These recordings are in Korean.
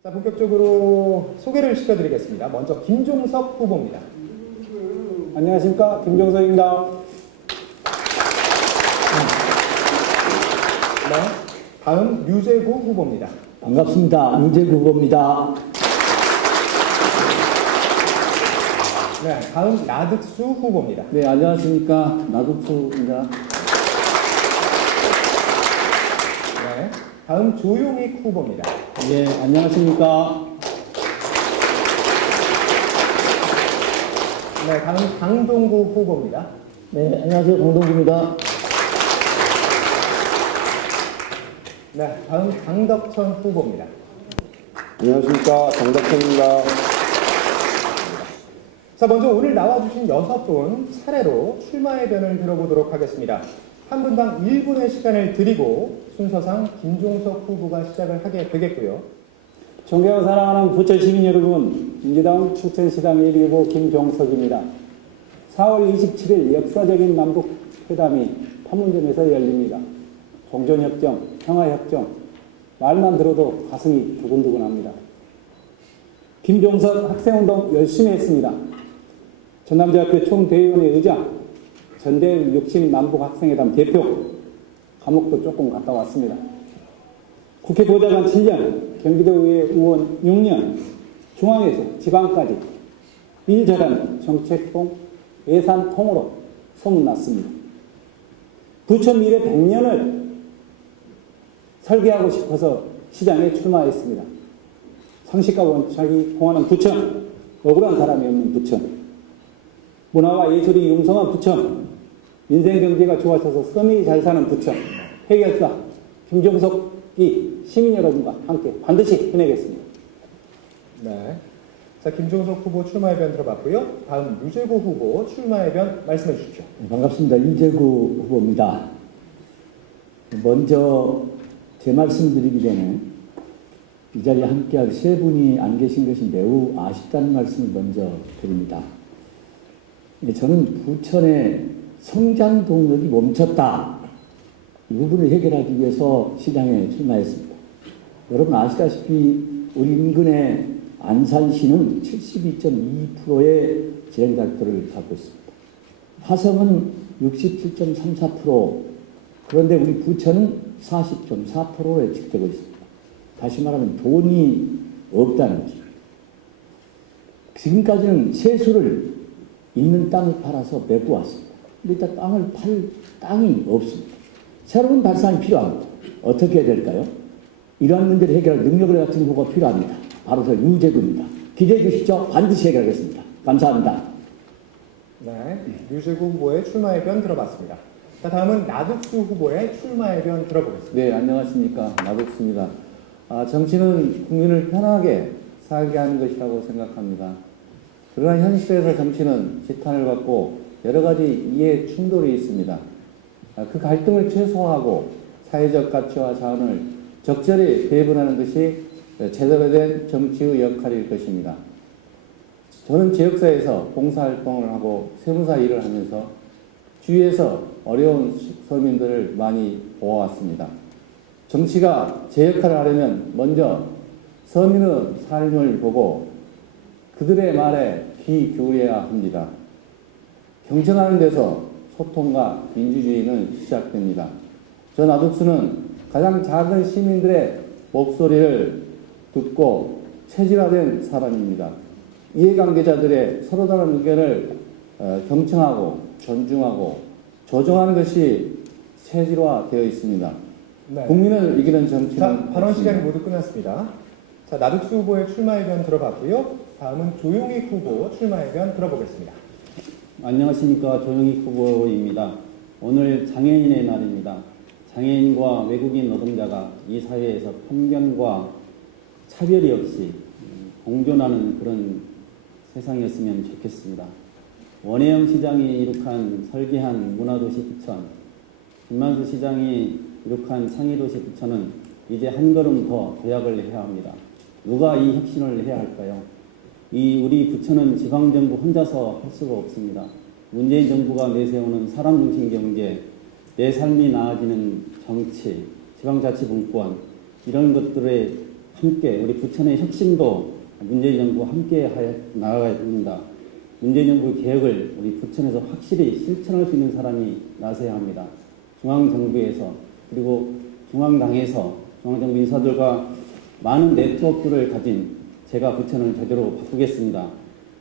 자, 본격적으로 소개를 시켜드리겠습니다. 먼저 김종석 후보입니다. 안녕하십니까, 김종석입니다. 네, 다음 류재구 후보입니다. 반갑습니다. 류재구 후보입니다. 네, 다음 나득수 후보입니다. 네, 안녕하십니까. 나득수입니다. 네, 다음 조용익 후보입니다. 예, 안녕하십니까. 네, 다음 강동구 후보입니다. 네, 안녕하세요. 강동구입니다. 네, 다음 강덕천 후보입니다. 안녕하십니까, 장덕현입니다. 자, 먼저 오늘 나와주신 6분 차례로 출마의 변을 들어보도록 하겠습니다. 한 분당 1분의 시간을 드리고 순서상 김종석 후보가 시작을 하게 되겠고요. 존경하고 사랑하는 부천 시민 여러분, 민주당 부천시당 1위 후보 김종석입니다. 4월 27일 역사적인 남북회담이 판문점에서 열립니다. 종전협정, 평화협정, 말만 들어도 가슴이 두근두근합니다. 김종석 학생운동 열심히 했습니다. 전남대학교 총대의원회 의장, 전대일 60 남북학생회담 대표, 감옥도 조금 갔다 왔습니다. 국회 보좌관 7년, 경기도의회 의원 6년, 중앙에서 지방까지 일 잘하는 정책통, 예산통으로 소문났습니다. 부천 미래 100년을 설계하고 싶어서 시장에 출마했습니다. 상식과 원칙이 통하는 부천, 억울한 사람이 없는 부천, 문화와 예술이 융성한 부천, 민생경제가 좋아져서 섬이 잘 사는 부천, 해결사 김종석이 시민 여러분과 함께 반드시 해내겠습니다. 네, 자, 김종석 후보 출마의 변 들어봤고요. 다음 류재구 후보 출마의 변 말씀해 주십시오. 네, 반갑습니다. 류재구 후보입니다. 먼저 제 말씀 드리기 전에 이 자리에 함께할 세 분이 안 계신 것이 매우 아쉽다는 말씀을 먼저 드립니다. 저는 부천의 성장 동력이 멈췄다. 이 부분을 해결하기 위해서 시장에 출마했습니다. 여러분 아시다시피 우리 인근의 안산시는 72.2%의 진행작도를 갖고 있습니다. 화성은 67.34%, 그런데 우리 부천은 40.4%에 집되고 있습니다. 다시 말하면 돈이 없다는 거죠. 지금까지는 세수를 있는 땅을 팔아서 메고 왔습니다. 근데 일단 땅을 팔 땅이 없습니다. 새로운 발상이 필요합니다. 어떻게 해야 될까요? 이러한 문제를 해결할 능력을 갖춘 후보가 필요합니다. 바로 저 류재구입니다. 기대해 주시죠. 반드시 해결하겠습니다. 감사합니다. 네, 류재구 후보의 출마의 변 들어봤습니다. 자, 다음은 나득수 후보의 출마의 변 들어보겠습니다. 네, 안녕하십니까. 나득수입니다. 정치는 국민을 편하게 살게 하는 것이라고 생각합니다. 그러나 현실에서 정치는 지탄을 받고 여러 가지 이해 충돌이 있습니다. 그 갈등을 최소화하고 사회적 가치와 자원을 적절히 배분하는 것이 제대로 된 정치의 역할일 것입니다. 저는 지역사회에서 봉사활동을 하고 세무사 일을 하면서 주위에서 어려운 서민들을 많이 보아왔습니다. 정치가 제 역할을 하려면 먼저 서민의 삶을 보고 그들의 말에 귀 기울여야 합니다. 경청하는 데서 소통과 민주주의는 시작됩니다. 저 나득수는 가장 작은 시민들의 목소리를 듣고 체질화된 사람입니다. 이해관계자들의 서로 다른 의견을 경청하고 존중하고 조정하는 것이 체질화되어 있습니다. 네. 국민을 이기는 정치는 자, 발언 없습니다. 시간이 모두 끝났습니다. 자, 나득수 후보의 출마의 변 들어봤고요. 다음은 조용익 후보 출마의 변 들어보겠습니다. 안녕하십니까. 조용익 후보입니다. 오늘 장애인의 날입니다. 장애인과 외국인 노동자가 이 사회에서 편견과 차별이 없이 공존하는 그런 세상이었으면 좋겠습니다. 원혜영 시장이 이룩한 설계한 문화도시 부천, 김만수 시장이 이룩한 상위도시 부천은 이제 한 걸음 더 도약을 해야 합니다. 누가 이 혁신을 해야 할까요? 우리 부천은 지방정부 혼자서 할 수가 없습니다. 문재인 정부가 내세우는 사람 중심 경제, 내 삶이 나아지는 정치, 지방자치분권, 이런 것들에 함께 우리 부천의 혁신도 문재인 정부와 함께 나아가야 됩니다. 문재인 정부 개혁을 우리 부천에서 확실히 실천할 수 있는 사람이 나서야 합니다. 중앙정부에서 그리고 중앙당에서 중앙정부 인사들과 많은 네트워크를 가진 제가 부천을 제대로 바꾸겠습니다.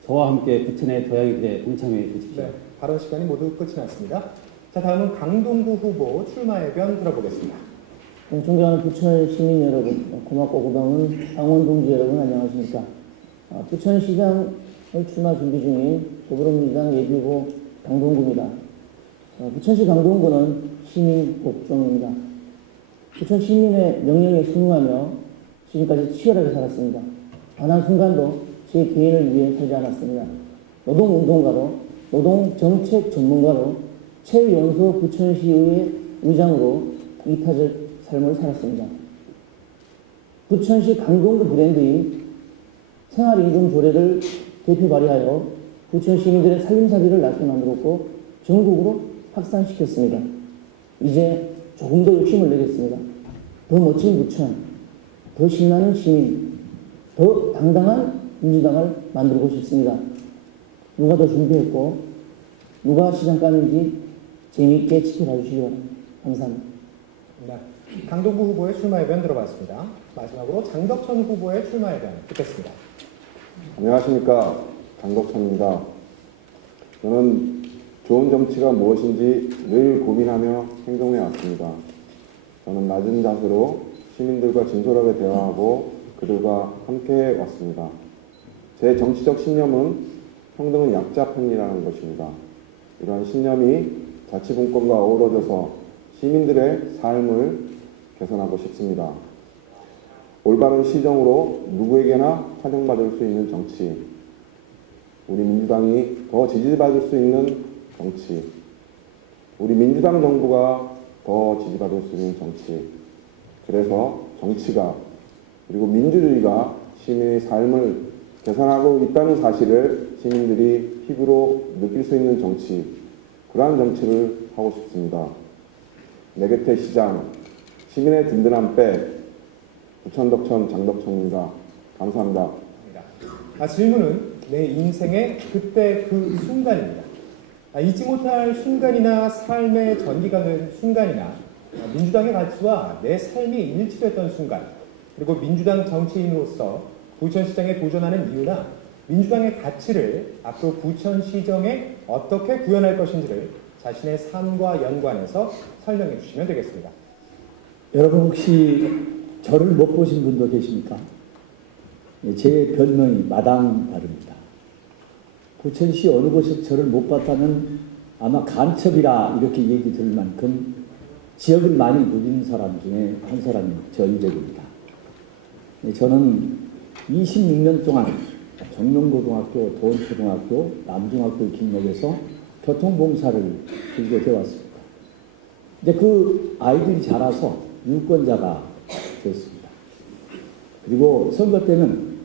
저와 함께 부천의 도약에 동참해 주십시오. 네, 발언 시간이 모두 끝이 났습니다. 자, 다음은 강동구 후보 출마 의견 들어보겠습니다. 네, 존경하는 부천 시민 여러분, 고맙고 고마운 강원 동지 여러분 안녕하십니까. 부천시장을 출마 준비 중인 더불어민주당 예비후보 강동구입니다. 부천시 강동구는 시민 복종입니다. 부천 시민의 명령에 순응하며 지금까지 치열하게 살았습니다. 단 한순간도 제 개인을 위해 살지 않았습니다. 노동운동가로, 노동정책 전문가로, 최연소 부천시의회 의장으로 이타적 삶을 살았습니다. 부천시 강동구 브랜드인 생활임금 조례를 대표 발의하여 부천 시민들의 살림살이를 낫게 만들었고 전국으로 확산시켰습니다. 이제 조금 더 욕심을 내겠습니다. 더 멋진 부천, 더 신나는 시민, 더 당당한 민주당을 만들고 싶습니다. 누가 더 준비했고 누가 시장감인지 재미있게 지켜봐 주시기 바랍니다. 감사합니다. 네, 강동구 후보의 출마 의견 들어봤습니다. 마지막으로 장덕천 후보의 출마 의견 듣겠습니다. 안녕하십니까. 장덕천입니다. 저는 좋은 정치가 무엇인지 늘 고민하며 행동해 왔습니다. 저는 낮은 자세로 시민들과 진솔하게 대화하고 그들과 함께 왔습니다. 제 정치적 신념은 평등은 약자 편이라는 것입니다. 이러한 신념이 자치분권과 어우러져서 시민들의 삶을 개선하고 싶습니다. 올바른 시정으로 누구에게나 환영받을 수 있는 정치, 우리 민주당이 더 지지받을 수 있는 정치, 우리 민주당 정부가 더 지지받을 수 있는 정치, 그래서 정치가 그리고 민주주의가 시민의 삶을 개선하고 있다는 사실을 시민들이 피부로 느낄 수 있는 정치, 그러한 정치를 하고 싶습니다. 내 곁의 시장, 시민의 든든한 백, 부천덕천 장덕천입니다. 감사합니다. 질문은 내 인생의 그때 그 순간입니다. 잊지 못할 순간이나 삶의 전기가 된 순간이나 민주당의 가치와 내 삶이 일치됐던 순간, 그리고 민주당 정치인으로서 부천시장에 도전하는 이유나 민주당의 가치를 앞으로 부천시정에 어떻게 구현할 것인지를 자신의 삶과 연관해서 설명해 주시면 되겠습니다. 여러분 혹시 저를 못 보신 분도 계십니까? 제 별명이 마당발입니다. 부천시 어느 곳에서 저를 못 봤다면 아마 간첩이라 이렇게 얘기 들을 만큼 지역을 많이 누린 사람 중에 한 사람이 저 이재구입니다. 저는 26년 동안 정명고등학교, 도원초등학교, 남중학교 김역에서 교통봉사를 들게 되었습니다. 근데 그 아이들이 자라서 유권자가 됐습니다. 그리고 선거 때는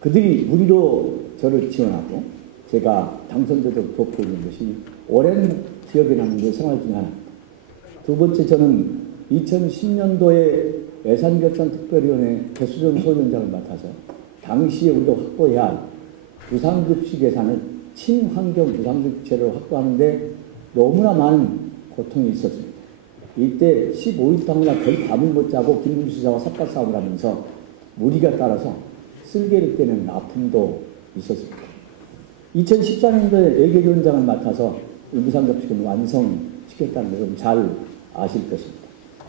그들이 무리로 저를 지원하고 제가 당선되도록 돕고 있는 것이 오랜 기억에 남는 생활 중 하나입니다. 두 번째, 저는 2010년도에 예산결산특별위원회 개수전 소위원장을 맡아서 당시에 우리가 확보해야 할 부상급식 예산을 친환경 부상급식제를 확보하는데 너무나 많은 고통이 있었습니다. 이때 15일 동안 거의 밤을 못 자고 김문수사와 삿발 싸움을 하면서 무리가 따라서 쓸개를 떼는 아픔도 있었습니다. 2014년도에 예결위원장을 맡아서 부상급식을 완성시켰다는 것을 잘 아실 것입니다.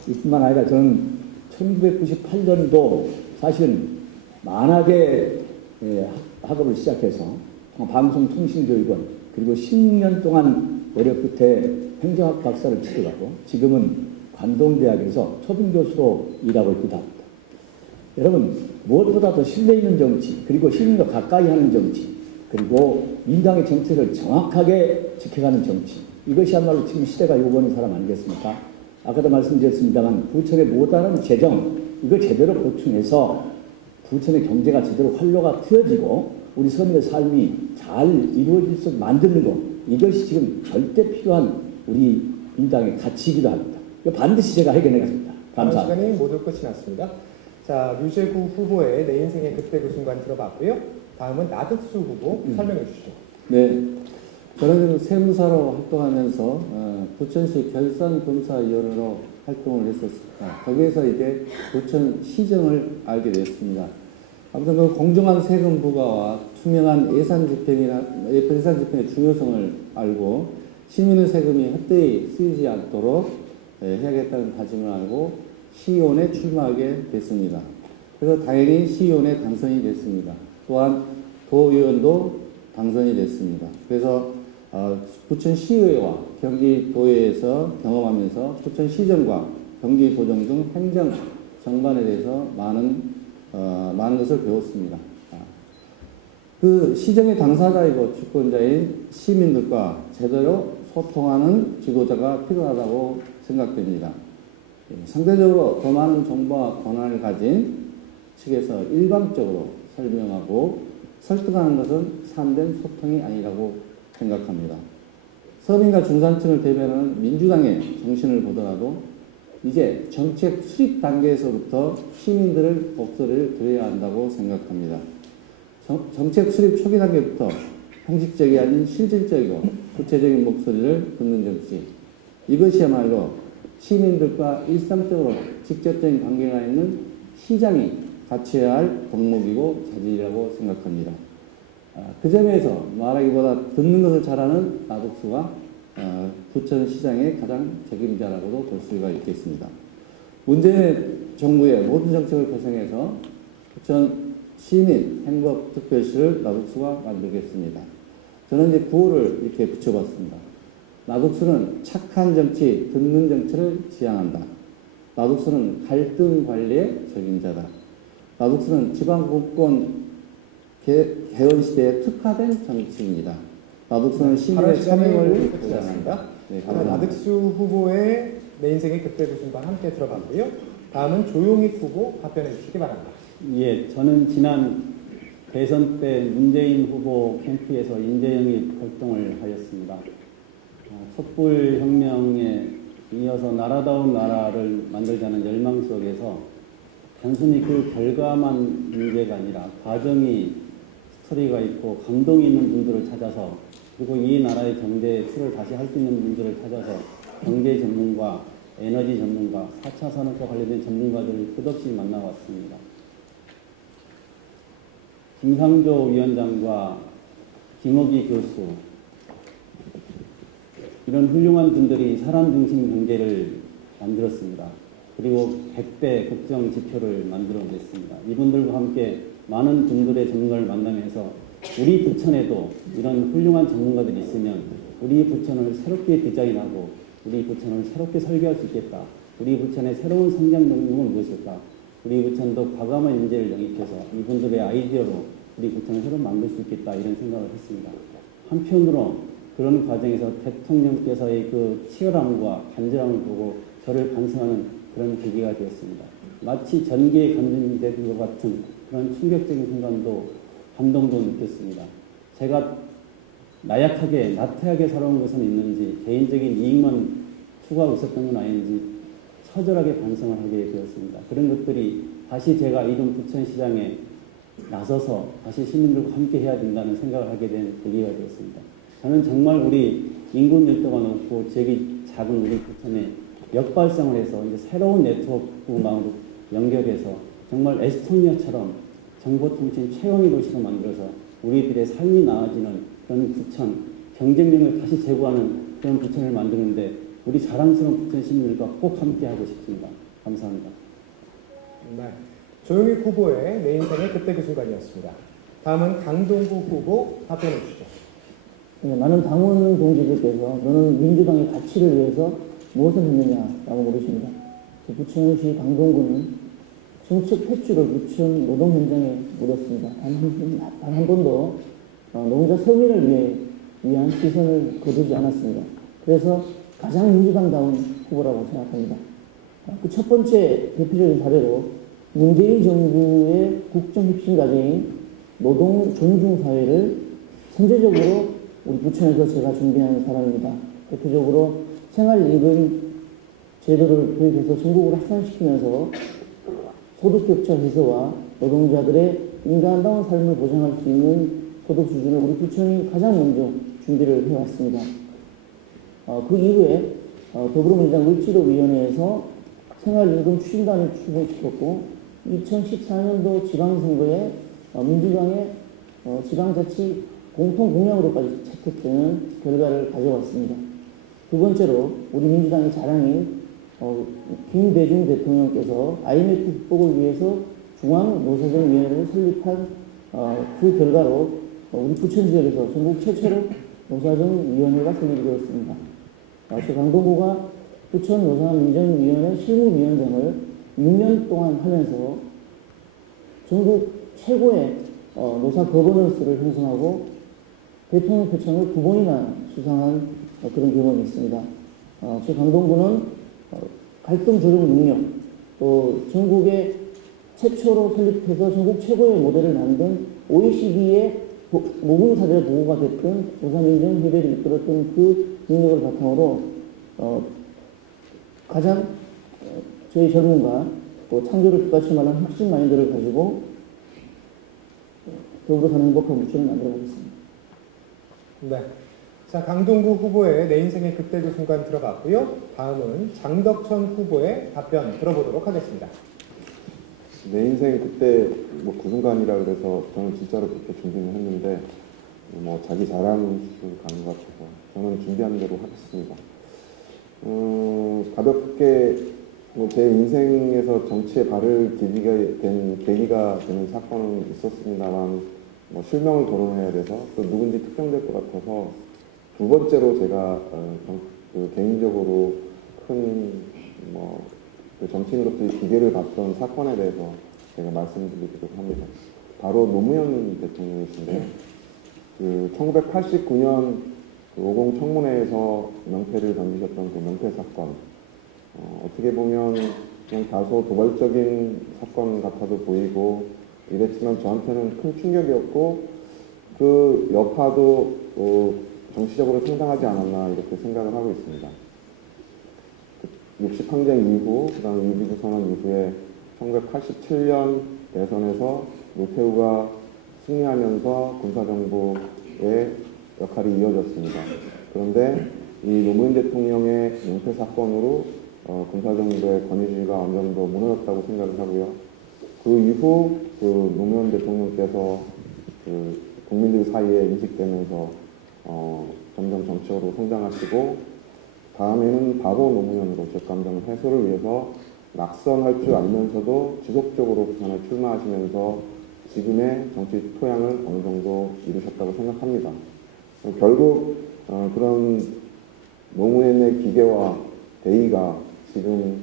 이뿐만 아니라 저는 1998년도 사실은 만학의 학업을 시작해서 방송통신교육원, 그리고 16년 동안 어려 끝에 행정학 박사를 취득하고 지금은 관동대학에서 초등교수로 일하고 있기도 합니다. 여러분, 무엇보다 더 신뢰 있는 정치, 그리고 시민과 가까이 하는 정치, 그리고 민주당의 정책을 정확하게 지켜가는 정치, 이것이야말로 지금 시대가 요구하는 사람 아니겠습니까? 아까도 말씀드렸습니다만 부천의 모자란 재정, 이걸 제대로 보충해서 부천의 경제가 제대로 활로가 트여지고 우리 서민의 삶이 잘 이루어질 수 있게 만드는 것, 이것이 지금 절대 필요한 우리 민주당의 가치이기도 합니다. 이거 반드시 제가 해결하겠습니다. 감사합니다. 시간이 모두 끝이 났습니다. 자, 류재구 후보의 내 인생의 그때 그 순간 들어봤고요. 다음은 나득수 후보 설명해 주시죠. 네. 저는 세무사로 활동하면서 부천시 결산검사위원으로 활동을 했었습니다. 거기에서 이제 부천시정을 알게 되었습니다. 아무튼 그 공정한 세금 부과와 투명한 예산 집행의 중요성을 알고 시민의 세금이 헛되이 쓰이지 않도록 해야겠다는 다짐을 알고 시의원에 출마하게 됐습니다. 그래서 당연히 시의원에 당선이 됐습니다. 또한 도의원도 당선이 됐습니다. 그래서 부천시의회와 경기도에서 경험하면서 부천시정과 경기도정 등 행정 정반에 대해서 많은 것을 배웠습니다. 그 시정의 당사자이고 주권자인 시민들과 제대로 소통하는 지도자가 필요하다고 생각됩니다. 상대적으로 더 많은 정보와 권한을 가진 측에서 일방적으로 설명하고 설득하는 것은 참된 소통이 아니라고 생각합니다. 서민과 중산층을 대변하는 민주당의 정신을 보더라도 이제 정책 수립 단계에서부터 시민들의 목소리를 들어야 한다고 생각합니다. 정책 수립 초기 단계부터 형식적이 아닌 실질적이고 구체적인 목소리를 듣는 정치. 이것이야말로 시민들과 일상적으로 직접적인 관계가 있는 시장이 갖춰야 할 덕목이고 자질이라고 생각합니다. 그 점에서 말하기보다 듣는 것을 잘하는 나독수가 부천시장의 가장 책임자라고도 볼 수가 있겠습니다. 문재인 정부의 모든 정책을 구성해서 부천 시민 행복특별시를 나독수가 만들겠습니다. 저는 이제 구호를 이렇게 붙여봤습니다. 나독수는 착한 정치, 듣는 정치를 지향한다. 나독수는 갈등 관리의 적임자다. 나독수는 지방국권 개헌 시대에 특화된 정치입니다. 나독수는 시민의 참여를 보장한다. 네, 나득수 후보의 내 인생의 그때 그 순간 함께 들어봤고요. 다음은 조용익 후보 답변해 주시기 바랍니다. 예, 저는 지난 대선 때 문재인 후보 캠프에서 인재영입 활동을 하였습니다. 촛불혁명에 이어서 나라다운 나라를 만들자는 열망 속에서 단순히 그 결과만 문제가 아니라 과정이 스토리가 있고 감동이 있는 분들을 찾아서 그리고 이 나라의 경제의 틀을 다시 할 수 있는 분들을 찾아서 경제 전문가, 에너지 전문가, 4차 산업과 관련된 전문가들을 끝없이 만나왔습니다. 김상조 위원장과 김옥희 교수 이런 훌륭한 분들이 사람 중심 경제를 만들었습니다. 그리고 100대 국정 지표를 만들어냈습니다. 이분들과 함께 많은 분들의 전문가를 만나면서 우리 부천에도 이런 훌륭한 전문가들이 있으면 우리 부천을 새롭게 디자인하고 우리 부천을 새롭게 설계할 수 있겠다. 우리 부천의 새로운 성장 동력은 무엇일까? 우리 부천도 과감한 인재를 영입해서 이분들의 아이디어로 우리 부천을 새로 만들 수 있겠다. 이런 생각을 했습니다. 한편으로 그런 과정에서 대통령께서의 그 치열함과 간절함을 보고 저를 반성하는 그런 계기가 되었습니다. 마치 전기에 감전된 것 같은 그런 충격적인 순간도 감동도 느꼈습니다. 제가 나약하게 나태하게 살아온 것은 있는지 개인적인 이익만 추구하고 있었던 건 아닌지 처절하게 반성을 하게 되었습니다. 그런 것들이 다시 제가 이런 부천시장에 나서서 다시 시민들과 함께 해야 된다는 생각을 하게 된 계기가 되었습니다. 저는 정말 우리 인구 밀도가 높고 지역이 작은 우리 부천에 역발상을 해서 이제 새로운 네트워크망으로 연결해서 정말 에스토니아처럼 정보통신 최강의 도시로 만들어서 우리들의 삶이 나아지는 그런 부천, 경쟁력을 다시 제고하는 그런 부천을 만드는데 우리 자랑스러운 부천 시민들과 꼭 함께하고 싶습니다. 감사합니다. 네, 조용익 후보의 내 인생의 그때 그 순간이었습니다. 다음은 강동구 후보 답변해 주시죠. 네, 많은 당원 동지들께서 너는 민주당의 가치를 위해서 무엇을 했느냐라고 물으십니다. 부천시 강동구는 정책 횟수를 부천 노동 현장에 물었습니다. 단 한 번도 노동자 서민을 위한 시선을 거두지 않았습니다. 그래서 가장 민주당다운 후보라고 생각합니다. 그 첫 번째 대표적인 사례로 문재인 정부의 국정 혁신 과정인 노동 존중 사회를 선제적으로 우리 부천에서 제가 준비한 사람입니다. 대표적으로 생활임금 제도를 도입해서 전국으로 확산시키면서 소득 격차 해소와 노동자들의 인간다운 삶을 보장할 수 있는 소득 수준을 우리 부천이 가장 먼저 준비를 해왔습니다. 그 이후에 더불어민주당 을지로위원회에서 생활임금 추진단을 출범시켰고 2014년도 지방선거에 민주당의 지방자치 공통 공약으로까지 채택되는 결과를 가져왔습니다. 두 번째로 우리 민주당의 자랑인 김대중 대통령께서 IMF 극복을 위해서 중앙노사정위원회를 설립한 그 결과로 우리 부천 지역에서 전국 최초로 노사정위원회가 설립이 되었습니다. 강동구가 부천 노사민정위원회 실무위원장을 6년 동안 하면서 전국 최고의 노사 거버넌스를 형성하고 대통령 표창을 9번이나 수상한 그런 경험이 있습니다. 강동구는 갈등 조정 능력, 또 전국에 최초로 설립해서 전국 최고의 모델을 만든 OECD의 모금사대 보고가 됐던 노사민정협의를 이끌었던 그 능력을 바탕으로 가장 저희 젊음과 또 창조를 뒷받침하는 혁신 마인드를 가지고 더불어 사는 행복한 부천을 만들어가겠습니다. 네. 자, 강동구 후보의 내 인생의 그때 그 순간 들어봤고요. 다음은 장덕천 후보의 답변 들어보도록 하겠습니다. 내 인생 그때 그 순간이라 그래서 저는 진짜로 그렇게 준비를 했는데 자기 자랑을 가는 것 같아서 저는 준비한 대로 하겠습니다. 가볍게 제 인생에서 정치에 발을 디디게 된 계기가 되는 사건은 있었습니다만 실명을 거론해야 돼서 또 누군지 특정될 것 같아서 두 번째로 제가 개인적으로 큰 정치인으로서의 기계를 봤던 사건에 대해서 제가 말씀드리도록 합니다. 바로 노무현 대통령이신데 1989년 50 청문회에서 명패를 던지셨던 그 명패 사건, 어떻게 보면 그냥 다소 도발적인 사건 같아도 보이고 이랬지만 저한테는 큰 충격이었고 그 여파도 정치적으로 상당하지 않았나 이렇게 생각을 하고 있습니다. 60항쟁 이후, 그 다음 위기부 선언 이후에 1987년 대선에서 노태우가 승리하면서 군사정부의 역할이 이어졌습니다. 그런데 이 노무현 대통령의 명패 사건으로 군사정부의 권위주의가 어느 정도 무너졌다고 생각을 하고요. 그 이후 노무현 대통령께서 국민들 사이에 인식되면서 점점 정치적으로 성장하시고 다음에는 바보 노무현으로 적감정 해소를 위해서 낙선할 줄 알면서도 지속적으로 부산에 출마하시면서 지금의 정치 토양을 어느 정도 이루셨다고 생각합니다. 결국 그런 노무현의 기계와 대의가 지금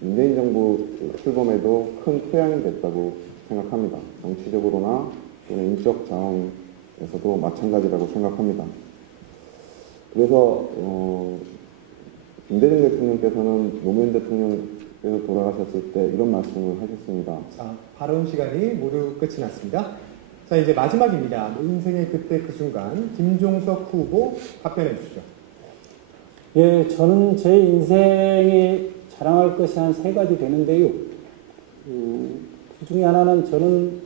문재인 정부 출범에도 큰 토양이 됐다고 생각합니다. 정치적으로나 또는 인적 자원에서도 마찬가지라고 생각합니다. 그래서 김대중 대통령께서는 노무현 대통령께서 돌아가셨을 때 이런 말씀을 하셨습니다. 자, 발언 시간이 모두 끝이 났습니다. 자, 이제 마지막입니다. 인생의 그때 그 순간 김종석 후보 답변해 주시죠. 예, 저는 제 인생에 자랑할 것이 한 3가지 되는데요. 그 중에 하나는 저는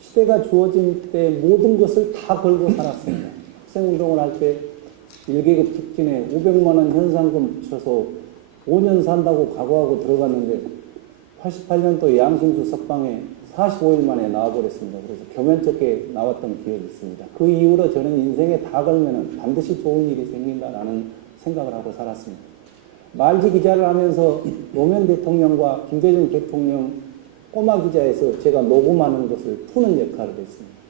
시대가 주어진 때 모든 것을 다 걸고 살았습니다. 학생운동을 할 때 1계급 특진에 500만 원 현상금 붙여서 5년 산다고 각오하고 들어갔는데 88년도 양심수 석방에 45일 만에 나와버렸습니다. 그래서 교면쩍게 나왔던 기억이 있습니다. 그 이후로 저는 인생에 다 걸면 반드시 좋은 일이 생긴다라는 생각을 하고 살았습니다. 말지 기자를 하면서 노무현 대통령과 김대중 대통령 꼬마 기자에서 제가 녹음하는 것을 푸는 역할을 했습니다.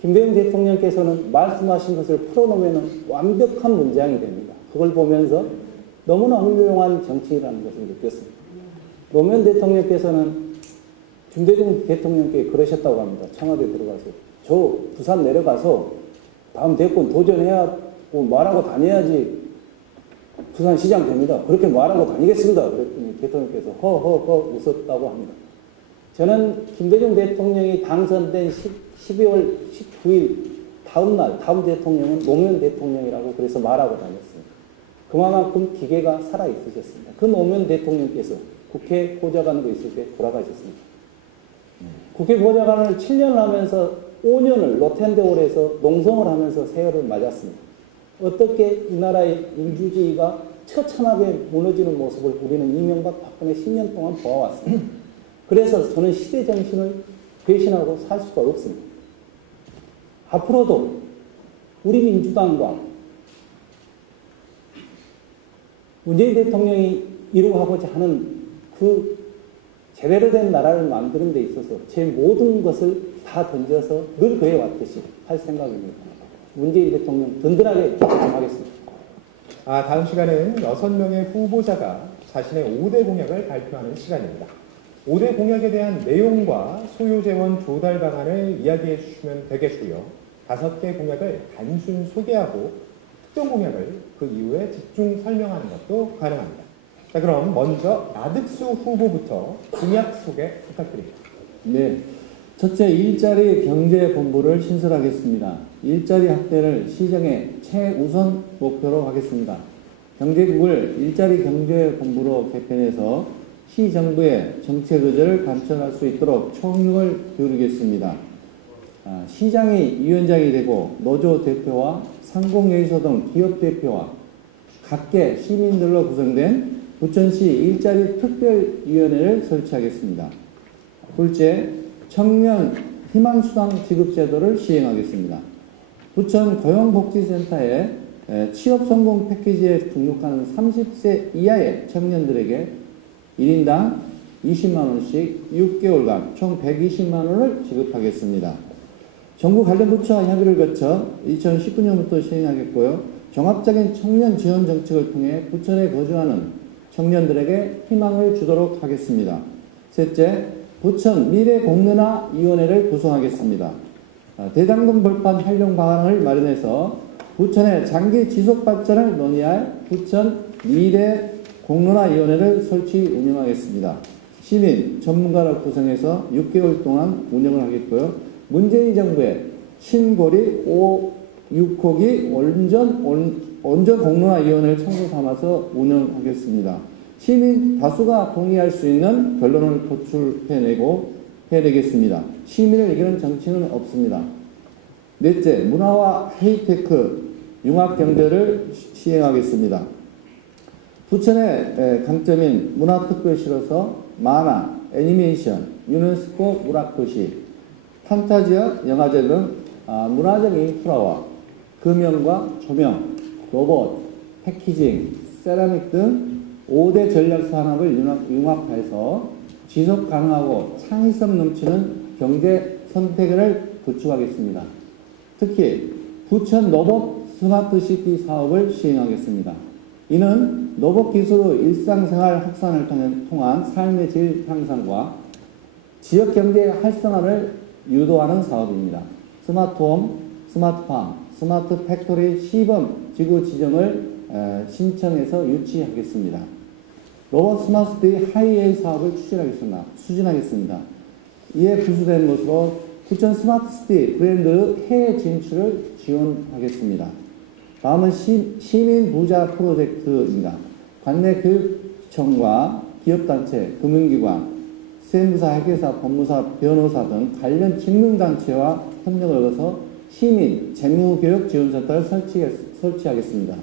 김대중 대통령께서는 말씀하신 것을 풀어놓으면 완벽한 문장이 됩니다. 그걸 보면서 너무나 훌륭한 정치인이라는 것을 느꼈습니다. 노무현 대통령께서는 김대중 대통령께 그러셨다고 합니다. 청와대 들어가서 저 부산 내려가서 다음 대권 도전해야고 말하고 다녀야지 부산시장 됩니다. 그렇게 말하고 다니겠습니다. 그랬더니 대통령께서 허허허 웃었다고 합니다. 저는 김대중 대통령이 당선된 12월 19일 다음 날 다음 대통령은 노무현 대통령이라고 그래서 말하고 다녔습니다. 그만큼 기계가 살아있으셨습니다. 그 노무현 대통령께서 국회 보좌관으로 있을 때 돌아가셨습니다. 국회 보좌관을 7년을 하면서 5년을 로텐데올에서 농성을 하면서 세월을 맞았습니다. 어떻게 이 나라의 민주주의가 처참하게 무너지는 모습을 우리는 이명박 박근혜 10년 동안 보아왔습니다. 그래서 저는 시대 정신을 배신하고 살 수가 없습니다. 앞으로도 우리 민주당과 문재인 대통령이 이루어가고자 하는 그 제대로 된 나라를 만드는 데 있어서 제 모든 것을 다 던져서 늘 그래왔듯이 할 생각입니다. 문재인 대통령 든든하게 기대하겠습니다. 다음 시간은 6명의 후보자가 자신의 5대 공약을 발표하는 시간입니다. 5대 공약에 대한 내용과 소요재원 조달 방안을 이야기해 주시면 되겠고요. 5개 공약을 단순 소개하고 특정 공약을 그 이후에 집중 설명하는 것도 가능합니다. 자, 그럼 먼저 나득수 후보부터 공약 소개 부탁드립니다. 네. 첫째, 일자리 경제본부를 신설하겠습니다. 일자리 확대를 시정의 최우선 목표로 하겠습니다. 경제국을 일자리 경제본부로 개편해서 시정부의 정책 의제를 관철할 수 있도록 총력을 기울이겠습니다. 시장이 위원장이 되고 노조 대표와 상공회의소 등 기업 대표와 각계 시민들로 구성된 부천시 일자리 특별위원회를 설치하겠습니다. 둘째, 청년 희망수당 지급 제도를 시행하겠습니다. 부천 고용복지센터에 취업 성공 패키지에 등록하는 30세 이하의 청년들에게 1인당 20만원씩 6개월간 총 120만원을 지급하겠습니다. 정부 관련 부처와 협의를 거쳐 2019년부터 시행하겠고요. 종합적인 청년 지원 정책을 통해 부천에 거주하는 청년들에게 희망을 주도록 하겠습니다. 셋째, 부천 미래공론화위원회를 구성하겠습니다. 대장동 벌판 활용 방안을 마련해서 부천의 장기 지속 발전을 논의할 부천 미래공론화위원회를 설치 운영하겠습니다. 시민, 전문가를 구성해서 6개월 동안 운영을 하겠고요. 문재인 정부의 신고리 6호기 원전 공론화위원회를 참고 삼아서 운영하겠습니다. 시민 다수가 동의할 수 있는 결론을 해내겠습니다. 시민을 이기는 정치는 없습니다. 넷째, 문화와 하이테크 융합경제를 시행하겠습니다. 부천의 강점인 문화특별시로서 만화, 애니메이션, 유네스코 문학도시, 판타지와 영화제 등 문화적 인프라와 금연과 조명, 로봇, 패키징, 세라믹 등 5대 전략 산업을 융합해서 지속 가능하고 창의성 넘치는 경제 선택을 구축하겠습니다. 특히 부천 로봇 스마트시티 사업을 시행하겠습니다. 이는 로봇 기술의 일상생활 확산을 통한 삶의 질 향상과 지역 경제 활성화를 유도하는 사업입니다. 스마트홈, 스마트팜, 스마트 팩토리 시범 지구 지정을 신청해서 유치하겠습니다. 로봇 스마트시티 하이웨이 사업을 추진하겠습니다. 이에 부수된 것으로 부천 스마트시티 브랜드 해외 진출을 지원하겠습니다. 다음은 시민 부자 프로젝트입니다. 관내 교육청과 기업단체, 금융기관, 세무사, 회계사, 법무사, 변호사 등 관련 직능단체와 협력을 얻어서 시민 재무교육 지원센터를 설치하겠습니다.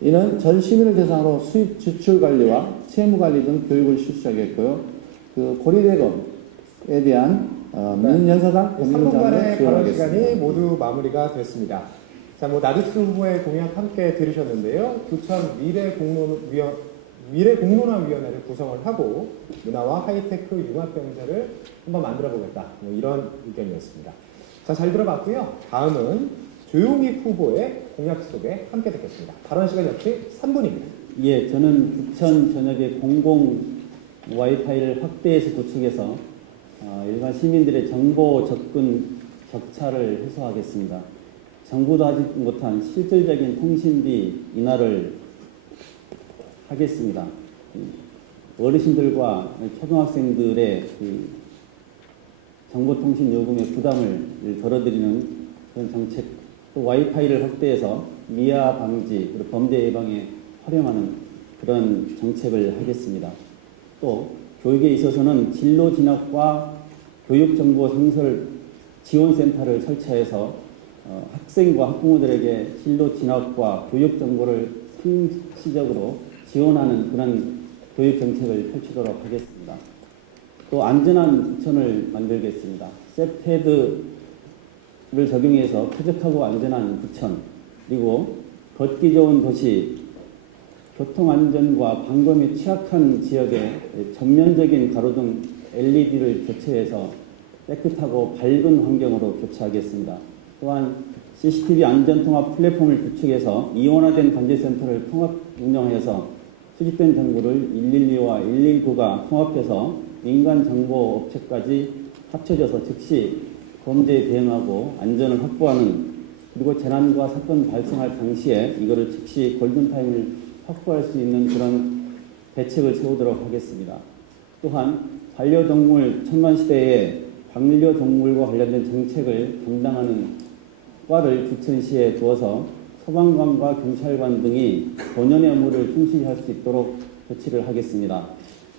이는 전 시민을 대상으로 수입 지출 관리와 채무 관리 등 교육을 실시하겠고요. 고리대검에 대한 민연사당 법률자문을 발언 시간이 모두 마무리가 됐습니다. 자, 나득수 후보의 공약 함께 들으셨는데요. 부천 미래공론화위원회를 구성을 하고 문화와 하이테크 융합경제를 한번 만들어 보겠다. 이런 의견이었습니다. 자, 잘 들어봤고요. 다음은 조용익 후보의 공약 소개 함께 듣겠습니다. 발언 시간 역시 3분입니다. 예, 저는 부천 전역에 공공 와이파이를 확대해서 구축해서 일반 시민들의 정보 접근 격차를 해소하겠습니다. 정부도 하지 못한 실질적인 통신비 인하를 하겠습니다. 어르신들과 초등학생들의 정보통신 요금의 부담을 덜어드리는 그런 정책, 또 와이파이를 확대해서 미아 방지, 그리고 범죄 예방에 활용하는 그런 정책을 하겠습니다. 또 교육에 있어서는 진로 진학과 교육정보 상설 지원센터를 설치해서 학생과 학부모들에게 진로 진학과 교육 정보를 상시적으로 지원하는 그런 교육 정책을 펼치도록 하겠습니다. 또 안전한 부천을 만들겠습니다. 셋헤드를 적용해서 쾌적하고 안전한 부천, 그리고 걷기 좋은 도시, 교통안전과 방범이 취약한 지역에 전면적인 가로등 LED를 교체해서 깨끗하고 밝은 환경으로 교체하겠습니다. 또한 CCTV 안전통합 플랫폼을 구축해서 이원화된 관제센터를 통합 운영하여서 수집된 정보를 112와 119가 통합해서 민간정보업체까지 합쳐져서 즉시 범죄에 대응하고 안전을 확보하는, 그리고 재난과 사건 발생할 당시에 이거를 즉시 골든타임을 확보할 수 있는 그런 대책을 세우도록 하겠습니다. 또한 반려동물 첨단시대에 반려동물과 관련된 정책을 담당하는 과를 부천시에 두어서 소방관과 경찰관 등이 본연의 업무를 충실히 할 수 있도록 조치를 하겠습니다.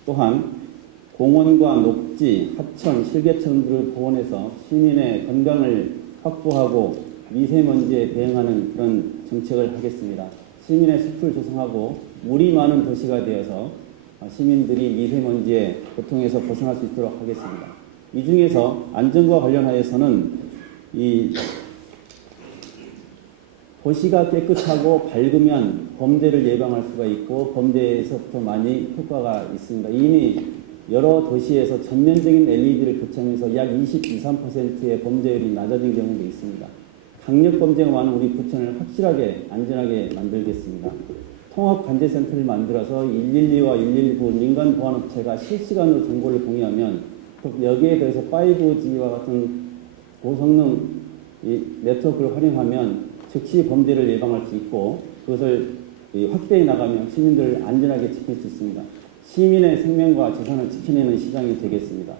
또한 공원과 녹지, 하천, 실개천 등을 복원해서 시민의 건강을 확보하고 미세먼지에 대응하는 그런 정책을 하겠습니다. 시민의 숲을 조성하고 물이 많은 도시가 되어서 시민들이 미세먼지의 고통에서 벗어날 수 있도록 하겠습니다. 이 중에서 안전과 관련하여서는 이 도시가 깨끗하고 밝으면 범죄를 예방할 수가 있고 범죄에서부터 많이 효과가 있습니다. 이미 여러 도시에서 전면적인 LED를 교체하면서 약 23%의 범죄율이 낮아진 경우도 있습니다. 강력범죄가 많은 우리 부천을 확실하게 안전하게 만들겠습니다. 통합관제센터를 만들어서 112와 119 민간보안업체가 실시간으로 정보를 공유하면 여기에 대해서 5G와 같은 고성능 네트워크를 활용하면 즉시 범죄를 예방할 수 있고 그것을 확대해 나가면 시민들을 안전하게 지킬 수 있습니다. 시민의 생명과 재산을 지켜내는 시장이 되겠습니다.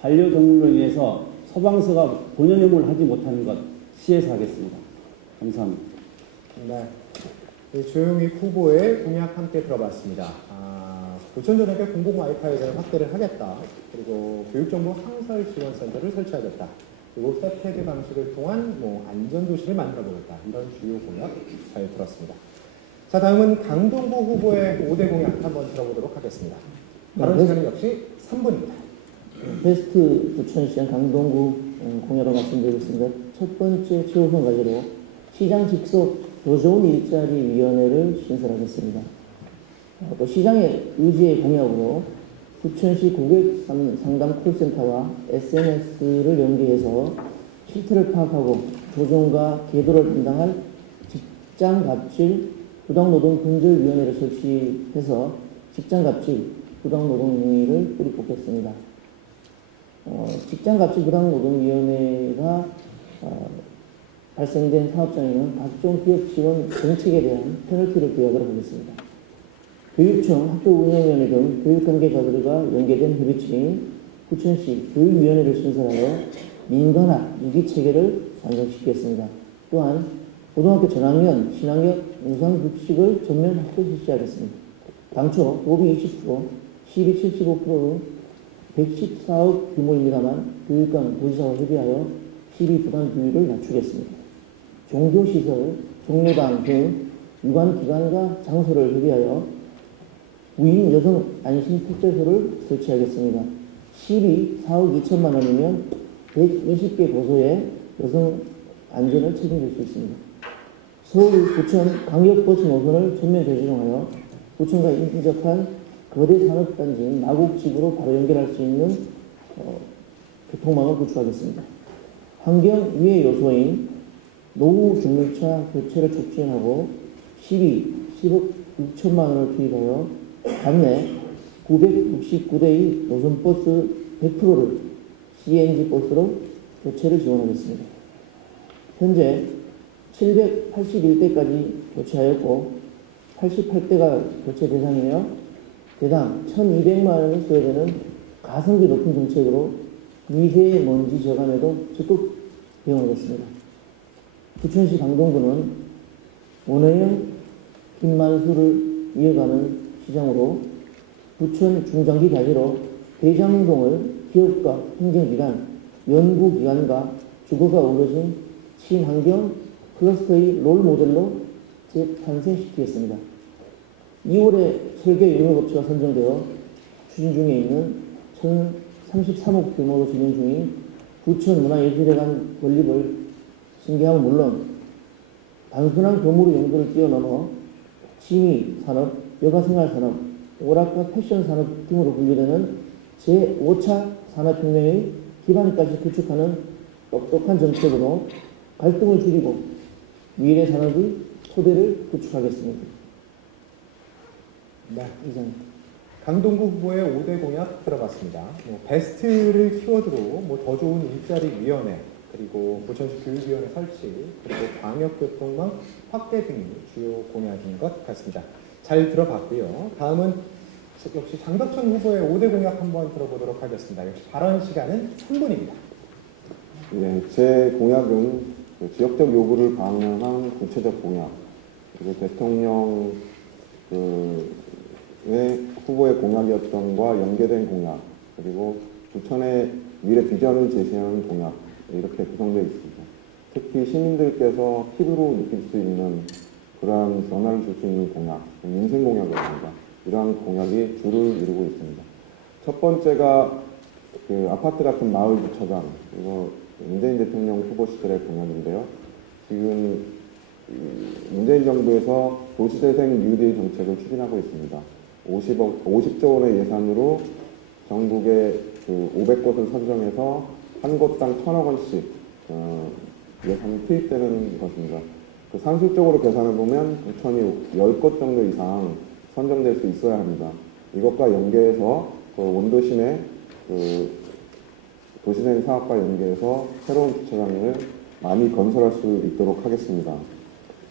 반려동물을 위해서 소방서가 본연 업무를 하지 못하는 것 시에서 하겠습니다. 감사합니다. 네. 조영익 후보의 공약 함께 들어봤습니다. 부천전역에 공공 와이파이를 확대를 하겠다. 그리고 교육정보 상설 지원센터를 설치하겠다. 그리고 셋헤드 방식을 통한 안전도시를 만들어보겠다. 이런 주요 공약 잘 들었습니다. 자, 다음은 강동구 후보의 5대 공약 한번 들어보도록 하겠습니다. 발언 시간은 역시 3분입니다. 베스트 부천시장 강동구 공약을 말씀드리겠습니다. 첫 번째 최우선 과제로 시장 직속 더 좋은 일자리 위원회를 신설하겠습니다. 또 시장의 의지의 공약으로 부천시 고객 상담 콜센터와 SNS를 연계해서 실태를 파악하고 조정과 계도를 담당할 직장갑질 부당노동 근절위원회를 설치해서 직장갑질 부당노동행위를 뿌리 뽑겠습니다. 직장갑질 부당노동위원회가 발생된 사업장에는 각종 기업 지원 정책에 대한 페널티를 부여하도록 하겠습니다. 교육청, 학교운영위원회 등 교육관계자들과 연계된 협의체인 부천시 교육위원회를 신설하여 민관화 유기체계를 완성시키겠습니다. 또한 고등학교 전학년, 신학년 무상급식을 전면 확대 실시하겠습니다. 당초 고비 20%, 시비 75%로 114억 규모입니다만 교육감, 도지사와 협의하여 시비 부담 비율을 낮추겠습니다. 종교시설, 종로당 등 유관기관과 장소를 협의하여 무인 여성 안심 특별소를 설치하겠습니다. 시비 4억 2천만 원이면 120개 고소에 여성 안전을 책임질 수 있습니다. 서울, 부천 광역버스 노선을 전면 재조정하여 부천과 인접한 거대 산업단지인 마곡집으로 바로 연결할 수 있는 교통망을 구축하겠습니다. 환경 위해 요소인 노후 중물차 교체를 촉진하고 시비 10억 6천만 원을 투입하여 관내 969대의 노선버스 100%를 CNG 버스로 교체를 지원하겠습니다. 현재 781대까지 교체하였고 88대가 교체 대상이며 대당 1,200만 원을 써야 되는 가성비 높은 정책으로 미세먼지 저감에도 적극 대응하겠습니다. 부천시 강동구는 원효영, 김만수를 이어가는 시장으로 부천 중장기 단위로 대장동을 기업과 행정기관, 연구기관과 주거가 어우러진 친환경 클러스터의 롤 모델로 재탄생시키겠습니다. 2월에 설계 용역업체가 선정되어 추진 중에 있는 1,033억 규모로 진행 중인 부천 문화예술회관 건립을 승계함은 물론 단순한 건물의 용도를 뛰어넘어 취미산업, 여가생활산업, 오락과 패션산업 등으로 분류되는 제5차 산업혁명의 기반까지 구축하는 똑똑한 정책으로 갈등을 줄이고 미래 산업의 토대를 구축하겠습니다. 네. 이상입니다. 강동구 후보의 5대 공약 들어봤습니다. 베스트를 키워드로 더 좋은 일자리위원회, 그리고 부천시 교육위원회 설치, 그리고 광역교통망 확대 등이 주요 공약인 것 같습니다. 잘 들어봤고요. 다음은 역시 장덕천 후보의 5대 공약 한번 들어보도록 하겠습니다. 역시 발언 시간은 3분입니다. 예, 제 공약은 지역적 요구를 반영한 구체적 공약, 그리고 대통령 후보의 공약이었던 것과 연계된 공약, 그리고 부천의 미래 비전을 제시하는 공약, 이렇게 구성되어 있습니다. 특히 시민들께서 피부로 느낄 수 있는 그러한 변화를 줄 수 있는 공약, 민생 공약입니다. 이러한 공약이 주를 이루고 있습니다. 첫 번째가 아파트 같은 마을 주차장, 이거 문재인 대통령 후보 시절의 공약인데요. 지금 문재인 정부에서 도시재생 뉴딜 정책을 추진하고 있습니다. 50조 원의 예산으로 전국에 500곳을 선정해서 한 곳당 1,000억 원씩 예산이 투입되는 것입니다. 산술적으로 계산해보면 부천이 10곳 정도 이상 선정될 수 있어야 합니다. 이것과 연계해서 원도심의 도시재생 사업과 연계해서 새로운 주차장을 많이 건설할 수 있도록 하겠습니다.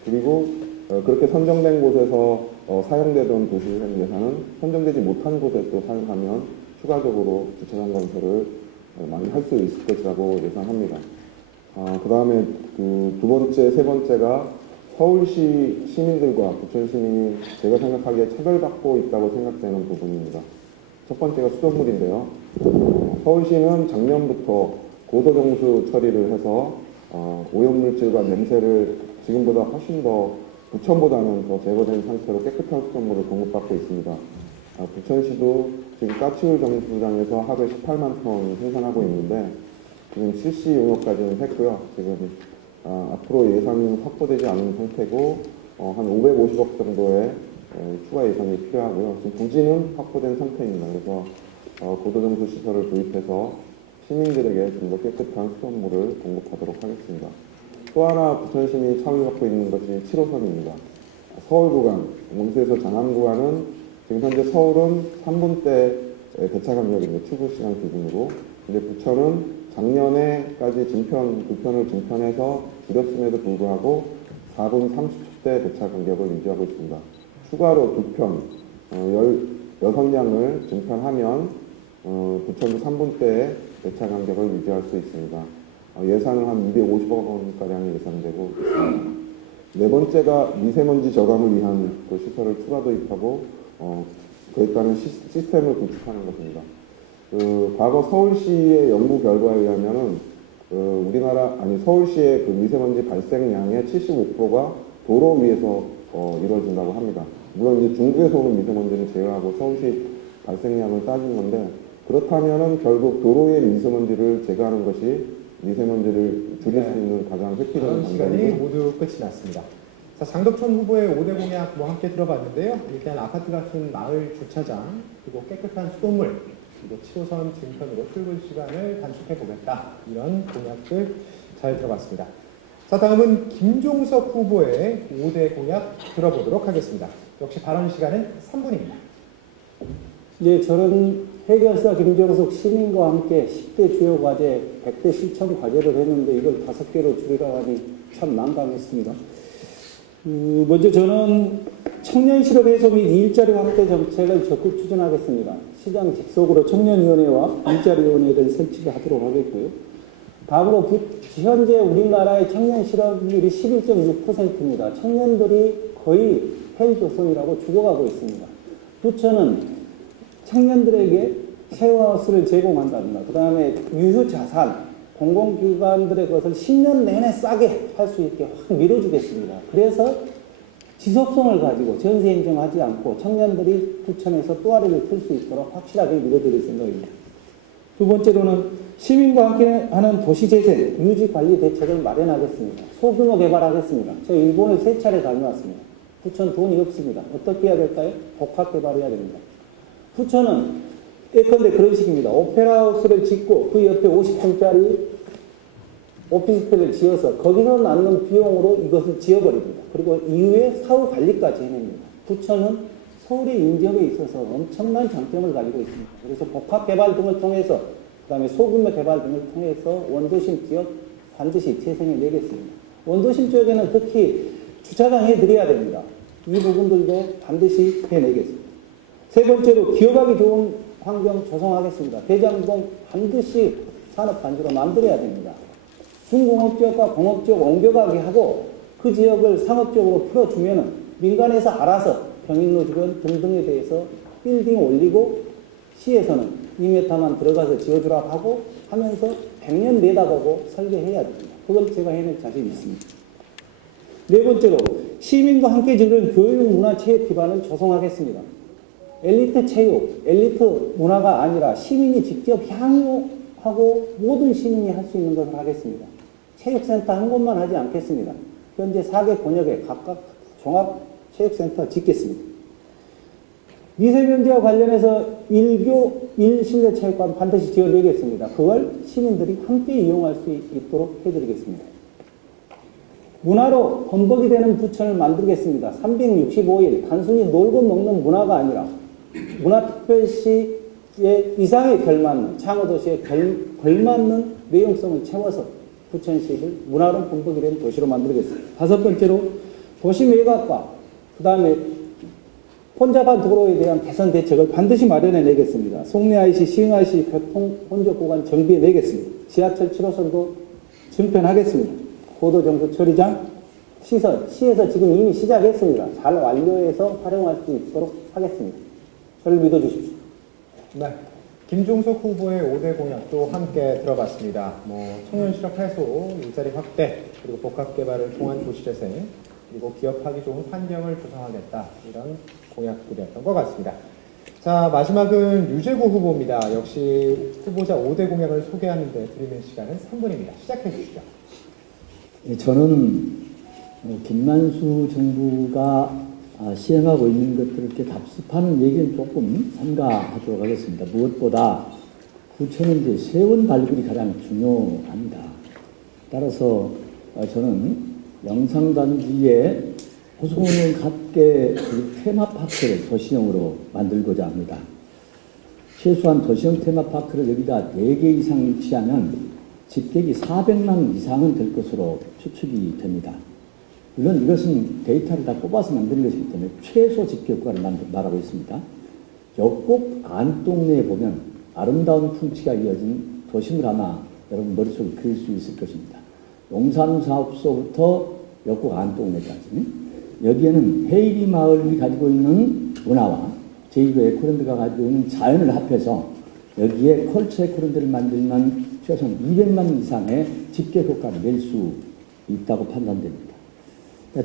그리고 그렇게 선정된 곳에서 사용되던 도시재생 예산은 선정되지 못한 곳에 또 사용하면 추가적으로 주차장 건설을 많이 할 수 있을 것이라고 예상합니다. 그 다음에 두 번째, 세 번째가 서울시 시민들과 부천 시민이 제가 생각하기에 차별받고 있다고 생각되는 부분입니다. 첫 번째가 수돗물인데요. 서울시는 작년부터 고도정수 처리를 해서 오염물질과 냄새를 지금보다 훨씬 더 부천보다는 더 제거된 상태로 깨끗한 수돗물을 공급받고 있습니다. 부천시도 지금 까치울 정수장에서 하루에 18만 톤 생산하고 있는데 지금 실시 용역까지는 했고요. 지금 앞으로 예산은 확보되지 않은 상태고 한 550억 정도의 추가 예산이 필요하고요. 지금 부지는 확보된 상태입니다. 그래서 고도정수 시설을 도입해서 시민들에게 좀 더 깨끗한 수돗물을 공급하도록 하겠습니다. 또 하나 부천시민이 참여하고 있는 것이 7호선입니다. 서울 구간, 용수에서 장암 구간은 지금 현재 서울은 3분대 배차 간격입니다. 출구 시간 기준으로. 근데 부천은 작년에까지 2편을 증편해서 줄였음에도 불구하고 4분 30초대 배차 간격을 유지하고 있습니다. 추가로 2편, 16량을 증편하면 부천도 3분대의 배차 간격을 유지할 수 있습니다. 예산은 한 250억 원가량이 예상되고 있습니다. 네 번째가 미세먼지 저감을 위한 시설을 추가 도입하고 그에 따른 시스템을 구축하는 것입니다. 과거 서울시의 연구 결과에 의하면은 서울시의 미세먼지 발생량의 75%가 도로 위에서 이루어진다고 합니다. 물론 이제 중국에서 오는 미세먼지를 제외하고 서울시 발생량을 따진 건데, 그렇다면은 결국 도로의 미세먼지를 제거하는 것이 미세먼지를 줄일 수 있는 가장 획기적인 시간이 방법이고, 모두 끝이 났습니다. 자, 장덕천 후보의 5대 공약 함께 들어봤는데요. 일단 아파트 같은 마을 주차장, 그리고 깨끗한 수돗물, 그리고 7호선 증편으로 출근 시간을 단축해 보겠다. 이런 공약들 잘 들어봤습니다. 자, 다음은 김종석 후보의 5대 공약 들어보도록 하겠습니다. 역시 발언 시간은 3분입니다. 네, 저는 해결사 김종석 시민과 함께 10대 주요 과제, 100대 실천 과제를 했는데 이걸 5개로 줄이라 하니 참 난감했습니다. 먼저 저는 청년 실업 해소 및 일자리 확대 정책을 적극 추진하겠습니다. 시장 직속으로 청년위원회와 일자리위원회를 설치하도록 하겠고요. 다음으로 현재 우리나라의 청년 실업률이 11.6%입니다. 청년들이 거의 헬조선이라고 죽어가고 있습니다. 부천은 청년들에게 쉐어하우스를 제공한답니다. 그 다음에 유휴 자산, 공공기관들의 것을 10년 내내 싸게 할 수 있게 확 밀어주겠습니다. 그래서 지속성을 가지고 전세 인정하지 않고 청년들이 부천에서 또아리를 틀 수 있도록 확실하게 밀어드릴 생각입니다. 두 번째로는 시민과 함께하는 도시재생, 유지관리 대책을 마련하겠습니다. 소규모 개발하겠습니다. 제가 일본을 3차례 다녀왔습니다. 부천 돈이 없습니다. 어떻게 해야 될까요? 복합 개발해야 됩니다. 부천은 예컨대 그런 식입니다. 오페라하우스를 짓고 그 옆에 50층짜리 오피스텔을 지어서 거기서 나는 비용으로 이것을 지어버립니다. 그리고 이후에 사후 관리까지 해냅니다. 부천은 서울의 인접에 있어서 엄청난 장점을 가지고 있습니다. 그래서 복합 개발 등을 통해서 그 다음에 소규모 개발 등을 통해서 원도심 지역 반드시 재생해내겠습니다. 원도심 지역에는 특히 주차장 해드려야 됩니다. 이 부분들도 반드시 해내겠습니다. 세 번째로 기업하기 좋은 환경 조성하겠습니다. 대장동 반드시 산업단지로 만들어야 됩니다. 중공업지역과 공업지역 옮겨가게 하고 그 지역을 상업적으로 풀어주면 민간에서 알아서 병인로 주변 등등에 대해서 빌딩 올리고 시에서는 2m만 들어가서 지어주라고 하고 하면서 100년 내다보고 설계해야 됩니다. 그걸 제가 해낼 자신이 있습니다. 네 번째로 시민과 함께 지르는 교육, 문화, 체육 기반을 조성하겠습니다. 엘리트 체육, 엘리트 문화가 아니라 시민이 직접 향유하고 모든 시민이 할 수 있는 것을 하겠습니다. 체육센터 한 곳만 하지 않겠습니다. 현재 4개 권역에 각각 종합체육센터 짓겠습니다. 미세먼지와 관련해서 1실내 체육관 반드시 지어드리겠습니다. 그걸 시민들이 함께 이용할 수 있도록 해드리겠습니다. 문화로 범벅이 되는 부천을 만들겠습니다. 365일 단순히 놀고 먹는 문화가 아니라 문화특별시의 이상에 걸맞는 창어도시에 걸맞는 내용성을 채워서 부천시를 문화로 범벅이 되는 도시로 만들겠습니다. 다섯 번째로 도시 매각과 그 다음에 혼잡한 도로에 대한 개선 대책을 반드시 마련해내겠습니다. 송내 IC, 시흥 IC 교통 혼잡 구간 정비해내겠습니다. 지하철 7호선도 증편하겠습니다. 고도정수 처리장 시설, 시에서 지금 이미 시작했습니다. 잘 완료해서 활용할 수 있도록 하겠습니다. 저를 믿어주십시오. 네. 김종석 후보의 5대 공약도 함께 들어봤습니다. 청년 실업 해소, 일자리 확대, 그리고 복합 개발을 통한 도시재생, 그리고 기업하기 좋은 환경을 조성하겠다. 이런 공약들이었던 것 같습니다. 자, 마지막은 유재구 후보입니다. 역시 후보자 5대 공약을 소개하는데 드리는 시간은 3분입니다. 시작해 주시죠. 저는 김만수 정부가 시행하고 있는 것들을 이렇게 답습하는 얘기는 조금 삼가하도록 하겠습니다. 무엇보다 부천은 이제 세원 발굴이 가장 중요합니다. 따라서 저는 영상단지에 호수공원 갖게 테마파크를 도시형으로 만들고자 합니다. 최소한 도시형 테마파크를 여기다 4개 이상 위치하면 집객이 400만 이상은 될 것으로 추측이 됩니다. 물론 이것은 데이터를 다 뽑아서 만든 것이기 때문에 최소 집계효과를 말하고 있습니다. 역곡 안동네에 보면 아름다운 풍치가 이어진 도심을 하나 여러분 머릿속에 그릴 수 있을 것입니다. 용산사업소부터 역곡 안동네까지 여기에는 헤이리 마을이 가지고 있는 문화와 제2의 에코랜드가 가지고 있는 자연을 합해서 여기에 컬처 에코랜드를 만들면 최소한 200만 이상의 집계효과를 낼 수 있다고 판단됩니다.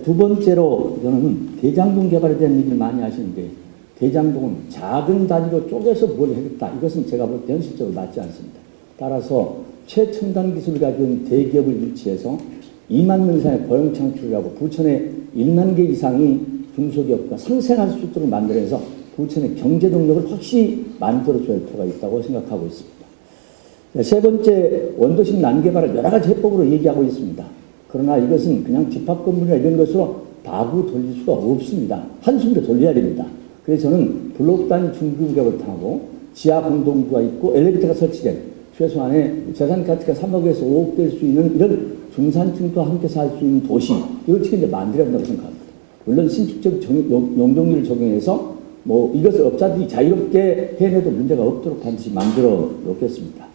두 번째로 저는 대장동 개발에 대한 얘기를 많이 하시는데 대장동은 작은 단위로 쪼개서 뭘 하겠다. 이것은 제가 볼 때 현실적으로 맞지 않습니다. 따라서 최첨단 기술을 가지고 있는 대기업을 유치해서 2만 명 이상의 고용 창출을 하고 부천에 1만 개 이상이 중소기업과 상생할 수 있도록 만들어서 부천의 경제 동력을 확실히 만들어줘야 할 필요가 있다고 생각하고 있습니다. 세 번째, 원도심 난개발을 여러 가지 해법으로 얘기하고 있습니다. 그러나 이것은 그냥 집합건물이나 이런 것으로 바구 돌릴 수가 없습니다. 한숨도 돌려야 됩니다. 그래서 저는 블록 단위 중규구역을 타고 지하 공동구가 있고 엘리베이터가 설치된 최소한의 재산 가치가 3억에서 5억 될 수 있는 이런 중산층도 함께 살 수 있는 도시, 이걸 지금 이제 만들어야 된다고 생각합니다. 물론 신축적 용적률을 적용해서 이것을 업자들이 자유롭게 해내도 문제가 없도록 반드시 만들어 놓겠습니다.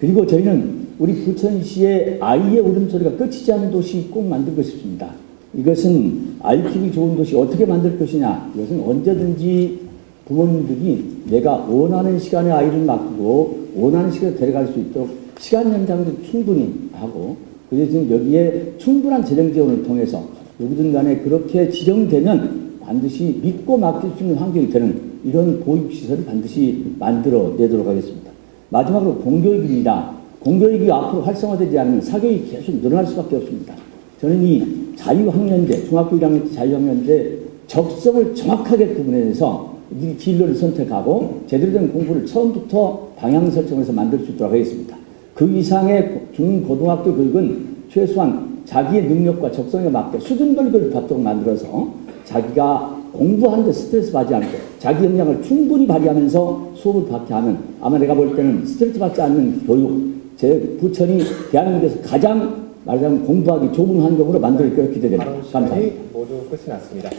그리고 저희는 우리 부천시의 아이의 울음소리가 끝이지 않는 도시 꼭 만들고 싶습니다. 이것은 IQ가 좋은 도시 어떻게 만들 것이냐, 이것은 언제든지 부모님들이 내가 원하는 시간에 아이를 맡기고 원하는 시간에 데려갈 수 있도록 시간 연장도 충분히 하고, 그래서 지금 여기에 충분한 재정 지원을 통해서 누구든 간에 그렇게 지정되면 반드시 믿고 맡길 수 있는 환경이 되는 이런 보육시설을 반드시 만들어내도록 하겠습니다. 마지막으로 공교육입니다. 공교육이 앞으로 활성화되지 않으면 사교육이 계속 늘어날 수밖에 없습니다. 저는 이 자유학년제, 중학교 1학년 때 자유학년제 적성을 정확하게 구분해서 이 진로를 선택하고 제대로 된 공부를 처음부터 방향 설정해서 만들 수 있도록 하겠습니다. 그 이상의 중고등학교 교육은 최소한 자기의 능력과 적성에 맞게 수준별 교육을 받도록 만들어서 자기가 공부하는데 스트레스 받지 않고 자기 역량을 충분히 발휘하면서 수업을 받게 하면 아마 내가 볼 때는 스트레스 받지 않는 교육, 제 부천이 대한민국에서 가장 말하자면 공부하기 좋은 환경으로 만들 거라 기대됩니다. 감사합니다. 모두 끝이 났습니다.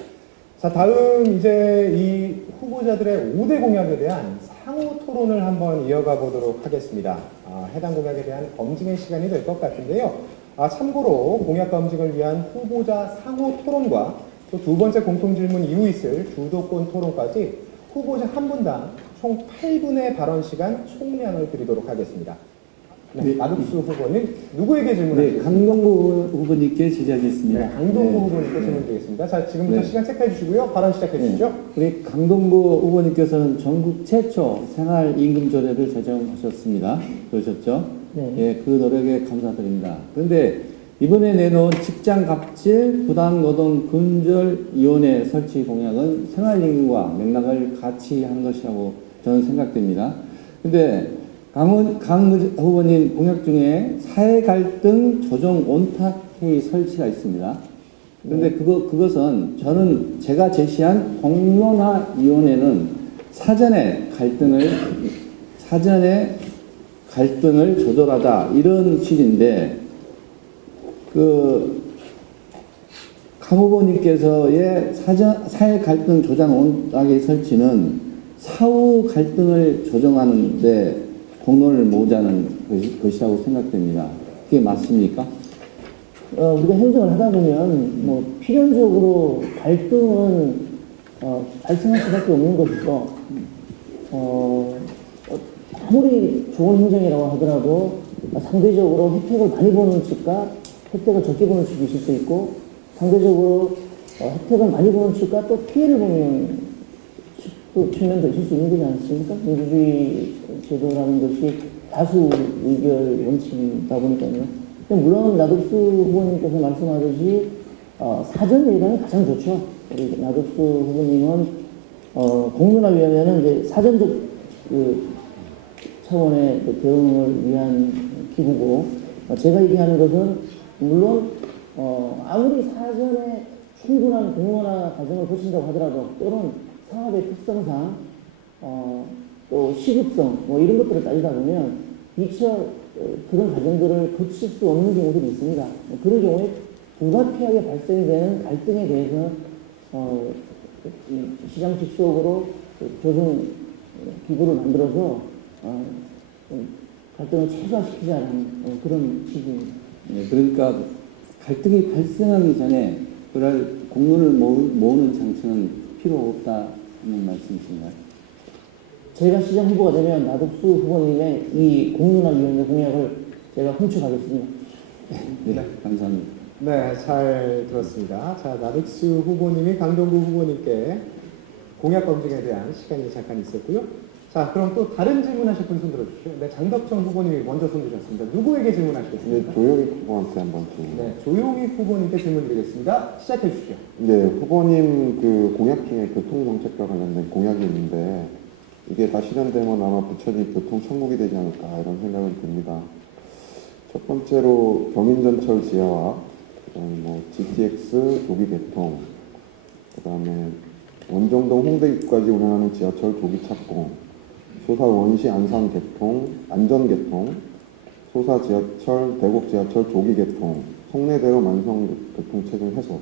자, 다음 이제 이 후보자들의 5대 공약에 대한 상호 토론을 한번 이어가 보도록 하겠습니다. 해당 공약에 대한 검증의 시간이 될 것 같은데요. 참고로 공약 검증을 위한 후보자 상호 토론과 또 두 번째 공통질문 이후 있을 주도권 토론까지 후보자 한 분당 총 8분의 발언 시간 총량을 드리도록 하겠습니다. 네, 나둑수 후보님 누구에게 질문하시겠습니까? 강동구 후보님께 질의하겠습니다. 네, 강동구 후보님께 질문 드리겠습니다. 자, 지금부터 시간 체크해 주시고요. 발언 시작해 주시죠. 우리 강동구 후보님께서는 전국 최초 생활임금 조례를 제정하셨습니다. 그러셨죠? 네. 예, 그 노력에 감사드립니다. 그런데 이번에 내놓은 직장갑질 부당노동근절위원회 설치 공약은 생활임금과 맥락을 같이 한 것이라고 저는 생각됩니다. 그런데 강 후보님 공약 중에 사회갈등 조정 원탁회의 설치가 있습니다. 그런데 그것은 저는 제가 제시한 공론화위원회는 사전에 갈등을 조절하자 이런 취지인데 강 후보님께서의 사회갈등 조정 원탁회의 설치는 사후 갈등을 조정하는 데 공론을 모으자는 것이라고 생각됩니다. 그게 맞습니까? 우리가 행정을 하다 보면 필연적으로 갈등은 발생할 수밖에 없는 것이죠. 아무리 좋은 행정이라고 하더라도 상대적으로 혜택을 많이 보는 측과 혜택을 적게 보는 측이 있을 수 있고, 상대적으로 혜택을 많이 보는 측과 또 피해를 보는 측면도 있을 수 있는 거지 않습니까? 민주주의 제도라는 것이 다수 의결 원칙이다 보니까요. 물론 나덕수 후보님께서 말씀하듯이 사전 예단이 가장 좋죠. 우리 나덕수 후보님은 공론화위원회는 이제 사전적 차원의 대응을 위한 기구고, 제가 얘기하는 것은 물론 아무리 사전에 충분한 공론화 과정을 거친다고 하더라도 또는 사업의 특성상 또 시급성 이런 것들을 따지다 보면 미처 그런 과정들을 거칠 수 없는 경우들이 있습니다. 그런 경우에 불가피하게 발생되는 갈등에 대해서 시장 직속으로 조정 기구를 만들어서 갈등을 최소화시키자는 그런 취지입니다. 네, 그러니까 갈등이 발생하기 전에 그럴 공론을 모으는 장치는 필요 없다는 말씀이신가요? 제가 시장 후보가 되면 나덕수 후보님의 이 공론화위원회 공약을 제가 훔쳐가겠습니다. 네, 감사합니다. 네, 잘 들었습니다. 자, 나둑수 후보님이 강동구 후보님께 공약 검증에 대한 시간이 잠깐 있었고요. 자, 그럼 또 다른 질문하실 분 손 들어주시죠. 네, 장덕정 후보님이 먼저 손 드셨습니다. 누구에게 질문하시겠습니까? 네, 조영익 후보한테 한번 질문. 네, 조용익 후보님께 질문 드리겠습니다. 시작해 주시죠. 네, 후보님 그 공약 중에 교통정책과 관련된 공약이 있는데 이게 다 실현되면 아마 부천이 교통천국이 되지 않을까 이런 생각은 듭니다. 첫 번째로 경인전철 지하화, 그다음에 GTX 조기 개통, 그다음에 원정동 홍대 입구까지 운행하는 지하철 조기 착공, 소사 원시 안산 개통, 안전 개통, 소사 지하철, 대곡 지하철 조기 개통, 송내대로 만성 교통체증 해소.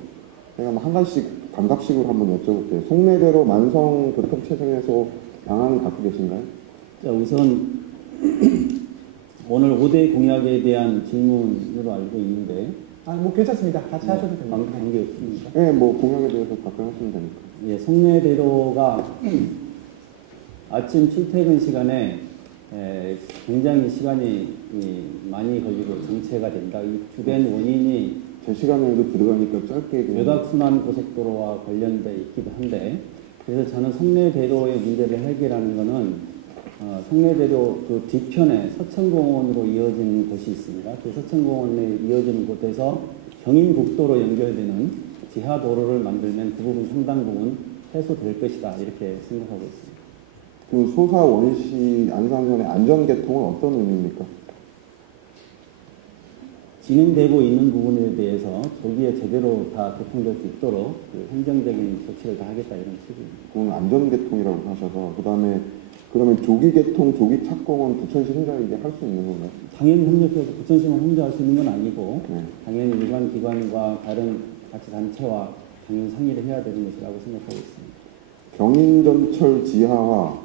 제가 한 가지씩 단답식으로 한번 여쭤볼게요. 송내대로 만성 교통체증 해소 방안을 갖고 계신가요? 자, 우선 오늘 5대 공약에 대한 질문으로 알고 있는데 괜찮습니다. 같이 하셔도 됩니다. 관계 없습니다. 네, 공약에 대해서 답변하시면 되니까. 예, 송내대로가 아침 출퇴근 시간에 굉장히 시간이 많이 걸리고 정체가 된다. 이 주된 원인이 제 시간에도 들어가니까 짧게 그냥 외곽순환고속도로와 관련돼 있기도 한데, 그래서 저는 송내대로의 문제를 해결하는 것은 송내대로 그 뒤편에 서천공원으로 이어진 곳이 있습니다. 그 서천공원에 이어진 곳에서 경인국도로 연결되는 지하도로를 만들면 그 부분 상당 부분 해소될 것이다, 이렇게 생각하고 있습니다. 그 소사 원시 안산선의 안전개통은 어떤 의미입니까? 진행되고 있는 부분에 대해서 조기에 제대로 다 개통될 수 있도록 그 행정적인 조치를 다 하겠다, 이런 취지입니다. 그건 안전개통이라고 하셔서 그다음에 그러면 조기 개통, 조기 착공은 부천시 혼자 이제 할 수 있는 건가요? 당연히 협력해서 부천시만 혼자 할 수 있는 건 아니고 네. 당연히 일반 기관과 다른 같이 단체와 당연히 상의를 해야 되는 것이라고 생각하고 있습니다. 경인전철 지하화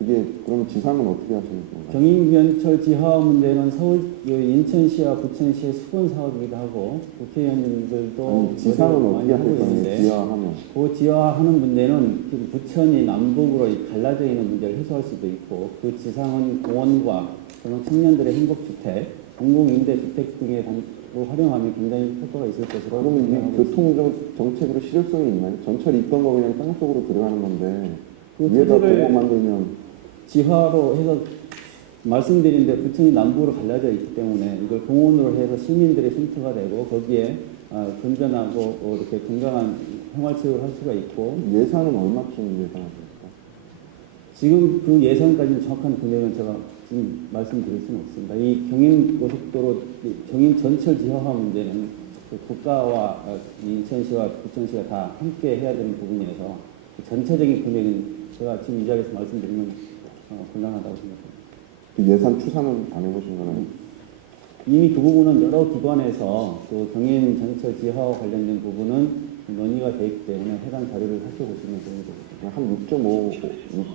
이게 그럼 지상은 어떻게 하시는 건가요? 경인전철 지하화 문제는 서울, 인천시와 부천시의 수건 사업이기도 하고 국회의원님들도 아니, 지상은 노력을 어떻게 많이 하고 하실 거예요? 있는데, 지하하면 그 지하화하는 문제는 지금 부천이 남북으로 갈라져 있는 문제를 해소할 수도 있고, 그 지상은 공원과 그런 청년들의 행복주택, 공공임대주택 등에 활용하면 굉장히 효과가 있을 것으로 그러면 생각하고 이게 있습니다. 교통 정책으로 실효성이 있나요? 전철이 있던 거 그냥 땅 속으로 들어가는 건데 그 위에다 토지를 보고 만들면 지하로 해서 말씀드린데 부천이 남북으로 갈라져 있기 때문에 이걸 공원으로 해서 시민들의 쉼터가 되고 거기에 건전하고 이렇게 건강한 생활체육을 할 수가 있고, 예산은 얼마쯤 예상하십니까? 지금 그 예산까지는 정확한 금액은 제가 지금 말씀드릴 수는 없습니다. 이 경인고속도로, 경인 전철 지하화 문제는 그 국가와 인천시와 부천시가 다 함께 해야 되는 부분이어서 그 전체적인 금액은 제가 지금 이 자리에서 말씀드리면 곤란하다고 생각합니다. 그 예산 추산은 안 해보신 거나요? 이미 그 부분은 여러 기관에서 그 경인 전철 지하와 관련된 부분은 논의가 되어 있기 때문에 해당 자료를 살펴보시면 도움이 되겠습니다. 한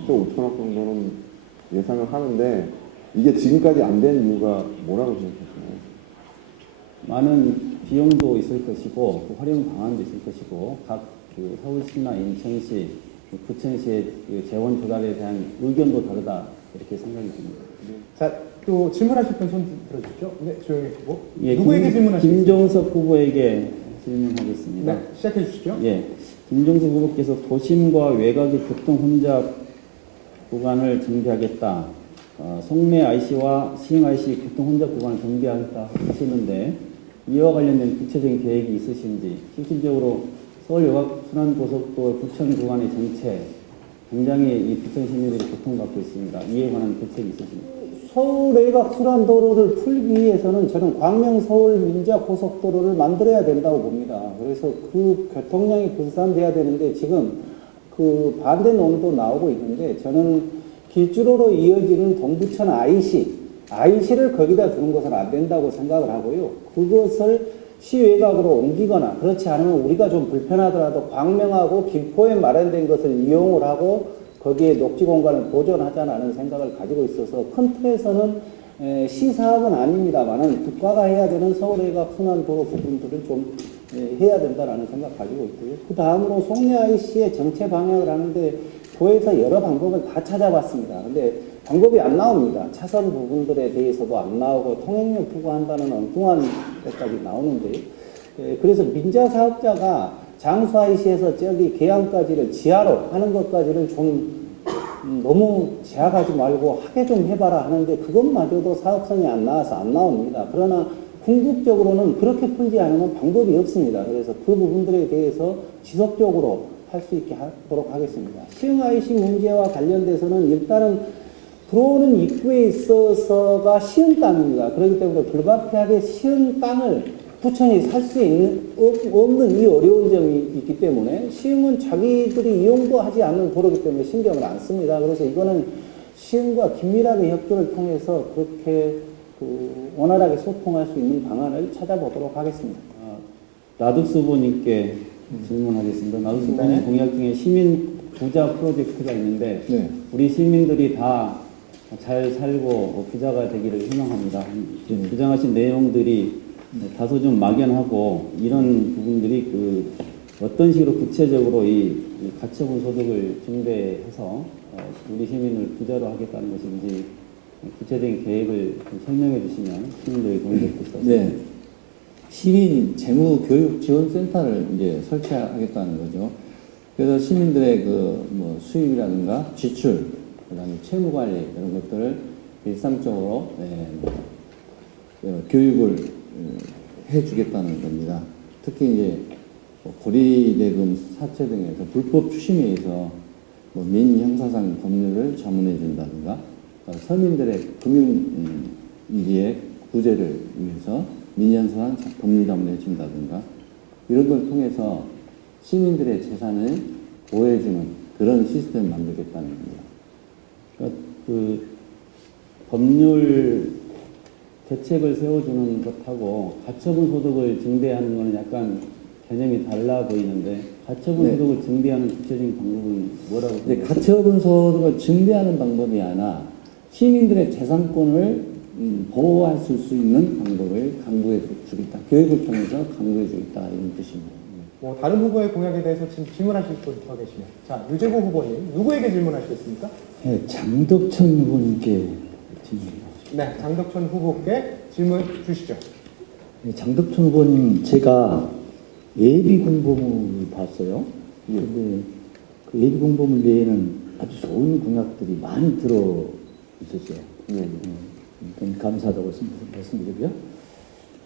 6조 5천억 정도는 예상을 하는데 이게 지금까지 안 된 이유가 뭐라고 생각하시나요? 많은 비용도 있을 것이고 그 활용 방안도 있을 것이고 각 그 서울시나 인천시, 부천시의 그 재원 조달에 대한 의견도 다르다, 이렇게 생각이 듭니다. 자, 또 질문하실 분 손 들어주십시오. 네, 조용히 하고. 예, 누구에게 질문하시겠습니까? 김종석 후보에게 질문하겠습니다. 네, 시작해 주십시오. 예, 김종석 후보께서 도심과 외곽의 교통 혼잡 구간을 정비하겠다. 송내 IC와 시흥 IC 교통 혼잡 구간을 정비하겠다 하시는데, 이와 관련된 구체적인 계획이 있으신지, 실질적으로 서울 외곽순환고속도로 부천 구간의 전체 굉장히 이 부천 시민들이 고통받고 있습니다. 이에 관한 대책이 있으십니까? 서울 외곽 순환도로를 풀기 위해서는 저는 광명 서울 민자 고속도로를 만들어야 된다고 봅니다. 그래서 그 교통량이 분산돼야 되는데 지금 그 반대 논도 나오고 있는데, 저는 길주로로 이어지는 동부천 IC를 거기다 두는 것은 안 된다고 생각을 하고요. 그것을 시외곽으로 옮기거나 그렇지 않으면 우리가 좀 불편하더라도 광명하고 김포에 마련된 것을 이용을 하고 거기에 녹지 공간을 보존하자는 생각을 가지고 있어서 큰 틀에서는 시사업은 아닙니다만은 국가가 해야 되는 서울외곽 순환도로 부분들을 좀 해야 된다라는 생각 가지고 있고요. 그 다음으로 송내 IC의 정체 방향을 하는데 도에서 여러 방법을 다 찾아봤습니다. 근데 방법이 안 나옵니다. 차선 부분들에 대해서도 안 나오고 통행료 부과한다는 엉뚱한 것까지 나오는데요. 그래서 민자 사업자가 장수 IC에서 저기 계양까지를 지하로 하는 것까지를 좀 너무 제약하지 말고 하게 좀 해봐라 하는데 그것마저도 사업성이 안 나와서 안 나옵니다. 그러나 궁극적으로는 그렇게 풀지 않으면 방법이 없습니다. 그래서 그 부분들에 대해서 지속적으로 할 수 있게 하도록 하겠습니다. 시흥 IC 문제와 관련돼서는 일단은 들어오는 입구에 있어서가 시흥 땅입니다. 그렇기 때문에 불가피하게 시흥 땅을 부천이 살 수 없는 이 어려운 점이 있기 때문에 시흥은 자기들이 이용도 하지 않는 도로이기 때문에 신경을 안 씁니다. 그래서 이거는 시흥과 긴밀하게 협조를 통해서 그렇게 원활하게 소통할 수 있는 방안을 찾아보도록 하겠습니다. 나둑수 후보님께 질문하겠습니다. 나둑수 후보님 공약 중에 시민 부자 프로젝트가 있는데 우리 시민들이 다 잘 살고 부자가 되기를 희망합니다. 주장하신 내용들이 다소 좀 막연하고 이런 부분들이 어떤 식으로 구체적으로 이 가처분 소득을 증대해서 우리 시민을 부자로 하겠다는 것인지 구체적인 계획을 좀 설명해 주시면 시민들에게 도움이 될 것 같습니다. 네. 시민 재무 교육 지원 센터를 이제 설치하겠다는 거죠. 그래서 시민들의 그 뭐 수입이라든가 지출, 그다음에 채무 관리 이런 것들을 일상적으로 교육을 해주겠다는 겁니다. 특히 이제 고리대금 사채 등에서 불법 추심에 의해서 뭐 민형사상 법률을 자문해 준다든가 서민들의 금융위기의 구제를 위해서 민형사상 법률 자문해 준다든가 이런 걸 통해서 시민들의 재산을 보호해주는 그런 시스템을 만들겠다는 겁니다. 그러니까 그 법률 대책을 세워주는 것하고 가처분 소득을 증대하는 것은 약간 개념이 달라 보이는데 가처분 소득을 증대하는 구체적인 방법은 뭐라고 생각하세요? 가처분 소득을 증대하는 방법이 아니라 시민들의 재산권을 보호할 수 있는 방법을 강구해 주겠다. 교육을 통해서 강구해 주겠다 이런 뜻입니다. 뭐 다른 후보의 공약에 대해서 지금 질문하실 분 더 계시네요. 자, 유재고 후보님 누구에게 질문하시겠습니까? 네, 장덕천 후보님께 질문합니다. 네, 장덕천 후보께 질문 주시죠. 네, 장덕천 후보님, 제가 예비 공보문을 봤어요. 그런데 그 예비 공보문 내에는 아주 좋은 공약들이 많이 들어 있었어요. 일단 감사하다고 말씀드리고요.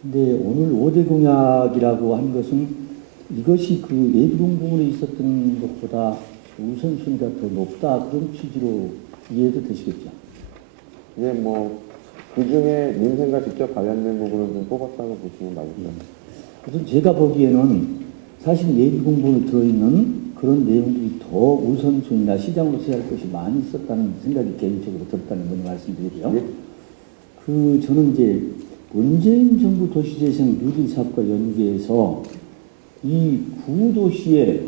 근데 오늘 5대 공약이라고 한 것은 이것이 그 예비 공보문에 있었던 것보다 우선순위가 더 높다 그런 취지로 이해도 되시겠죠? 예, 뭐 그중에 민생과 직접 관련된 부분을 좀 뽑았다고 보시면 맞죠. 그래서 제가 보기에는 사실 예비 공보문에 들어있는 그런 내용들이 더 우선순위나 시장으로 해야 할 것이 많이 있었다는 생각이 개인적으로 들었다는 걸 말씀드리고요. 예? 저는 이제 문재인 정부 도시재생 뉴딜 사업과 연계해서 이 구도시에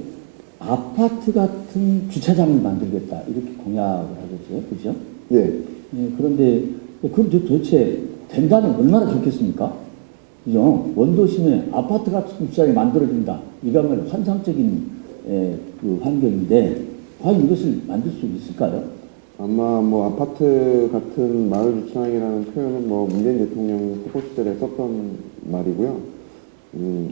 아파트 같은 주차장을 만들겠다 이렇게 공약을 하겠죠, 그죠? 예. 그런데 그럼 도대체 된다면 얼마나 좋겠습니까? 그죠? 원도심에 아파트 같은 주차장이 만들어진다. 이거야말로 환상적인 그 환경인데 과연 이것을 만들 수 있을까요? 아마 뭐 아파트 같은 마을 주차장이라는 표현은 뭐 문재인 대통령 후보 시절에 썼던 말이고요.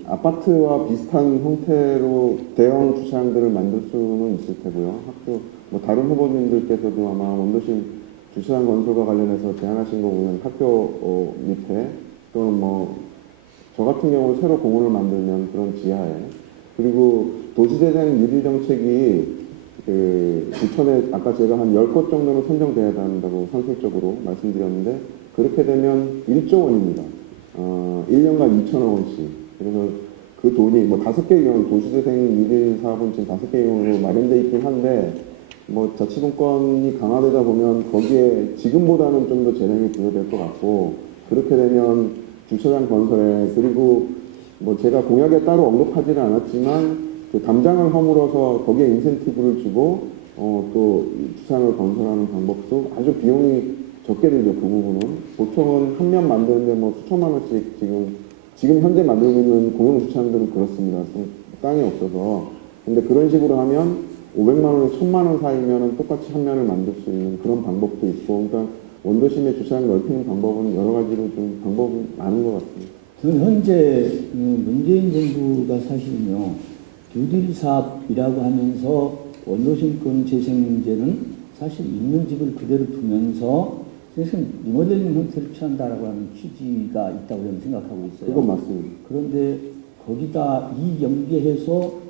아파트와 비슷한 형태로 대형 주차장들을 만들 수는 있을 테고요. 학교 뭐 다른 후보님들께서도 아마 원도심 주차장 건설과 관련해서 제안하신 거 보면 학교 밑에 또는 뭐 저 같은 경우 새로 공원을 만들면 그런 지하에 그리고 도시재생 뉴딜 정책이 그 부천에 아까 제가 한 10곳 정도는 선정돼야 한다고 상식적으로 말씀드렸는데 그렇게 되면 1조 원입니다. 1년간 2천억 원씩. 그래서 그 돈이 뭐 5개 이용 도시재생 뉴딜 사업은 지금 5개 이용으로 마련돼 있긴 한데 뭐 자치분권이 강화되다 보면 거기에 지금보다는 좀 더 재량이 부여될 것 같고 그렇게 되면 주차장 건설에 그리고 뭐 제가 공약에 따로 언급하지는 않았지만 그 담장을 허물어서 거기에 인센티브를 주고 또 주차장을 건설하는 방법도 아주 비용이 적게 들죠. 그 부분은 보통은 한 면 만드는데 뭐 수천만 원씩 지금 현재 만들고 있는 공용 주차장들은 그렇습니다. 땅이 없어서 근데 그런 식으로 하면 500만 원에 1000만 원 사이면은 똑같이 한 면을 만들 수 있는 그런 방법도 있고 그러니까 원도심의 주차장 넓히는 방법은 여러 가지로 좀 방법이 많은 것 같습니다. 저는 현재 문재인 정부가 사실은요 뉴딜 사업이라고 하면서 원도심권 재생 문제는 사실 있는 집을 그대로 두면서 사실 리모델링 형태를 취한다라고 하는 취지가 있다고 저는 생각하고 있어요. 그건 맞습니다. 그런데 거기다 이 연계해서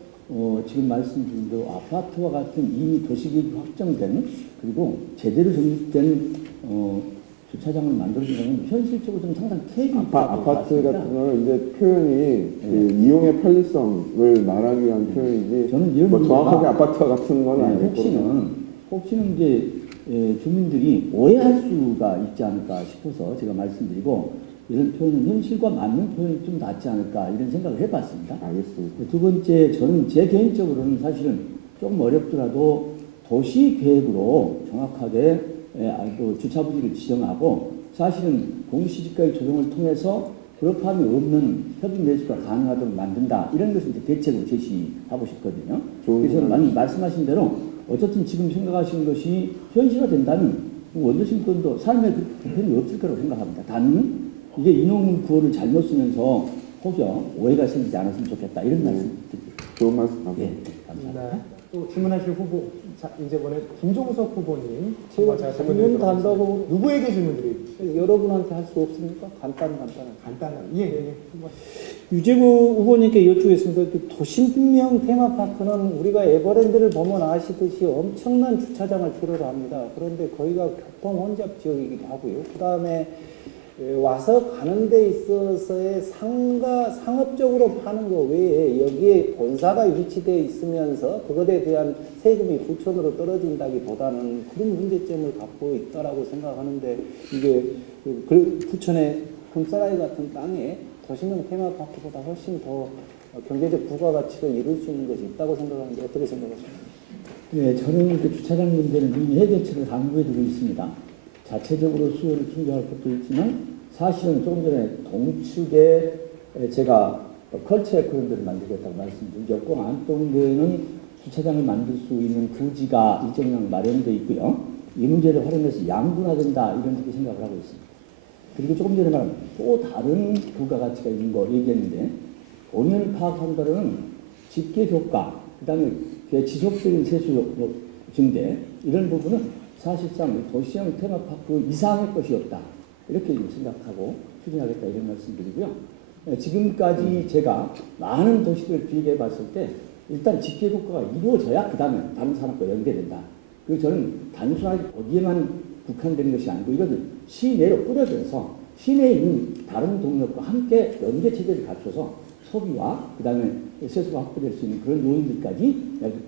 지금 말씀드린 대로 아파트와 같은 이미 도시계획이 확정된 그리고 제대로 정립된 주차장을 만들어준다면 현실적으로 좀 상당히 갭이 아파트 같은 거는 이제 표현이 그 이용의 편리성을 말하기 위한 표현이지 저는 이런 뭐 정확하게 아파트와 같은 건 아니고 혹시는 이제 주민들이 오해할 수가 있지 않을까 싶어서 제가 말씀드리고 이런 표현은 현실과 맞는 표현이 좀 낫지 않을까 이런 생각을 해봤습니다. 알겠습니다. 두 번째 저는 제 개인적으로는 사실은 조금 어렵더라도 도시 계획으로 정확하게 주차 부지를 지정하고 사실은 공시지가의 조정을 통해서 불협화음이 없는 협의 매수가 가능하도록 만든다 이런 것을 이제 대책으로 제시하고 싶거든요. 그래서 말씀하신 대로 어쨌든 지금 생각하시는 것이 현실화된다면 원도심권도 삶의 불편이 없을 거라고 생각합니다. 단 이게 인용 구호를 잘못 쓰면서 혹여 오해가 생기지 않았으면 좋겠다 이런 말씀 드립니다. 좋은 말씀 감사합니다. 예, 감사합니다. 네. 또 질문하실 후보, 자, 이번에 김종석 후보님. 제가 질문 질문 드리도록 단다고 하겠습니다. 누구에게 질문 드릴까요? 여러분한테 할 수 없습니까? 간단한. 간단한. 예. 유재구 후보님께 여쭈겠습니다. 그 도심명 테마파크는 우리가 에버랜드를 보면 아시듯이 엄청난 주차장을 필요로 합니다. 그런데 거기가 교통 혼잡 지역이기도 하고요. 그 다음에 와서 가는 데 있어서의 상업적으로 파는 거 외에 여기에 본사가 위치되어 있으면서 그것에 대한 세금이 부천으로 떨어진다기보다는 그런 문제점을 갖고 있다라고 생각하는데 이게 부천의 금사라이 같은 땅에 도심형 테마파크보다 훨씬 더 경제적 부가가치를 이룰 수 있는 것이 있다고 생각하는데 어떻게 생각하십니까? 네, 저는 그 주차장 문제는 이미 해결책을 강구해두고 있습니다. 자체적으로 수요를 충족할 것도 있지만 사실은 조금 전에 동측에 제가 컬처 에코랜드를 만들겠다고 말씀드린 역공 안동교에는 주차장을 만들 수 있는 부지가 일정량 마련되어 있고요. 이 문제를 활용해서 양분화된다 이런 식의 생각을 하고 있습니다. 그리고 조금 전에 말한 또 다른 부가가치가 있는 거 얘기했는데 본연을 파악한 거는 집계 효과, 그 다음에 지속적인 세수 증대 이런 부분은 사실상 도시형 테마파크 이상의 것이 없다. 이렇게 생각하고 추진하겠다 이런 말씀드리고요. 지금까지 제가 많은 도시들을 비교해 봤을 때 일단 집계 효과가 이루어져야 그 다음에 다른 산업과 연계된다. 그리고 저는 단순하게 거기에만 국한되는 것이 아니고 이것을 시내로 뿌려져서 시내에 있는 다른 동력과 함께 연계 체제를 갖춰서 소비와 그 다음에 세수가 확보될 수 있는 그런 요인들까지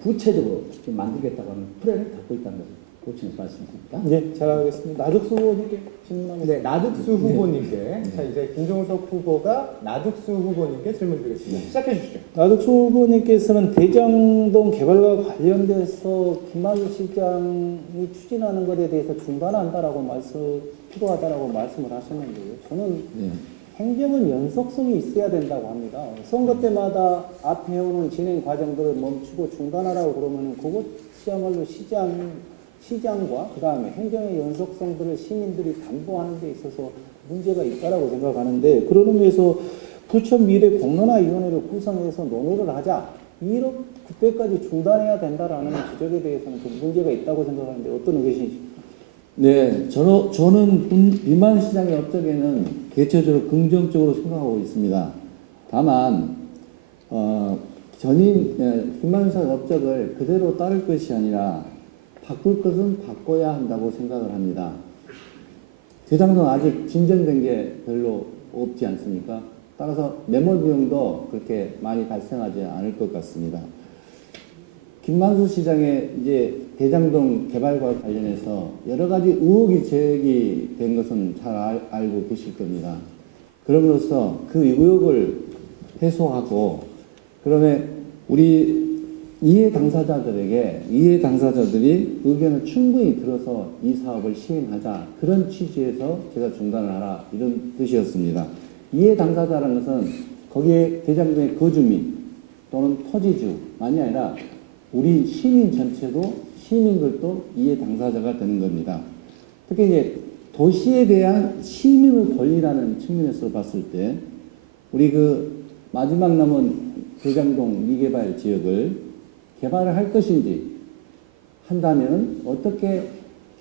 구체적으로 좀 만들겠다고 하는 플랜을 갖고 있다는 것을 고치면서 말씀드립니다. 네, 잘 알겠습니다. 나둑수 후보님께 질문하겠습니다. 네, 나둑수 후보님께. 자, 이제 김종석 후보가 나둑수 후보님께 질문 드리겠습니다. 시작해 주시죠. 나둑수 후보님께서는 대장동 개발과 관련돼서 김만수 시장이 추진하는 것에 대해서 중단한다라고 필요하다라고 말씀을 하셨는데요. 저는 행정은 연속성이 있어야 된다고 합니다. 선거 때마다 앞에 해오는 진행 과정들을 멈추고 중단하라고 그러면 그것이야말로 시장과 그 다음에 행정의 연속성들을 시민들이 담보하는 데 있어서 문제가 있다라고 생각하는데 그런 의미에서 부천 미래 공론화위원회를 구성해서 논의를 하자. 그때까지 중단해야 된다라는 지적에 대해서는 좀 문제가 있다고 생각하는데 어떤 의견이십니까? 네, 저는 비만 시장의 업적에는 대체적으로 긍정적으로 생각하고 있습니다. 다만 비만 시장 업적을 그대로 따를 것이 아니라 바꿀 것은 바꿔야 한다고 생각을 합니다. 대장동 아직 진전된 게 별로 없지 않습니까? 따라서 매몰 비용도 그렇게 많이 발생하지 않을 것 같습니다. 김만수 시장의 이제 대장동 개발과 관련해서 여러 가지 의혹이 제기된 것은 잘 알고 계실 겁니다. 그럼으로써 그 의혹을 해소하고 그러면 우리 이해 당사자들이 의견을 충분히 들어서 이 사업을 시행하자 그런 취지에서 제가 중단을 하라 이런 뜻이었습니다. 이해 당사자라는 것은 거기에 대장동의 거주민 또는 토지주만이 아니라 우리 시민 전체도 시민들도 이해 당사자가 되는 겁니다. 특히 이제 도시에 대한 시민의 권리라는 측면에서 봤을 때 우리 그 마지막 남은 대장동 미개발 지역을 개발을 할 것인지 한다면 어떻게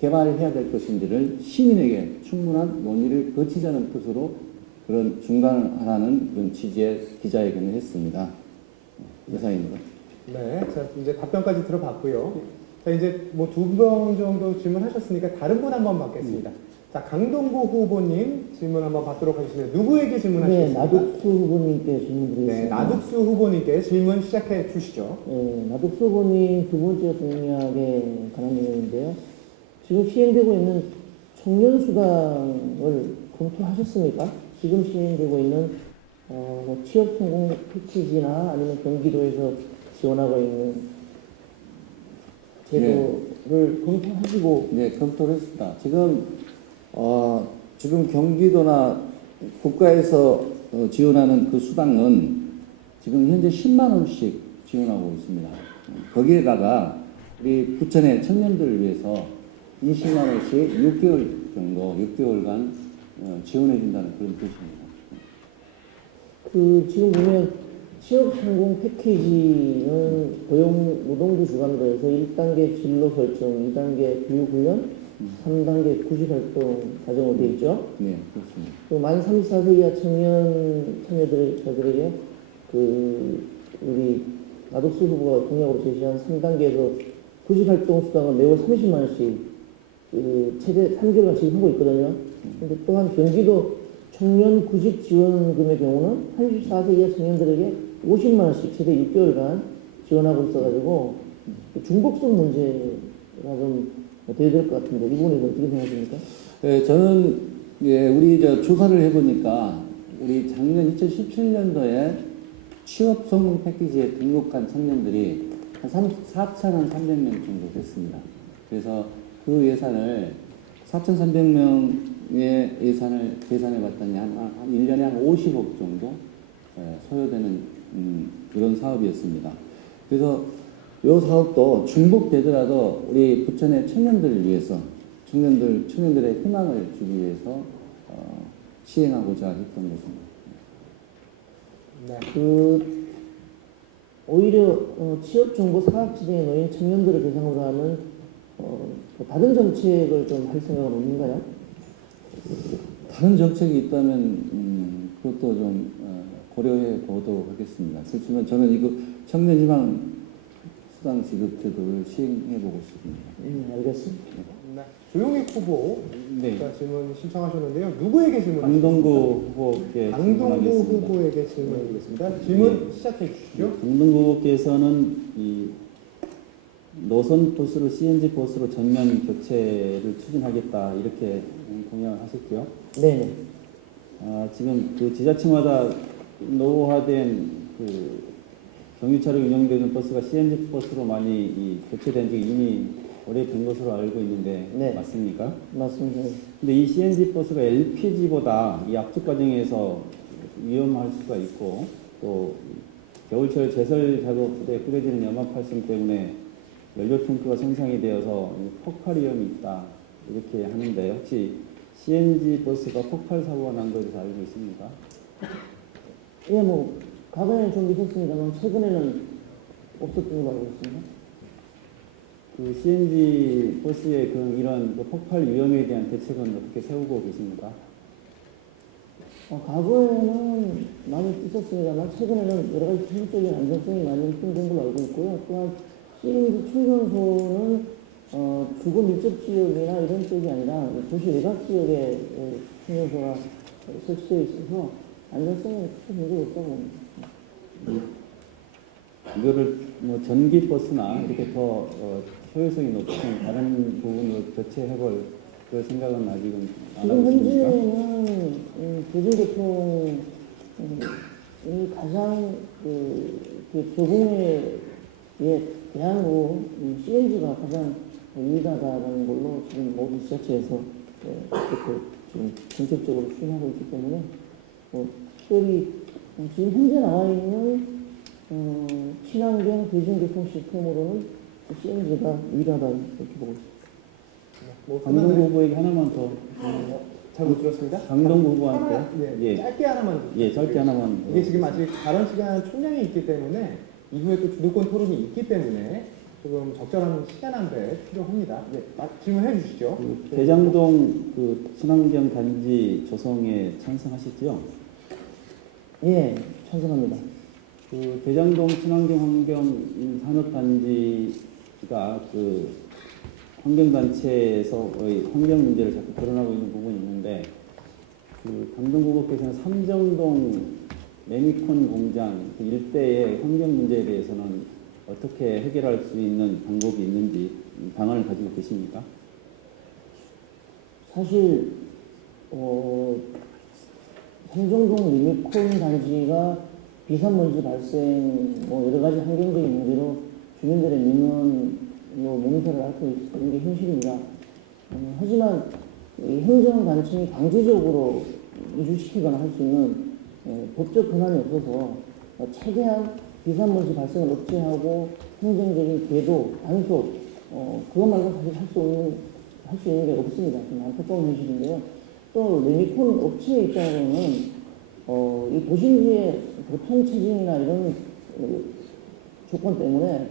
개발을 해야 될 것인지를 시민에게 충분한 논의를 거치자는 뜻으로 그런 중단을 하라는 그런 취지의 기자회견을 했습니다. 이상입니다. 네, 자 이제 답변까지 들어봤고요. 자 이제 뭐 2번 정도 질문하셨으니까 다른 분 한번 받겠습니다. 자 강동구 후보님 질문 한번 받도록 하겠습니다. 누구에게 질문하시겠습니까? 네, 나둑수 후보님께 질문드리겠습니다. 네, 나둑수 후보님께 질문 시작해 주시죠. 네, 나둑수 후보님 두 번째 공약에 관한 내용인데요. 지금 시행되고 있는 청년수당을 검토하셨습니까? 지금 시행되고 있는 취업 성공 패키지나 아니면 경기도에서 지원하고 있는 제도를 검토하시고 네, 검토를 했습니다. 지금 경기도나 국가에서 지원하는 그 수당은 지금 현재 10만 원씩 지원하고 있습니다. 거기에다가 우리 부천의 청년들을 위해서 20만 원씩 6개월 정도, 6개월간 지원해 준다는 그런 뜻입니다. 지금 보면 취업 성공 패키지는 고용노동부 주관으로 해서 1단계 진로 설정, 2단계 교육 훈련, 3단계 구직 활동 과정으로 되어 있죠. 네, 그렇습니다. 또 만 34세 이하 청년 자녀들에게 우리 나독수 후보가 공약으로 제시한 3단계에서 구직 활동 수당을 매월 30만 원씩 최대 3개월간 지급하고 있거든요. 근데 또한 경기도 청년 구직 지원금의 경우는 34세 이하 청년들에게 50만 원씩 최대 6개월간 지원하고 있어가지고 중복성 문제가 좀 돼야 될 것 같은데 이 부분에 어떻게 생각하십니까? 네, 저는 우리 조사를 해보니까 우리 작년 2017년도에 취업 성공 패키지에 등록한 청년들이 한 4,300명 정도 됐습니다. 그래서 그 예산을 4,300명의 예산을 계산해 봤더니 한 1년에 한 50억 정도 소요되는 그런 사업이었습니다. 그래서 이 사업도 중복되더라도 우리 부천의 청년들을 위해서 청년들의 희망을 주기 위해서 시행하고자 했던 것입니다. 네. 오히려 취업 정보 사각지대에 놓인 청년들을 대상으로 하는 다른 정책을 좀 할 생각은 없는가요? 다른 정책이 있다면 그것도 좀 고려해 보도록 하겠습니다. 그렇지만 저는 이거 청년희망 수당 지급 제도를 시행해 보고 싶습니다. 알겠습니다. 네. 조용익 후보 네. 질문 신청하셨는데요. 누구에게 질문? 강동구 후보께 강동구 질문하겠습니다. 후보에게 질문드리겠습니다. 질문 시작해 주시죠. 강동구 후보께서는 이 노선 버스로 CNG 버스로 전면 교체를 추진하겠다 이렇게 공약하셨고요. 네. 지금 그 지자체마다 노후화된 그 경유차로 운영되는 버스가 CNG 버스로 많이 교체된 지 이미 오래된 것으로 알고 있는데 네. 맞습니까? 맞습니다. 근데 이 CNG 버스가 LPG보다 이 압축 과정에서 위험할 수가 있고 또 겨울철 제설 작업에 뿌려지는 염화 활성 때문에 연료 탱크가 손상이 되어서 폭발 위험이 있다 이렇게 하는데 혹시 CNG 버스가 폭발 사고가 난 것에 대해서 알고 있습니까? 예, 과거에는 좀 있었습니다만 최근에는 없었던 걸로 알고 있습니다. 그 CNG 버스의 이런 폭발 위험에 대한 대책은 어떻게 세우고 계십니까? 과거에는 많이 있었습니다만 최근에는 여러 가지 기술적인 안전성이 많이 힘든 걸로 알고 있고요. 또한 CNG 충전소는 주거 밀접 지역이나 이런 쪽이 아니라 도시 외곽 지역에 충전소가 설치되어 있어서 안전성에 큰 문제가 없다고 봅니다. 이거를 전기 버스나 이렇게 더 효율성이 높은 다른 부분으로 교체해볼 그 생각은 아직은 안 지금 하고 있습니까? 현재는 대중교통이 가장 교통에 대항으로 CNG가 가장 유리하다라는 걸로 지금 모든 지자체에서 그렇게 지금 정책적으로 추진하고 있기 때문에 특별히 지금 현재 나와 있는 친환경 대중교통 시스템으로는 CNG가 유리하다 이렇게 보고 있습니다. 강동구 후보에게 하나만 더. 잘 못 들었습니다. 강동구 후보한테. 네, 짧게 하나만. 예, 짧게 하나만. 이게 지금 아직 발언 시간 총량이 있기 때문에 이후에 또 주도권 토론이 있기 때문에 조금 적절한 시간 안배 필요합니다. 네, 질문해 주시죠. 대장동 친환경 단지 조성에 찬성하시죠? 예, 찬성합니다. 대장동 친환경 환경 산업단지가 환경단체에서의 환경 문제를 자꾸 거론하고 있는 부분이 있는데, 강동구 후보께서는 삼정동 레미콘 공장 일대의 환경 문제에 대해서는 어떻게 해결할 수 있는 방법이 있는지 방안을 가지고 계십니까? 사실 삼정동 리미콘 단지가 비산먼지 발생 여러 가지 환경적인 문제로 주민들의 민원으로 맹세를 앓고 있는 게 현실입니다. 하지만 행정단체이 강제적으로 이주시키거나 할 수 있는 법적 권한이 없어서 최대한 비산먼지 발생을 억제하고 행정적인 궤도, 단속, 그것 말고 사실 할 수 있는 게 없습니다. 좀 안타까운 현실인데요. 또 레미콘 업체 입장으로는 이 도심지의 교통체증이나 이런 조건 때문에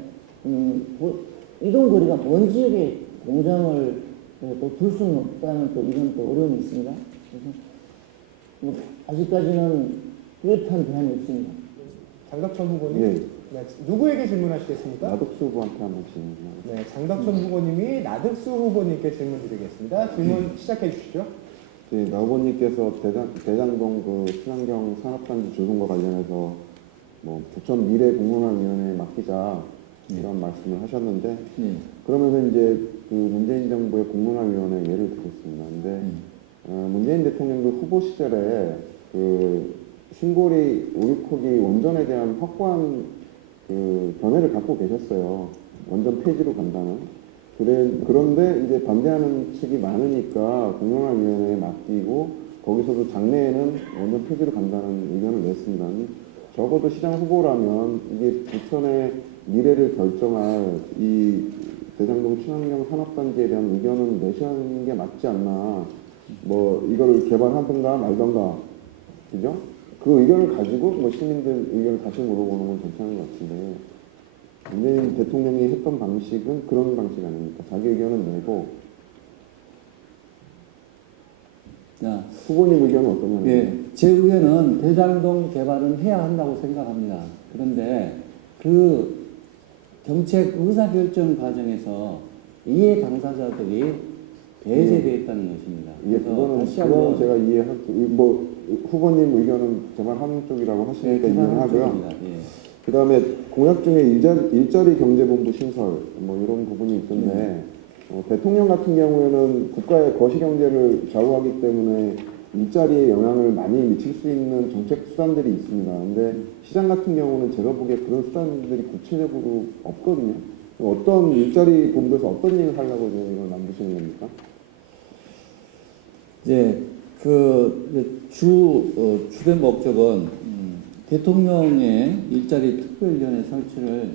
이동 거리가 먼 지역에 공장을 또 둘 수는 없다는 또 이런 또 어려움이 있습니다. 그래서 아직까지는 뚜렷한 대안이 없습니다. 장덕천 후보님, 예. 네, 누구에게 질문하시겠습니까? 나덕수 후보한테 한번 질문해요. 네, 장덕천 후보님이 나덕수 후보님께 질문 드리겠습니다. 질문 시작해 주시죠. 네, 나 후보님께서 대장동 그 친환경 산업단지 준공과 관련해서 뭐 부천 미래공론화위원회에 맡기자 이런 말씀을 하셨는데 네. 그러면은 이제 그 문재인 정부의 공론화위원회 예를 들겠습니다. 근데 문재인 대통령도 후보 시절에 그 신고리 오일코기 원전에 대한 확고한 그 견해를 갖고 계셨어요. 원전 폐지로 간다는. 그런데 이제 반대하는 측이 많으니까 공론화위원회에 맡기고 거기서도 장래에는 원전 폐지로 간다는 의견을 냈습니다. 적어도 시장 후보라면 이게 부천의 미래를 결정할 이 대장동 친환경 산업단지에 대한 의견은 내셔야 하는 게 맞지 않나. 뭐 이걸 개발하든가 말든가, 그죠? 그 의견을 가지고 뭐 시민들 의견을 다시 물어보는 건 괜찮은 것 같은데 문재인 대통령이 했던 방식은 그런 방식 아닙니까? 자기 의견은 내고. 자, 후보님 의견은 어떠냐고요? 예, 제 의견은 대장동 개발은 해야 한다고 생각합니다. 그런데 그 정책 의사결정 과정에서 이해 당사자들이 배제되어 있다는 것입니다. 예, 그거는 제가 이해하고, 뭐, 후보님 의견은 정말 한쪽이라고 하시니까 이해하고요. 예. 그 다음에 공약 중에 일자리 경제본부 신설, 뭐 이런 부분이 있던데, 대통령 같은 경우에는 국가의 거시경제를 좌우하기 때문에 일자리에 영향을 많이 미칠 수 있는 정책 수단들이 있습니다. 근데 시장 같은 경우는 제가 보기에 그런 수단들이 구체적으로 없거든요. 어떤 일자리 본부에서 어떤 일을 하려고 지금 이걸 만드시는 겁니까? 이제 주된 목적은 대통령의 일자리 특별위원회 설치를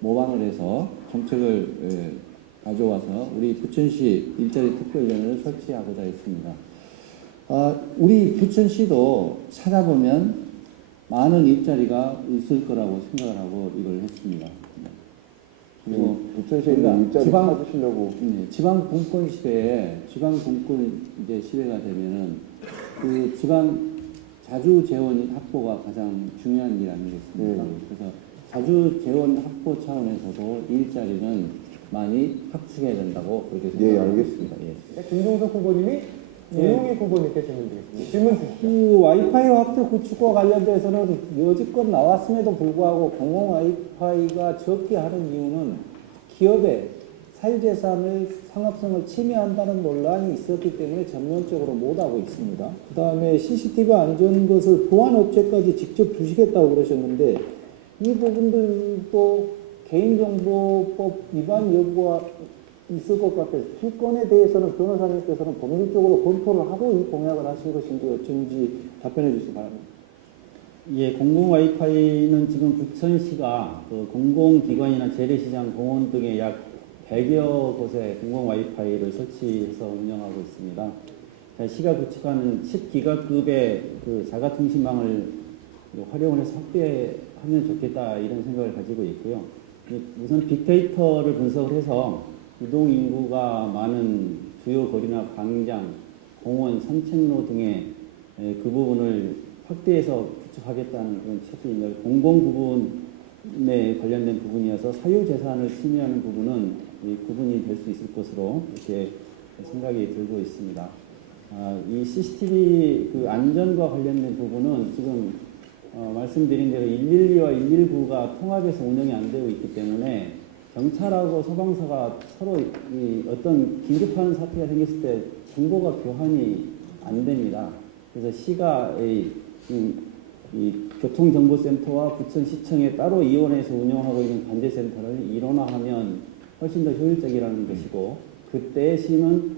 모방을 해서 정책을 가져와서 우리 부천시 일자리 특별위원회를 설치하고자 했습니다. 우리 부천시도 찾아보면 많은 일자리가 있을 거라고 생각을 하고 이걸 했습니다. 그리고 부천시에 있는 일자리 찾으시려고. 지방 분권 시대에 지방 분권 이제 시대가 되면은 그 지방 자주 재원 확보가 가장 중요한 일 아니겠습니까? 그래서 자주 재원 확보 차원에서도 일자리는 많이 확충해야 된다고 그렇게 생각합니다. 알겠습니다. 예. 김종석 후보님이 이용익 후보님께 질문 드리겠습니다. 질문 주시죠. 이 와이파이 확대 구축과 관련돼서는 여지껏 나왔음에도 불구하고 공공 와이파이가 적게 하는 이유는 기업의 사유재산을 상업성을 침해한다는 논란이 있었기 때문에 전면적으로 못하고 있습니다. 그 다음에 CCTV 안전 것을 보안업체까지 직접 주시겠다고 그러셨는데 이 부분들도 개인정보법 위반 여부가 있을 것 같아서 이 건에 대해서는 변호사님께서는 법률적으로 검토를 하고 이 공약을 하신 것인지 어쩐지 답변해 주시기 바랍니다. 예, 공공 와이파이는 지금 부천시가 그 공공기관이나 재래시장, 공원 등의 약 100여 곳에 공공 와이파이를 설치해서 운영하고 있습니다. 시가 구축하는 10기가급의 그 자가통신망을 활용을 해서 확대하면 좋겠다 이런 생각을 가지고 있고요. 우선 빅데이터를 분석을 해서 이동 인구가 많은 주요 거리나 광장, 공원, 산책로 등의 그 부분을 확대해서 구축하겠다는 그런 취지입니다. 공공 부분에 관련된 부분이어서 사유재산을 침해하는 부분은 구분이 될 수 있을 것으로 이렇게 생각이 들고 있습니다. 이 CCTV 그 안전과 관련된 부분은 지금 말씀드린 대로 112와 119가 통합해서 운영이 안 되고 있기 때문에 경찰하고 소방서가 서로 어떤 긴급한 사태가 생겼을 때 정보가 교환이 안 됩니다. 그래서 시가 이 교통정보센터와 부천시청에 따로 이원해서 운영하고 있는 관제센터를 일원화하면 훨씬 더 효율적이라는 것이고 그때 시는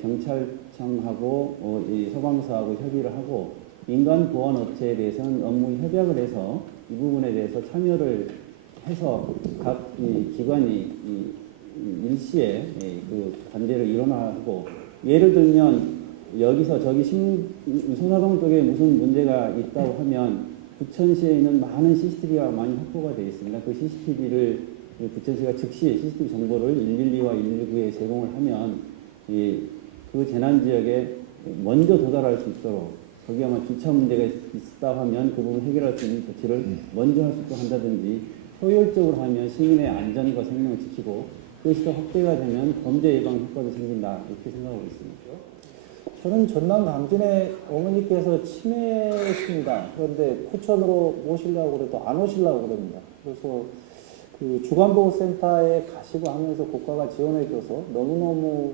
경찰청하고 이 소방서하고 협의를 하고 민간 보안업체에 대해서는 업무 협약을 해서 이 부분에 대해서 참여를 해서 각 이 기관이 일시에 그 관제를 일어나고, 예를 들면 여기서 저기 소사동 쪽에 무슨 문제가 있다고 하면 부천시에 있는 많은 CCTV가 많이 확보가 되어 있습니다. 그 CCTV를 부천시가 즉시 CCTV 정보를 112와 119에 제공을 하면 그 재난 지역에 먼저 도달할 수 있도록, 거기 아마 주차 문제가 있다 하면 그 부분 해결할 수 있는 조치를 먼저 할 수 있도록 한다든지, 효율적으로 하면 시민의 안전과 생명을 지키고 그것이 더 확대가 되면 범죄 예방 효과도 생긴다, 이렇게 생각하고 있습니다. 저는 전남 강진의 어머니께서 치매십니다. 그런데 포천으로 모시려고 그래도 안 오시려고 그럽니다. 그래서 그 주간보호센터에 가시고 하면서 국가가 지원해줘서 너무너무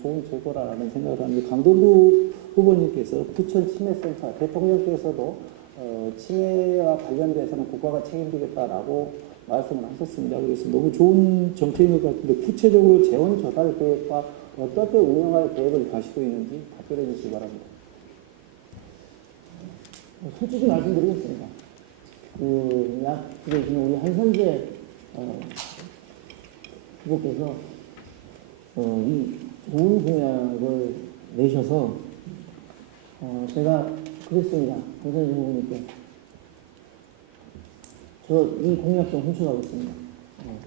좋은 제도라는 생각을 합니다. 강동구 후보님께서 부천 치매센터, 대통령께서도 치매와 관련돼서는 국가가 책임지겠다라고 말씀을 하셨습니다. 그래서 너무 좋은 정책인 것 같은데, 구체적으로 재원 조달 계획과 어떻게 운영할 계획을 가시고 있는지 답변해 주시기 바랍니다. 솔직히 말씀드리겠습니다. 약국에 계시는 우리 한선재 후보께서 이 좋은 공약을 내셔서 제가 그랬습니다. 한선재 후보님께 저 이 공약 좀 훔쳐가겠습니다.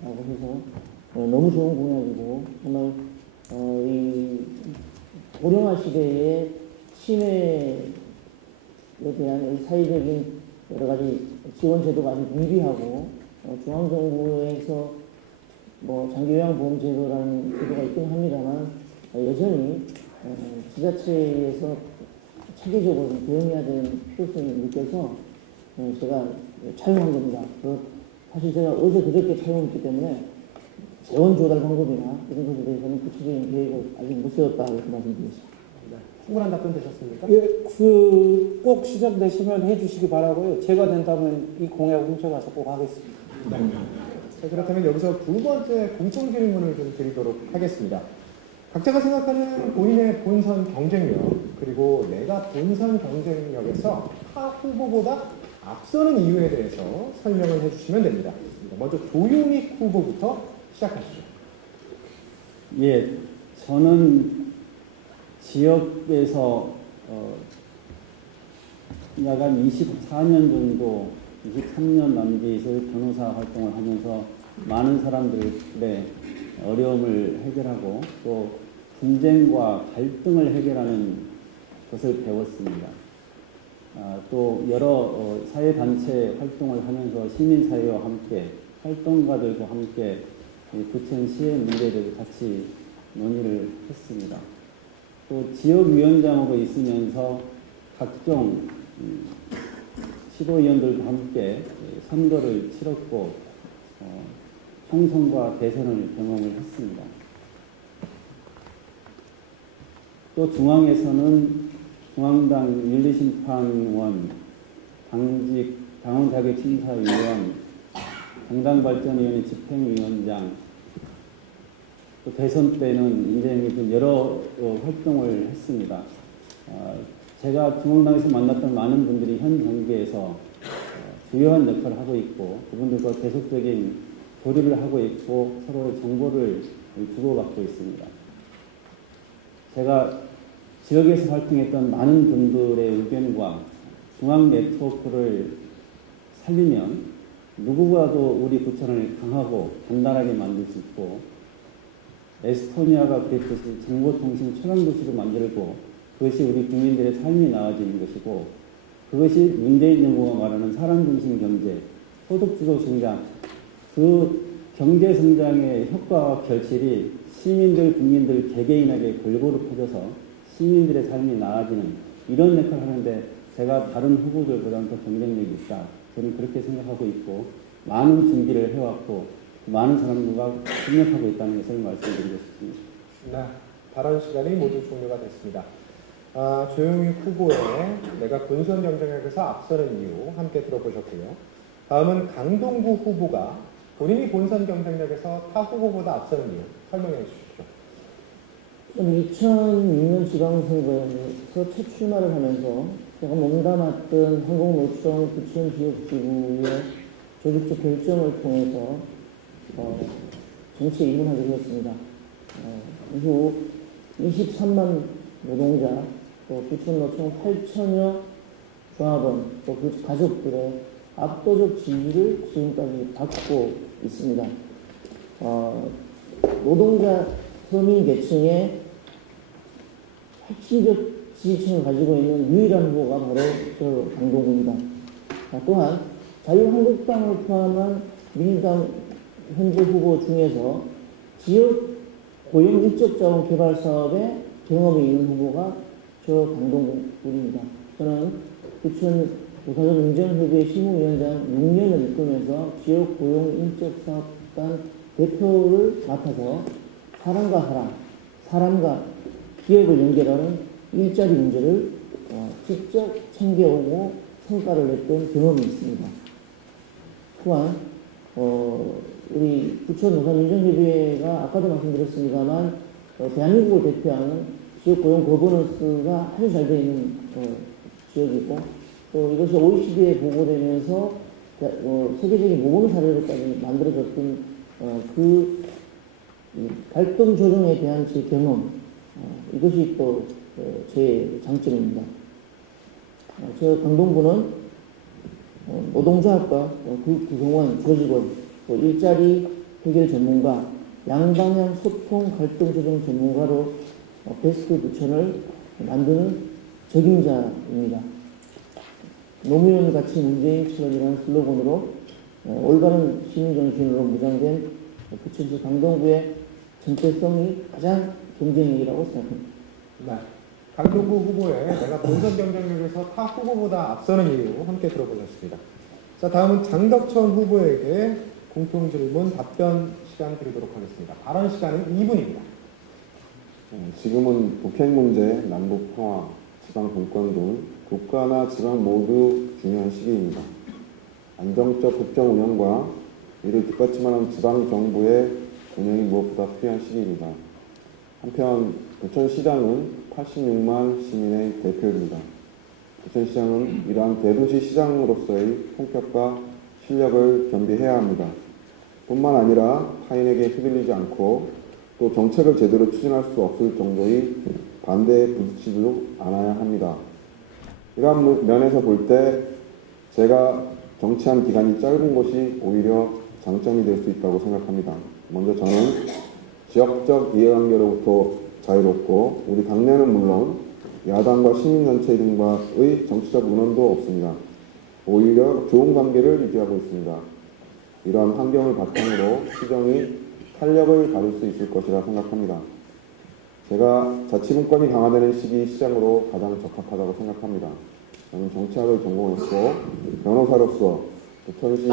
라고 해서 너무 좋은 공약이고, 정말 이 고령화 시대에 치매에 대한 사회적인 여러 가지 지원 제도가 아주 미비하고, 중앙정부에서 뭐 장기요양보험제도라는 제도가 있긴 합니다만, 여전히 지자체에서 체계적으로 대응해야 되는 필요성이 느껴서 제가 차용한 겁니다. 사실 제가 어제 그저께 차용했기 때문에 재원 조달 방법이나 이런 것에 대해서는 구체적인 계획을 아직 못 세웠다, 이렇게 말씀드리겠습니다. 네. 충분한 답변 되셨습니까? 예, 꼭 시작되시면 해주시기 바라고요. 제가 된다면 이 공약 훔쳐가서 꼭 하겠습니다. 네. 자, 그렇다면 여기서 두 번째 공통 질문을 좀 드리도록 하겠습니다. 각자가 생각하는 본인의 본선 경쟁력, 그리고 내가 본선 경쟁력에서 타 후보보다 앞서는 이유에 대해서 설명을 해주시면 됩니다. 먼저 조용익 후보부터 시작하시죠. 예, 저는 지역에서 약 한 24년 정도, 23년 남짓을 변호사 활동을 하면서 많은 사람들의 어려움을 해결하고 또 분쟁과 갈등을 해결하는 것을 배웠습니다. 또 여러 사회단체 활동을 하면서 시민사회와 함께, 활동가들과 함께 부천시의 문제들을 같이 논의를 했습니다. 또 지역위원장으로 있으면서 각종 시도위원들과 함께 선거를 치렀고 총선과 대선을 경험을 했습니다. 또 중앙에서는 중앙당 윤리심판원, 당원자격심사위원, 정당발전위원회 집행위원장, 또 대선 때는 굉장히 여러 활동을 했습니다. 제가 중앙당에서 만났던 많은 분들이 현 정계에서 주요한 역할을 하고 있고, 그분들과 계속적인 교류를 하고 있고 서로 정보를 주고받고 있습니다. 제가 지역에서 활동했던 많은 분들의 의견과 중앙 네트워크를 살리면 누구보다도 우리 부천을 강하고 단단하게 만들 수 있고, 에스토니아가 그랬듯이 정보통신 최강도시로 만들고 그것이 우리 국민들의 삶이 나아지는 것이고, 그것이 문재인 정부가 말하는 사람중심 경제, 소득주도 성장, 그 경제성장의 효과와 결실이 시민들, 국민들 개개인에게 골고루 퍼져서 시민들의 삶이 나아지는 이런 역할을 하는데 제가 다른 후보들보다는 더 경쟁력이 있다. 저는 그렇게 생각하고 있고, 많은 준비를 해왔고 많은 사람들과 협력하고 있다는 것을 말씀드리고 싶습니다. 네, 발언 시간이 모두 종료가 됐습니다. 조용익 후보의 내가 본선 경쟁력에서 앞서는 이유 함께 들어보셨고요. 다음은 강동구 후보가 본인이 본선 경쟁력에서 타 후보보다 앞서는 이유 설명해 주십시오. 2006년 지방선거에서 첫 출마를 하면서 제가 몸담았던 한국노총 부천 지역지구의 조직적 결정을 통해서 정치에 입문하게 되었습니다. 이후 23만 노동자, 또 부천노총 8천여 조합원, 또 그 가족들의 압도적 지지를 지금까지 받고 있습니다. 노동자 서민 계층의 핵심적 지지층을 가지고 있는 유일한 후보가 바로 저 강동구입니다. 또한 자유한국당을 포함한 민주당 현재 후보 중에서 지역 고용 인적자원 개발 사업에 경험이 있는 후보가 저 강동구입니다. 저는 부천 노사전 운전협의회 실무위원장 6년을 이끌면서 지역 고용 인적사업단 대표를 맡아서 사람과 사람, 사람과 기업을 연결하는 일자리 문제를 직접 챙겨오고 성과를 냈던 경험이 있습니다. 또한 우리 부천 노사운전협의회가 아까도 말씀드렸습니다만 대한민국을 대표하는 지역 고용 거버넌스가 아주 잘 되어 있는 지역이고 또 이것이 OECD에 보고되면서 세계적인 모범 사례로까지 만들어졌던 그 갈등 조정에 대한 제 경험, 이것이 또 제 장점입니다. 저 강동구는 노동조합과 그 구성원, 조직원, 또 일자리 해결 전문가, 양방향 소통 갈등 조정 전문가로 베스트 부천을 만드는 적임자입니다. 노무현 가치 문재인처럼이라는 슬로건으로 올바른 시민정신으로 무장된 부천시 강동구의 정체성이 가장 경쟁력이라고 생각합니다. 네. 강동구 후보의 내가 본선 경쟁력에서 타 후보보다 앞서는 이유 함께 들어보셨습니다. 자, 다음은 장덕천 후보에게 공통질문 답변 시간 드리도록 하겠습니다. 발언 시간은 2분입니다. 지금은 북핵 문제, 남북 평화, 지방 분권 등 국가나 지방 모두 중요한 시기입니다. 안정적 국정 운영과 이를 뒷받침하는 지방 정부의 운영이 무엇보다 필요한 시기입니다. 한편 부천시장은 86만 시민의 대표입니다. 부천시장은 이러한 대도시 시장으로서의 품격과 실력을 겸비해야 합니다. 뿐만 아니라 타인에게 휘둘리지 않고 또 정책을 제대로 추진할 수 없을 정도의 반대에 부딪히지도 않아야 합니다. 이러한 면에서 볼 때 제가 정치한 기간이 짧은 것이 오히려 장점이 될 수 있다고 생각합니다. 먼저 저는 지역적 이해관계로부터 자유롭고 우리 당내는 물론 야당과 시민단체 등과의 정치적 운원도 없습니다. 오히려 좋은 관계를 유지하고 있습니다. 이러한 환경을 바탕으로 시정이 탄력을 받을 수 있을 것이라 생각합니다. 제가 자치분권이 강화되는 시기 시장으로 가장 적합하다고 생각합니다. 저는 정치학을 전공했고 변호사로서 부천시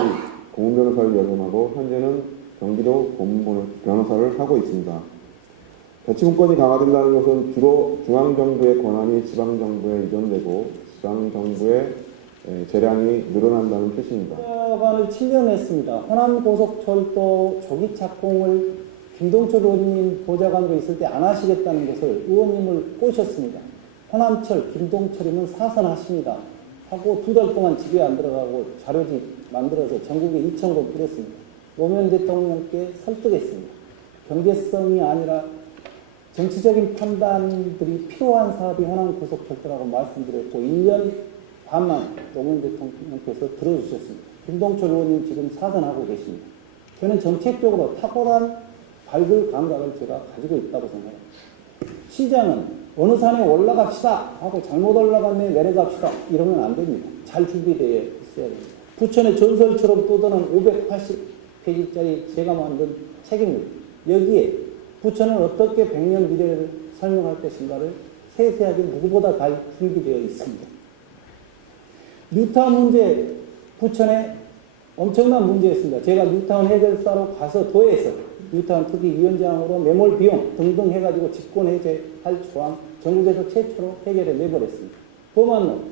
고문변호사를 연임하고 현재는 경기도 고문변호사를 하고 있습니다. 자치분권이 강화된다는 것은 주로 중앙정부의 권한이 지방정부에 의존되고 지방정부의 재량이 늘어난다는 뜻입니다. 관을 7년 했습니다. 호남고속철도 조기 착공을 김동철 의원님 보좌관으로 있을 때 안 하시겠다는 것을 의원님을 꼬셨습니다. 호남철, 김동철이면 사선하십니다. 하고 2달 동안 집에 안 들어가고 자료집 만들어서 전국에 2,000곳 뿌렸습니다. 노무현 대통령께 설득했습니다. 경제성이 아니라 정치적인 판단들이 필요한 사업이 호남고속철도라고 말씀드렸고 1년 반만 노무현 대통령께서 들어주셨습니다. 김동철 의원님 지금 사선하고 계십니다. 저는 정책적으로 탁월한 발굴 감각을 제가 가지고 있다고 생각합니다. 시장은 어느 산에 올라갑시다 하고 잘못 올라갔네 내려갑시다 이러면 안 됩니다. 잘 준비되어 있어야 됩니다. 부천의 전설처럼 떠도는 580페이지짜리 제가 만든 책입니다. 여기에 부천은 어떻게 100년 미래를 설명할 것인가를 세세하게 누구보다 잘 준비되어 있습니다. 뉴타운 문제, 부천에 엄청난 문제였습니다. 제가 뉴타운 해결사로 가서 도에서 뉴타운 특위위원장으로 매몰 비용 등등 해가지고 직권 해제할 조항 전국에서 최초로 해결해 내버렸습니다. 범한론,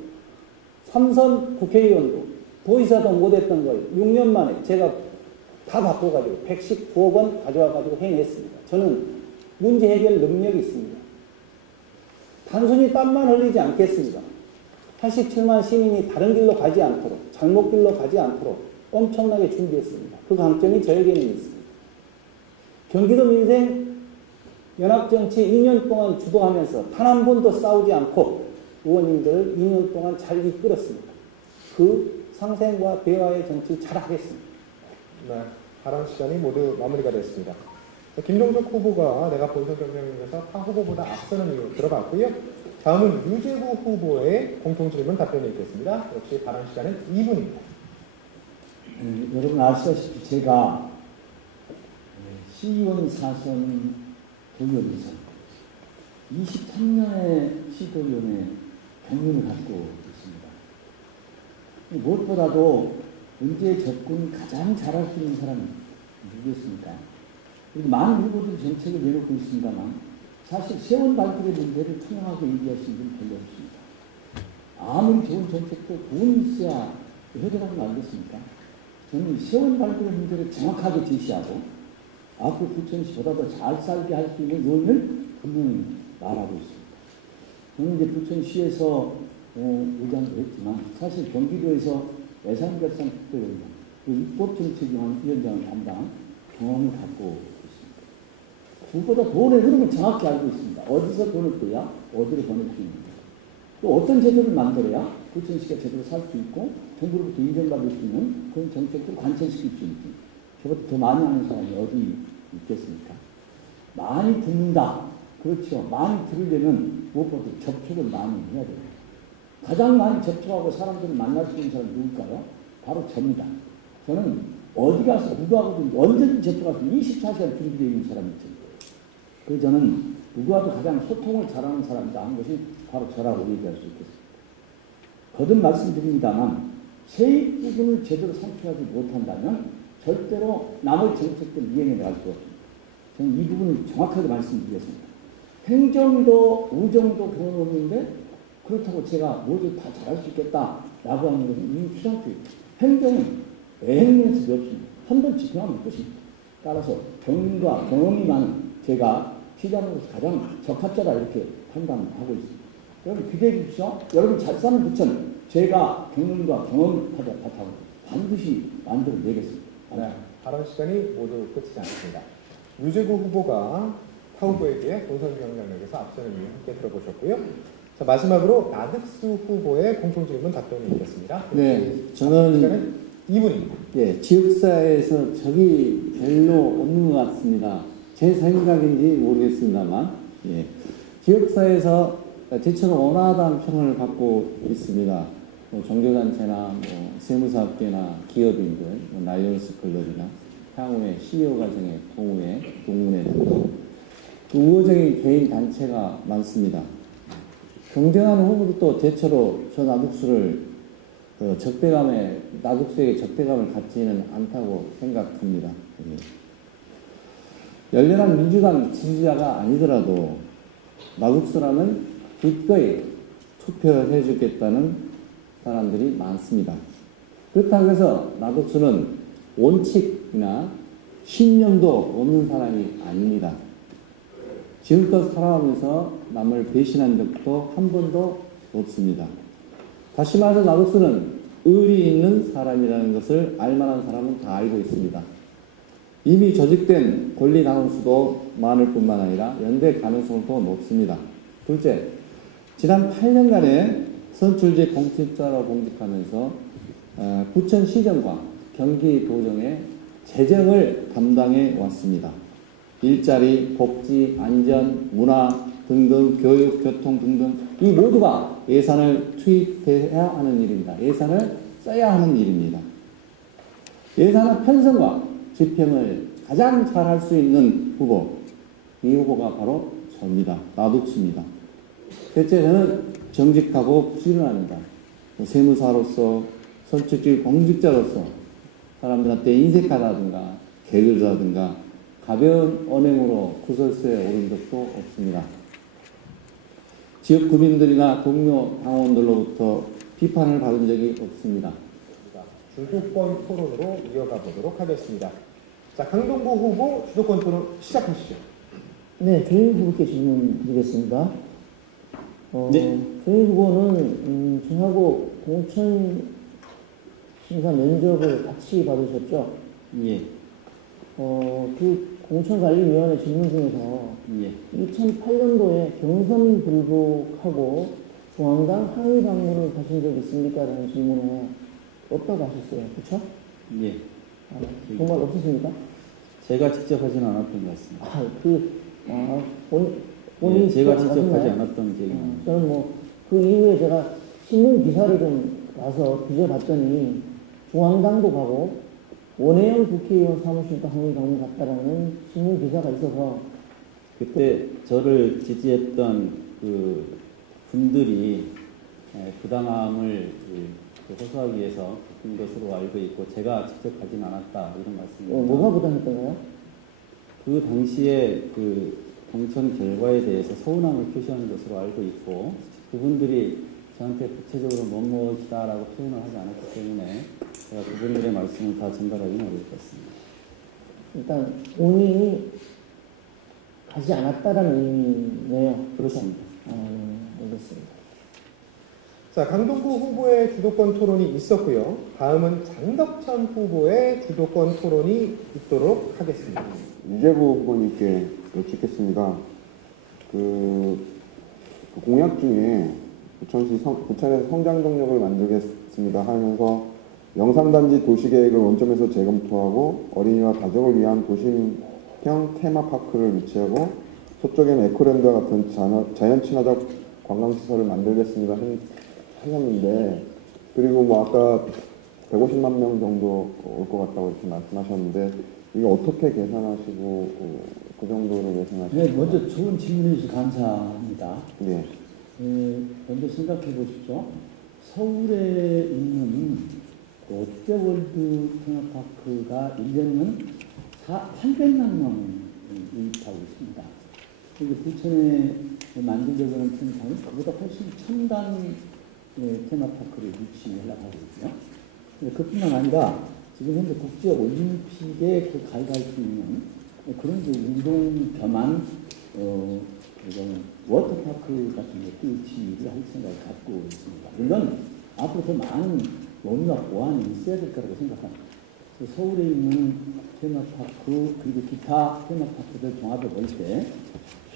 삼선 국회의원도 도의사도 못했던 걸 6년 만에 제가 다 바꿔가지고 119억 원 가져와가지고 해냈습니다. 저는 문제 해결 능력이 있습니다. 단순히 땀만 흘리지 않겠습니다. 87만 시민이 다른 길로 가지 않도록 잘못 길로 가지 않도록 엄청나게 준비했습니다. 그 강점이 저에게는 있습니다. 경기도 민생 연합정치 2년 동안 주도하면서 단 한 번도 싸우지 않고 의원님들을 2년 동안 잘 이끌었습니다. 그 상생과 대화의 정치 잘하겠습니다. 네, 발언 시간이 모두 마무리가 됐습니다. 김동석 후보가 내가 본선 경쟁에서 타 후보보다 앞서는 이유 들어봤고요. 다음은 유재구 후보의 공통질문 답변이 있겠습니다. 역시 발언 시간은 2분입니다. 여러분 아시다시피 제가 시의원 4선 도의원 2선 23년의 시도위원회 경륜을 갖고 있습니다. 무엇보다도 문제 접근 가장 잘할 수 있는 사람은 누구였습니까? 그리고 많은 후보들이 정책을 내놓고 있습니다만 사실 세원 발굴의 문제를 투명하게 얘기하시는 분은 별로 없습니다. 아무리 좋은 정책도 돈이 있어야 해결하는 거 아니겠습니까? 저는 세원 발굴의 문제를 정확하게 제시하고 앞으로 부천시보다 더 잘 살게 할 수 있는 요인을 분명히 말하고 있습니다. 저는 이제 부천시에서 의장도 했지만 사실 경기도에서 예산결산 특별위원장, 입법정책위원장을 담당 경험을 갖고 있습니다. 무엇보다 돈의 흐름을 정확히 알고 있습니다. 어디서 돈을 써야 어디로 보낼 수 있는지, 또 어떤 제도를 만들어야 부천시가 제대로 살 수 있고 정부로부터 인정받을 수 있는 그런 정책들을 관철시킬 수 있는지, 저보다 더 많이 하는 사람이 어디 있겠습니까? 많이 듣는다. 그렇죠. 많이 들으려면 무엇보다 접촉을 많이 해야 돼요. 가장 많이 접촉하고 사람들을 만날 수 있는 사람이 누굴까요? 바로 저입니다. 저는 어디 가서 누구하고든 언제든지 접촉할 수 있는 24시간 준비되어 있는 사람이죠. 그래서 저는 누구와도 가장 소통을 잘하는 사람이다 하는 것이 바로 저라고 얘기할 수 있겠습니다. 거듭 말씀드립니다만 세입 부분을 제대로 성취하지 못한다면 절대로 나머지 정책들 이행해 나갈 수 없습니다. 저는 이 부분을 정확하게 말씀드리겠습니다. 행정도 우정도 그런 없는데 그렇다고 제가 모두 다 잘할 수 있겠다라고 하는 것은 이미 추상적입니다. 행정은 애행 연습이 없습니다. 한 번 집행하면 끝입니다. 따라서 경륜과 경험이 많은 제가 시장으로서 가장 적합자다 이렇게 판단하고 있습니다. 여러분 기대해 주십시오. 여러분 잘 사는 부천 제가 경륜과 경험을 바탕으로 반드시 만들어내겠습니다. 네, 발언 시간이 모두 끝이지 않습니다. 유재구 후보가 타 후보에게 본선 경쟁력에서 앞서는 이유 함께 들어보셨고요. 자, 마지막으로 나득수 후보의 공통질문 답변이 있겠습니다. 네, 저는 시간은 2분입니다. 예, 지역사회에서 적이 별로 없는 것 같습니다. 제 생각인지 모르겠습니다만, 예, 지역사회에서 대체로 온화한 평을 받고 있습니다. 종교단체나 세무사업계나 기업인들, 라이언스 클럽이나 향후에 CEO 과정의 동문회 등등 우호적인 개인 단체가 많습니다. 경쟁하는 후보도 또 대체로 저 나둑수를 나둑수에게 적대감을 갖지는 않다고 생각합니다. 열렬한 민주당 지지자가 아니더라도 나둑수라면 기꺼이 투표해 주겠다는 사람들이 많습니다. 그렇다고 해서 나둑수는 원칙이나 신념도 없는 사람이 아닙니다. 지금껏 살아오면서 남을 배신한 적도 한 번도 없습니다. 다시 말해서 나둑수는 의리 있는 사람이라는 것을 알만한 사람은 다 알고 있습니다. 이미 조직된 권리 강원수도 많을 뿐만 아니라 연대 가능성도 높습니다. 둘째, 지난 8년간의 선출직 공직자로 공직하면서 부천시정과 경기도정의 재정을 담당해 왔습니다. 일자리, 복지, 안전, 문화 등등, 교육, 교통 등등 이 모두가 예산을 투입해야 하는 일입니다. 예산을 써야 하는 일입니다. 예산의 편성과 집행을 가장 잘 할 수 있는 후보, 이 후보가 바로 저입니다. 나둑수입니다. 대체 저는 정직하고 부지런합니다. 세무사로서, 선출직 공직자로서 사람들한테 인색하다든가 게으르다든가 가벼운 언행으로 구설수에 오른 적도 없습니다. 지역 구민들이나 동료 당원들로부터 비판을 받은 적이 없습니다. 주도권 토론으로 이어가 보도록 하겠습니다. 자, 강동구 후보 주도권 토론 시작하시죠. 네, 조희 후보께 질문 드리겠습니다. 네. 조희 후보는 저하고 공천 심사 면접을 같이 받으셨죠? 예, 그 공천관리위원회 질문 중에서 예, 2008년도에 경선 불복하고 중앙당 항의 방문을 가신 적 있습니까? 라는 질문에 없다고 하셨어요. 그쵸? 예. 정말 없으십니까? 제가 직접 하지는 않았던 것 같습니다. 본인이 예, 제가 직접 직접 하셨나요? 하지 않았던 기억이 저는 그 이후에 제가 신문 기사를 좀 봐서 뒤져봤더니 중앙당도 가고 원혜영 국회의원 사무실도 항의 방문 갔다라는 신문 기사가 있어서 그때 저를 지지했던 그 분들이 부당함을 호소하기 위해서 바뀐 것으로 알고 있고 제가 직접 가진 않았다 이런 말씀입니다. 뭐가 부당했던가요? 그 당시에 그 공천 결과에 대해서 서운함을 표시하는 것으로 알고 있고 그분들이 저한테 구체적으로 뭐뭐이다라고 표현을 하지 않았기 때문에 제가 그분들의 말씀을 다 전달하기는 어려울 것 같습니다. 일단 본인이 가지 않았다라는 의미네요. 그렇습니다. 알겠습니다. 자, 강동구 후보의 주도권 토론이 있었고요. 다음은 장덕천 후보의 주도권 토론이 있도록 하겠습니다. 이재부 후보님께 여쭙겠습니다. 그 공약 중에 부천에서 성장 동력을 만들겠습니다 하면서 영상단지 도시계획을 원점에서 재검토하고 어린이와 가족을 위한 도심형 테마파크를 위치하고 서쪽에는 에코랜드와 같은 자연 친화적 관광시설을 만들겠습니다 하셨는데, 그리고 뭐 아까 150만 명 정도 올 것 같다고 이렇게 말씀하셨는데 이게 어떻게 계산하시고 그 정도로 예상하시고? 네, 먼저 좋은 질문해 주셔서 감사합니다. 예. 먼저 생각해 보십시오. 서울에 있는 롯데월드 테마파크가 1년은 800만 명을 유입하고 있습니다. 그리고 부천에 만들려고 하는 테마파크는 그보다 훨씬 첨단 테마파크를 유치하려고 하고 있고요. 그뿐만 아니라 지금 현재 국제올림픽에 가입할 수 있는 그런 운동 겸한 이런 워터파크 같은 것도 유치를 할 생각을 갖고 있습니다. 물론 앞으로 더 많은 논의와 보완이 있어야 될 거라고 생각합니다. 서울에 있는 테마파크 그리고 기타 테마파크들 종합해 볼 때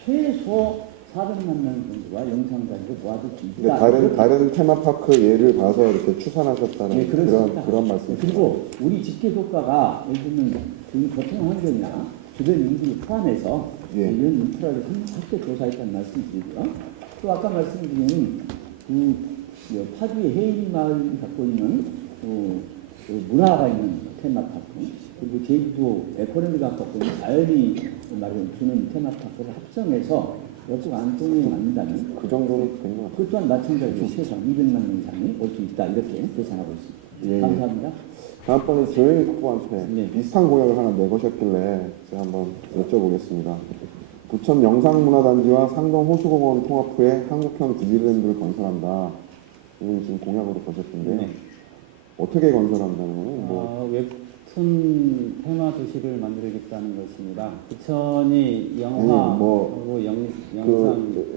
최소 400만 명 정도가 영상관으로 모아둘 수 있다. 다른 테마파크 예를 봐서 이렇게 추산하셨다는 네, 그런 말씀이시죠. 그리고 우리 집계 효과가 예를 들면 그 교통 환경이나 주변 인구를 포함해서 예. 이런 인프라를 함께 조사했다는 말씀드리고요. 또 아까 말씀드린 그 파주의 해일 마을이 갖고 있는 그 문화가 있는 테마파크, 그리고 제주도 에코랜드가 갖고 있는 자연이 주는 테마파크를 합성해서 여쪽 안동에 만든다면 그 정도는 된 것 같아요. 그 또한 마찬가지로 최소한 200만 명 이상이 올 수 있다 이렇게 계산하고 있습니다. 예. 감사합니다. 다음번에 조영희 후보한테 네. 비슷한 공약을 하나 내보셨길래 제가 한번 여쭤보겠습니다. 부천 영상문화단지와 상동 호수공원 통합 후에 한국형 디즈니랜드를 건설한다. 이건 지금 공약으로 거셨던데요. 네. 어떻게 건설한다는 거는 웹툰 테마 도시를 만들겠다는 것입니다. 부천이 영화하고 영상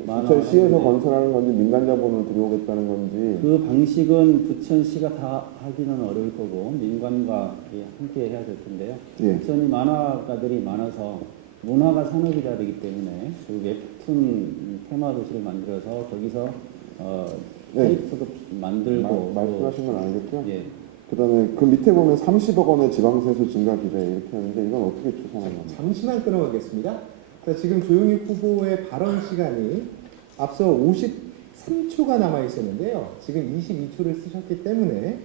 만화 부천시에서 건설하는 건지 민간 자본을 들여오겠다는 건지 그 방식은 부천시가 다 하기는 어려울 거고 민관과 함께 해야 될 텐데요. 예. 부천이 만화가들이 많아서 문화가 산업이 다르기 때문에 그 웹툰 테마 도시를 만들어서 거기서 네. 캐릭터도 만들고 말씀하신 건 알겠고요. 예. 그다음에 그 밑에 보면 30억 원의 지방세수 증가 기대 이렇게 하는데 이건 어떻게 추산하는 건가요? 잠시만 끊어가겠습니다. 자, 지금 조영희 후보의 발언 시간이 앞서 53초가 남아 있었는데요. 지금 22초를 쓰셨기 때문에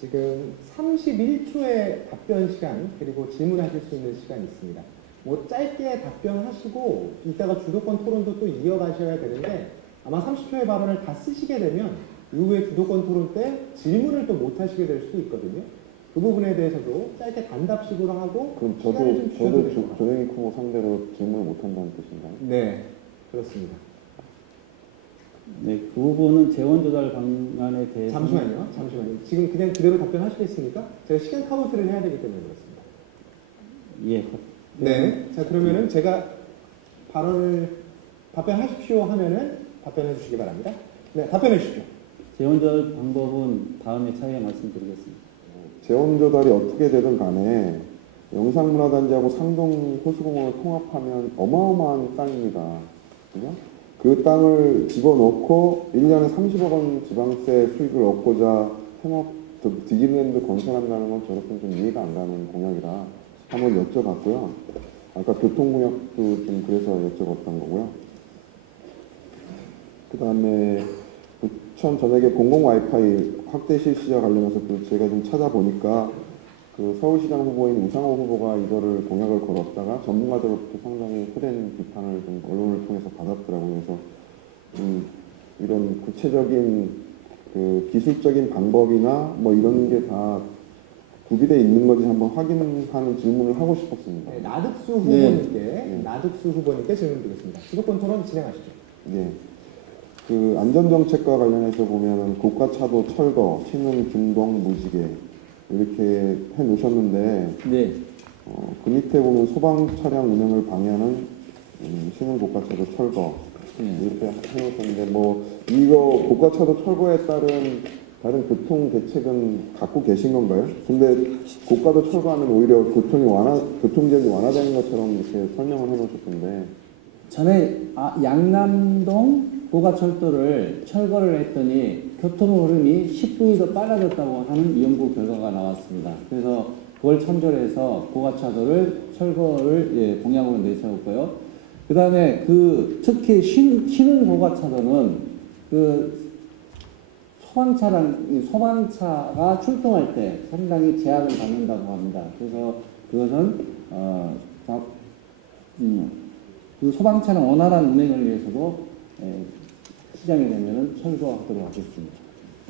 지금 31초의 답변 시간 그리고 질문하실 수 있는 시간이 있습니다. 뭐 짧게 답변하시고 이따가 주도권 토론도 또 이어가셔야 되는데 아마 30초의 발언을 다 쓰시게 되면 이후에 주도권 토론 때 질문을 또 못 하시게 될 수도 있거든요. 그 부분에 대해서도 짧게 단답식으로 하고 그럼 시간을 좀 주셔도 될것 같아요. 조영희 후보 상대로 질문을 못 한다는 뜻인가요? 네, 그렇습니다. 네, 그 부분은 재원 조달 방안에 대해서 잠시만요. 지금 그냥 그대로 답변하시겠습니까? 제가 시간 카운트를 해야 되기 때문에 그렇습니다. 예. 네. 자, 그러면은 제가 답변하십시오 하면은 답변해 주시기 바랍니다. 네, 답변해 주시죠. 재원 조달 방법은 다음에 차후에 말씀드리겠습니다. 재원 조달이 어떻게 되든 간에 영상문화단지하고 상동 호수공원을 통합하면 어마어마한 땅입니다. 그죠? 그 땅을 집어넣고 1년에 30억 원 지방세 수익을 얻고자 해먹 디즈니랜드 건설한다는 건 저로서는 좀 이해가 안 가는 공약이라 한번 여쭤봤고요. 아까 교통공약도 좀 그래서 여쭤봤던 거고요. 그 다음에 부천 전역에 공공 와이파이 확대 실시와 관련해서 제가 좀 찾아보니까 그 서울시장 후보인 우상호 후보가 이거를 공약을 걸었다가 전문가들로부터 상당히 크된 비판을 좀 언론을 통해서 받았더라고요. 그래서 이런 구체적인 그 기술적인 방법이나 뭐 이런 게 다 구비되어 있는 건지 한번 확인하는 질문을 하고 싶었습니다. 네, 나득수 후보님께 나득수 후보님께 질문드리겠습니다. 수도권 토론 진행하시죠. 네. 그 안전정책과 관련해서 보면은 고가차도 철거, 신흥, 중동, 무지개 이렇게 해 놓으셨는데 네. 그 밑에 보면 소방 차량 운행을 방해하는 신흥 고가차도 철거 이렇게 해 놓으셨는데 뭐 이거 고가차도 철거에 따른 다른 교통 대책은 갖고 계신 건가요? 근데 고가도 철거하면 오히려 교통지역이 완화되는 것처럼 이렇게 설명을 해 놓으셨던데 전에 양남동 고가철도를 철거를 했더니 교통 흐름이 10분이 더 빨라졌다고 하는 연구 결과가 나왔습니다. 그래서 그걸 참조해서 고가차도를 철거를 공약으로 내세웠고요. 그 다음에 특히 신흥 고가차도는 소방차가 출동할 때 상당히 제약을 받는다고 합니다. 그래서 그것은 그 소방차는 원활한 운행을 위해서도 시장이 되면은 철거하도록 하겠습니다.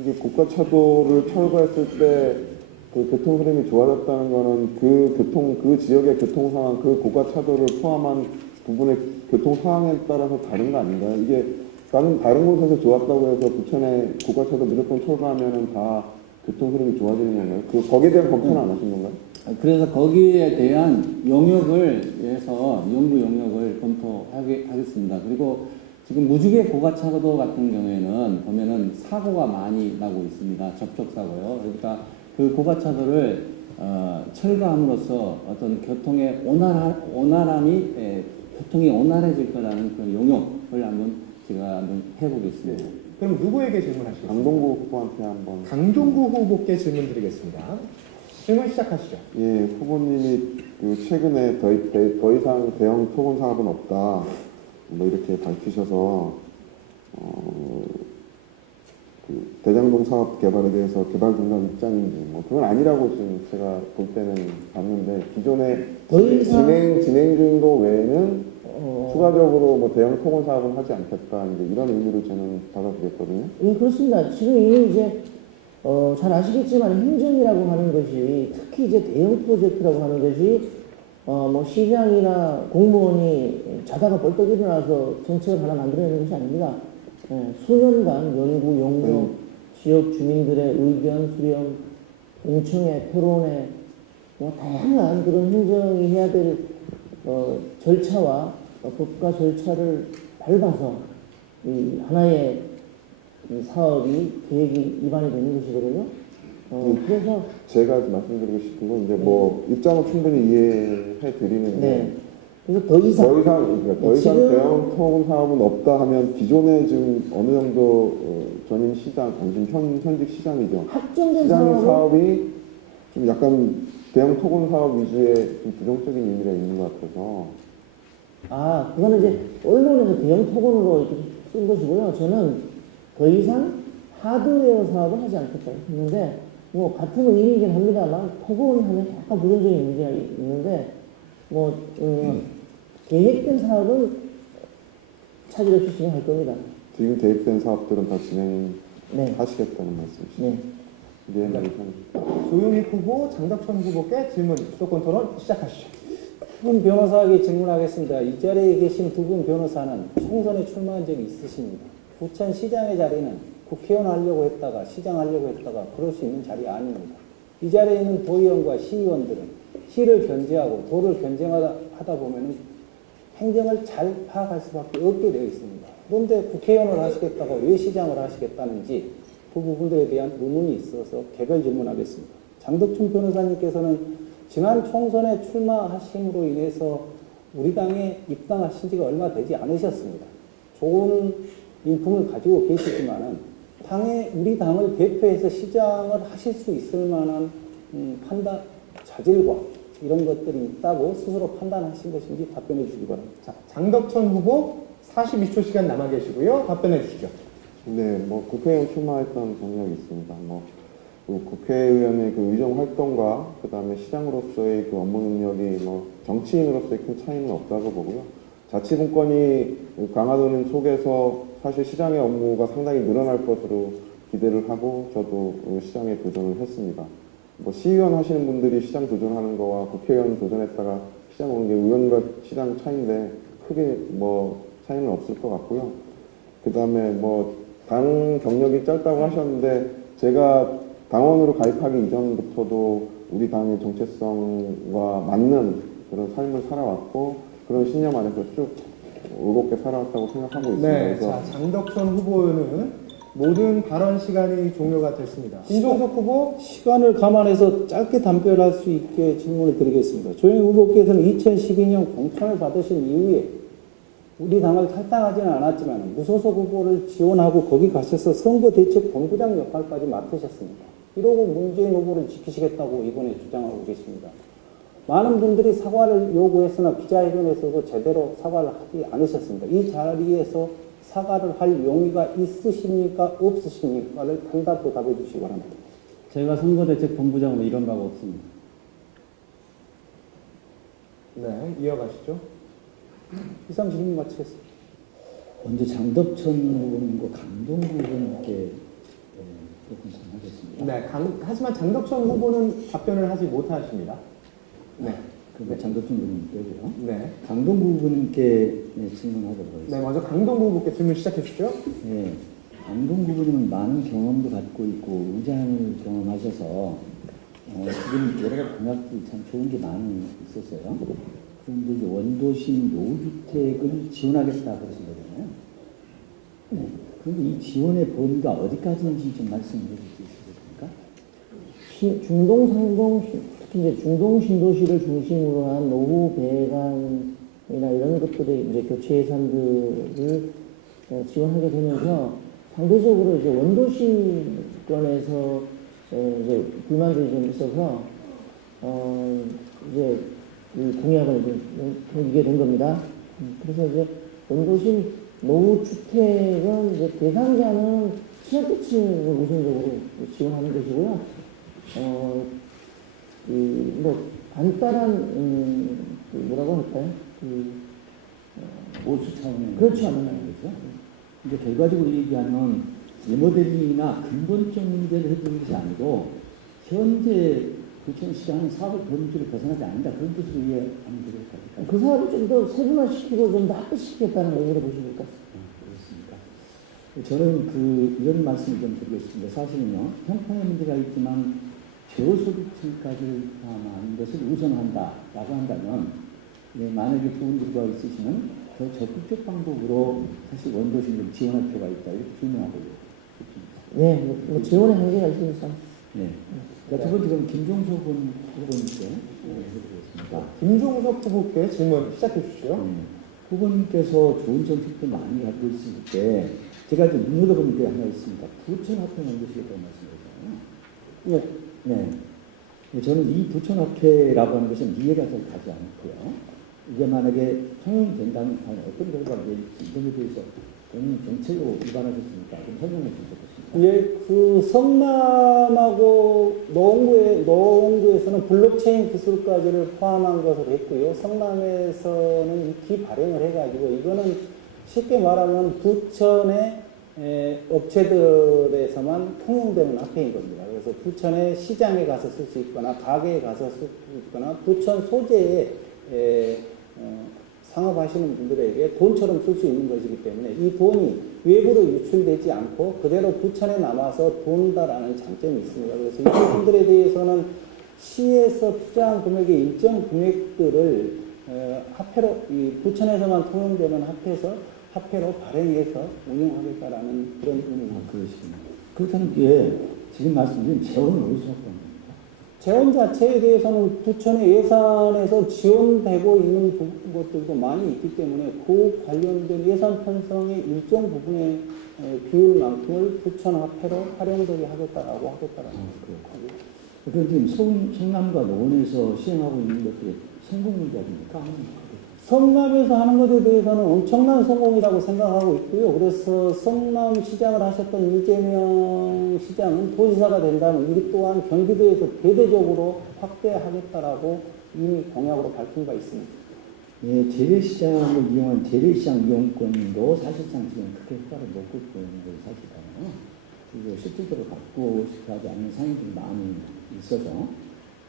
이게 고가차도를 철거했을 때 그 교통 흐름이 좋아졌다는 거는 그 지역의 교통 상황, 그 고가차도를 포함한 부분의 교통 상황에 따라서 다른 거 아닌가요? 이게 다른 곳에서 좋았다고 해서 부천에 고가차도 무조건 철거하면은 다 교통 흐름이 좋아지는 건가요? 거기에 대한 검토는 안 하신 건가요? 그래서 거기에 대한 영역을 위해서 연구 영역을 검토하겠습니다. 그리고 지금 무지개 고가차도 같은 경우에는 보면은 사고가 많이 나고 있습니다. 접촉사고요. 그러니까 그 고가차도를 철거함으로써 어떤 교통의 교통이 온활해질 거라는 그런 용역을 제가 한번 해보겠습니다. 그럼 누구에게 질문하시겠습니까? 강동구 후보한테 한번. 강동구 후보께 질문드리겠습니다. 질문 시작하시죠. 예, 후보님이 최근에 더 이상 대형 토건 사업은 없다. 뭐 이렇게 밝히셔서 대장동 사업 개발에 대해서 개발 중단 입장인지 뭐 그건 아니라고 지금 제가 볼 때는 봤는데 기존에 진행 중인 거 외에는 추가적으로 뭐 대형 토건 사업은 하지 않겠다 이제 이런 의미로 저는 받아들였거든요. 예, 그렇습니다. 지금 이미 이제 잘 아시겠지만 행정이라고 하는 것이 특히 이제 대형 프로젝트라고 하는 것이 뭐 시장이나 공무원이 자다가 벌떡 일어나서 정책을 하나 만들어내는 것이 아닙니다. 수년간 연구, 용역, 지역 주민들의 의견 수렴, 공청회, 토론회, 뭐 다양한 그런 행정이 해야 될 절차와 법과 절차를 밟아서 이 하나의 이 사업이 계획이 입안이 되는 것이거든요. 그래서 제가 말씀드리고 싶은 건 이제 뭐 입장은 충분히 이해해 드리는데 그래서 더 이상 대형 토건 사업은 없다 하면 기존에 지금 어느 정도 전임 시장, 지금 현직 시장이죠. 확정된 시장 사업이 좀 약간 대형 토건 사업 위주의 좀 부정적인 의미가 있는 것 같아서. 그거는 이제 언론에서 대형 토건으로 이렇게 쓴 것이고요. 저는 더 이상 하드웨어 사업을 하지 않겠다 했는데 뭐 같은 의미이긴 합니다만 토건 하면 약간 부정적인 의미가 있는데 계획된 사업은 차질 없이 진행할 겁니다. 지금 계획된 사업들은 다 진행하시겠다는 말씀이시죠? 네. 조용익 후보, 장덕천 후보께 질문, 수도권 토론 시작하시죠. 두 분 변호사에게 질문하겠습니다. 이 자리에 계신 두 분 변호사는 총선에 출마한 적이 있으십니다. 부천시장의 자리는 국회의원 하려고 했다가 시장 하려고 했다가 그럴 수 있는 자리 아닙니다. 이 자리에 있는 도의원과 시의원들은 시를 견제하고 도를 견제하다 보면 행정을 잘 파악할 수밖에 없게 되어 있습니다. 그런데 국회의원을 하시겠다고 왜 시장을 하시겠다는지 그 부분들에 대한 의문이 있어서 개별 질문하겠습니다. 장덕춘 변호사님께서는 지난 총선에 출마하심으로 인해서 우리 당에 입당하신 지가 얼마 되지 않으셨습니다. 좋은 인품을 가지고 계시지만은 우리 당을 대표해서 시장을 하실 수 있을 만한 판단, 자질과 이런 것들이 있다고 스스로 판단하신 것인지 답변해 주시기 바랍니다. 자, 장덕천 후보 42초 시간 남아 계시고요. 답변해 주시죠. 네, 뭐 국회의원 출마했던 경력이 있습니다. 그 국회의원의 그 의정 활동과 그 다음에 시장으로서의 그 업무 능력이 뭐 정치인으로서의 큰 차이는 없다고 보고요. 자치분권이 강화도는 속에서 사실 시장의 업무가 상당히 늘어날 것으로 기대를 하고 저도 시장에 도전을 했습니다. 뭐 시의원 하시는 분들이 시장 도전하는 거와 국회의원 도전했다가 시장 오는 게 의원과 시장 차이인데 크게 뭐 차이는 없을 것 같고요. 그 다음에 뭐 당 경력이 짧다고 하셨는데 제가 당원으로 가입하기 이전부터도 우리 당의 정체성과 맞는 그런 삶을 살아왔고 그런 신념 안에서 쭉 의롭게 살아왔다고 생각하고 있습니다. 네, 그래서 자, 장덕천 후보는 모든 발언 시간이 종료가 됐습니다. 김종석 후보. 시간을 감안해서 짧게 답변할 수 있게 질문을 드리겠습니다. 조영희 후보께서는 2012년 공천을 받으신 이후에 우리 당을 탈당하지는 않았지만 무소속 후보를 지원하고 거기 가셔서 선거대책본부장 역할까지 맡으셨습니다. 이러고 문재인 후보를 지키시겠다고 이번에 주장하고 계십니다. 많은 분들이 사과를 요구했으나 기자회견에서도 제대로 사과를 하지 않으셨습니다. 이 자리에서 사과를 할 용의가 있으십니까? 없으십니까?를 단답으로 답해 주시기 바랍니다. 제가 선거대책본부장으로 이런 바가 없습니다. 네, 이어가시죠. 이상 질문 마치겠습니다. 먼저 장덕천 의원과 강동구 의원께 조금 전하겠습니다. 네, 하지만 장덕천 후보는 답변을 하지 못하십니다. 네. 그리고 장덕천 의원님 빼고요. 네. 강동구 의원님께 질문하도록 하겠습니다. 네, 먼저 강동구 후보께 질문 시작해 주시죠. 네, 강동구 의원님은 많은 경험도 갖고 있고 의장을 경험하셔서 지금 여러 가지 공약들이 참 좋은 게 많이 있었어요. 그런데 이제 원도심 노후주택을 지원하겠다 그러신 거잖아요. 네. 그런데 이 지원의 범위가 어디까지인지 좀 말씀해 주실 수 있습니까? 중동, 상동, 특히 이제 중동 신도시를 중심으로 한 노후 배관이나 이런 것들의 이제 교체 예산들을 지원하게 되면서 상대적으로 이제 원도시권에서 이제 불만들이 좀 있어서 이제 이 공약을 이제 이게 된 겁니다. 그래서 이제 원도심 노후주택은 이제 대상자는 취약계층을 우선적으로 지원하는 것이고요. 뭐 간단한 뭐라고 할까요? 보수 차원의 그렇죠. 거죠. 근데 결과적으로 얘기하면 리모델링이나 근본적 문제를 해주는 것이 아니고 현재 부천시장은 사업의 범주를 벗어나지 않는다. 그런 뜻으로 이해하면 되겠습니까? 그 사업을 좀 더 세분화시키고 좀 더 합의시키겠다는 의미로 보십니까? 그렇습니까? 저는 이런 말씀을 좀 드리겠습니다. 사실은요, 형평의 문제가 있지만 저소득층까지 포함한 것을 우선한다라고 한다면, 만약에 좋은 결과가 있으시면 더 적극적 방법으로 사실 원도심을 지원할 필요가 있다. 이렇게 주문하고 싶습니다. 네, 뭐 지원의 한계가 있으니까. 네. 두 번째는 김종석 후보님께 해드리겠습니다. 김종석 후보께 질문 시작해 주시죠. 후보님께서 좋은 정책도 많이 가지고 있을 때 제가 좀 눈여겨보는 게 하나 있습니다. 부천화폐 만드시겠다는 말씀이잖아요. 네. 저는 이 부천화폐라고 하는 것은 이해가 잘 가지 않고요. 이게 만약에 통용이 된다면 과연 어떤 결과가 될지 이런 것에 대해서 본인 정책으로 위반하셨습니까? 좀 설명해 주시면 좋겠습니다. 예, 성남하고 노원구에서는 블록체인 기술까지를 포함한 것을 했고요. 성남에서는 익히 발행을 해가지고 이거는 쉽게 말하면 부천의 업체들에서만 통용되는 화폐인 겁니다. 그래서 부천의 시장에 가서 쓸 수 있거나 가게에 가서 쓸 수 있거나 부천 소재에 상업하시는 분들에게 돈처럼 쓸 수 있는 것이기 때문에 이 돈이 외부로 유출되지 않고 그대로 부천에 남아서 돈다라는 장점이 있습니다. 그래서 이 부분들에 대해서는 시에서 투자한 금액의 일정 금액들을 화폐로, 이 부천에서만 통용되는 화폐로 발행해서 운영하겠다라는 그런 의미입니다. 그러시군요. 그렇다면 지금 말씀드린 재원은 어디서 확보한 겁니까? 재원 자체에 대해서는 부천의 예산에서 지원되고 있는 것들도 많이 있기 때문에 그 관련된 예산 편성의 일정 부분의 비율만큼을 부천 화폐로 활용되게 하겠다라고 하겠다라는 거예요. 그런데 지금 성남과 노원에서 시행하고 있는 것들이 성공률이 아닙니까? 성남에서 하는 것에 대해서는 엄청난 성공이라고 생각하고 있고요. 그래서 성남 시장을 하셨던 이재명 시장은 도지사가 된다면 우리 또한 경기도에서 대대적으로 확대하겠다라고 이미 공약으로 밝힌 바 있습니다. 예, 재래시장을 이용한 재래시장 이용권도 사실상 지금 크게 효과를 못 보고 있는 게 사실이잖아요. 그리고 실질적으로 갖고 싶어 하지 않는 상인들이 많이 있어서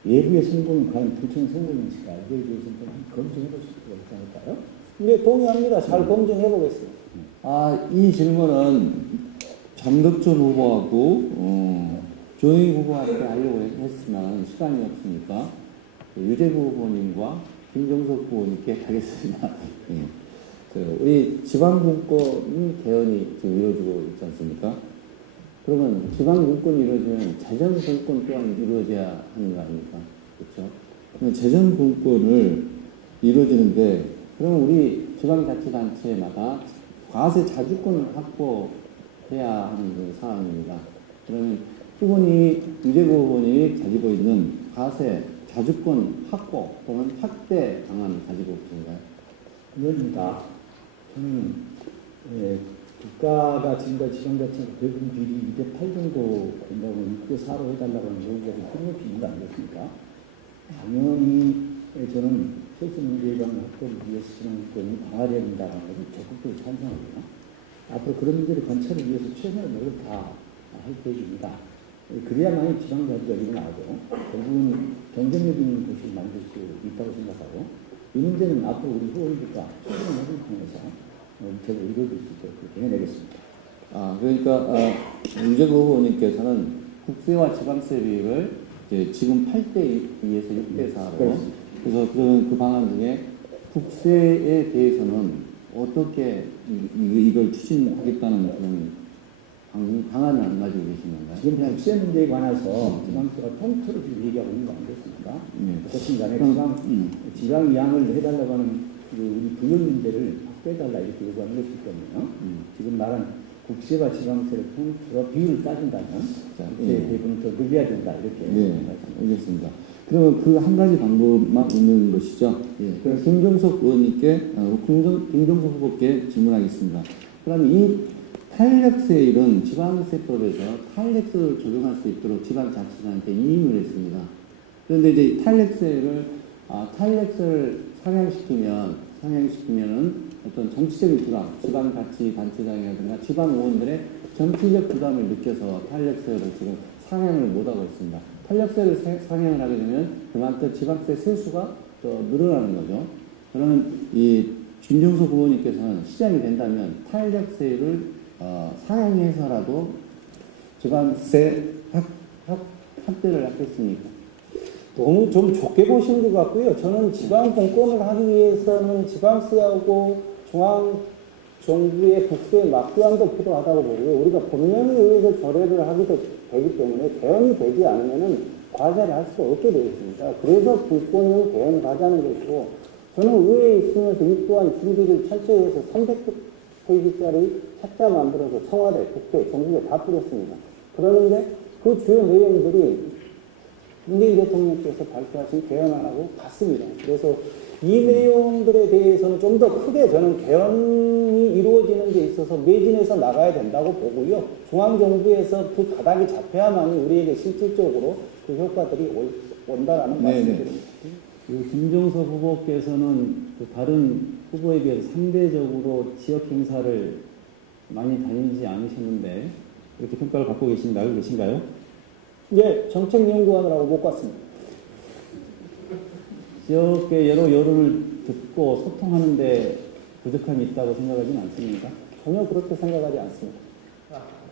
외부의 성공이 과연 부천 성공인지가 이거에 대해서는 좀 검증해 볼 수 있지 않을까요? 네, 동의합니다. 잘 검증해 보겠습니다. 이 질문은 장덕준 후보하고 조영희 후보한테 하려고 했으나 시간이 없으니까 유재구 후보님과 김종석 후보님께 하겠습니다. 우리 지방분권 개헌이 지금 이루어지고 있지 않습니까? 그러면 지방분권이 이루어지면 재정분권 또한 이루어져야 하는 거 아닙니까? 그렇죠? 그럼 재정분권을 이루어지는데, 그럼 우리 지방자치단체마다 과세 자주권을 확보해야 하는 그 상황입니다. 그러면 유재구 후보님이 가지고 있는 과세 자주권 확보 또는 확대 방안을 가지고 계신가요? 그렇습니다. 저는 국가가 지금까지 지방자치가 배분 비율이 2대8 정도 된다고 6대4로 해달라고 하는 요구가 좀 끊임없이 있는 거 아니겠습니까? 당연히 저는 세수 문제 예방 확보를 위해서 지방권이 강화되어야 된다는 것을 적극적으로 찬성하고요. 앞으로 그런 문제를 관찰을 위해서 최선의 노력을 다 할 계획입니다. 그래야만이 지방자치가 일어나고 결국은 경쟁력 있는 도시를 만들 수 있다고 생각하고, 이 문제는 앞으로 우리 후보님들과 최선의 노력을 통해서 제가 이루어질 수 있도록 그렇게 해내겠습니다. 그러니까 유재구 후보님께서는 국세와 지방세 비율을 지금 8대2에서 6대4로, 그래서 그 방안 중에 국세에 대해서는 어떻게 이걸 추진하겠다는 그런 방안을 안 가지고 계신 건가요? 지금 그냥 국세 문제에 관해서 지방세가 통틀어 지금 얘기하고 있는 거 아니겠습니까? 어쨌든 간에 지방 이양을 해달라고 하는 우리 분열 문제를 빼달라 이렇게 요구하는 것이기 때문에요. 지금 말한 국세와 지방세를 통틀어 비율을 따진다면 국세 대부분 더 늘려야 된다 이렇게 알겠습니다. 그러면 그 한 가지 방법만 있는 것이죠. 그럼 김종석 의원님께 김종석 후보께 질문하겠습니다. 그럼 이 탄력세율은 지방세법에서 탄력세를 적용할 수 있도록 지방자치단한테 임의를 했습니다. 그런데 이제 탄력세를 상향시키면은 어떤 정치적인 부담, 지방자치단체장이라든가 지방의원들의 정치적 부담을 느껴서 탄력세를 지금 상향을 못하고 있습니다. 탄력세를 상향을 하게 되면 그만큼 지방세 세수가 더 늘어나는 거죠. 그러면 이 김종석 후보님께서는 시장이 된다면 탄력세를 상향해서라도 지방세 확대를 하겠습니까? 너무 좀 좁게 보신 것 같고요. 저는 지방분권을 하기 위해서는 지방세하고 중앙정부의 국세 맞교환도 필요하다고 보고요. 우리가 법령에 의해서 조례를 하기도 되기 때문에 개헌이 되지 않으면 과세를 할 수가 없게 되어 있습니다. 그래서 분권을 개헌을 하자는 것이고, 저는 의회에 있으면서 이 또한 준비를 철저히 해서 300페이지짜리 책자 만들어서 청와대, 국회, 전국에 다 뿌렸습니다. 그러는데 그 주요 내용들이 문재인 대통령께서 발표하신 개헌안하고 같습니다. 그래서 이 내용들에 대해서는 좀 더 크게 저는 개헌이 이루어지는 데 있어서 매진해서 나가야 된다고 보고요. 중앙정부에서 그 가닥이 잡혀야만이 우리에게 실질적으로 그 효과들이 온다라는 말씀드립니다. 김종석 후보께서는 다른 후보에 비해서 상대적으로 지역 행사를 많이 다니지 않으셨는데 이렇게 평가를 받고 알고 계신가요? 예, 정책연구원이라고 못 갔습니다. 지역의 여러 여론을 듣고 소통하는데 부족함이 있다고 생각하지는 않습니까? 전혀 그렇게 생각하지 않습니다.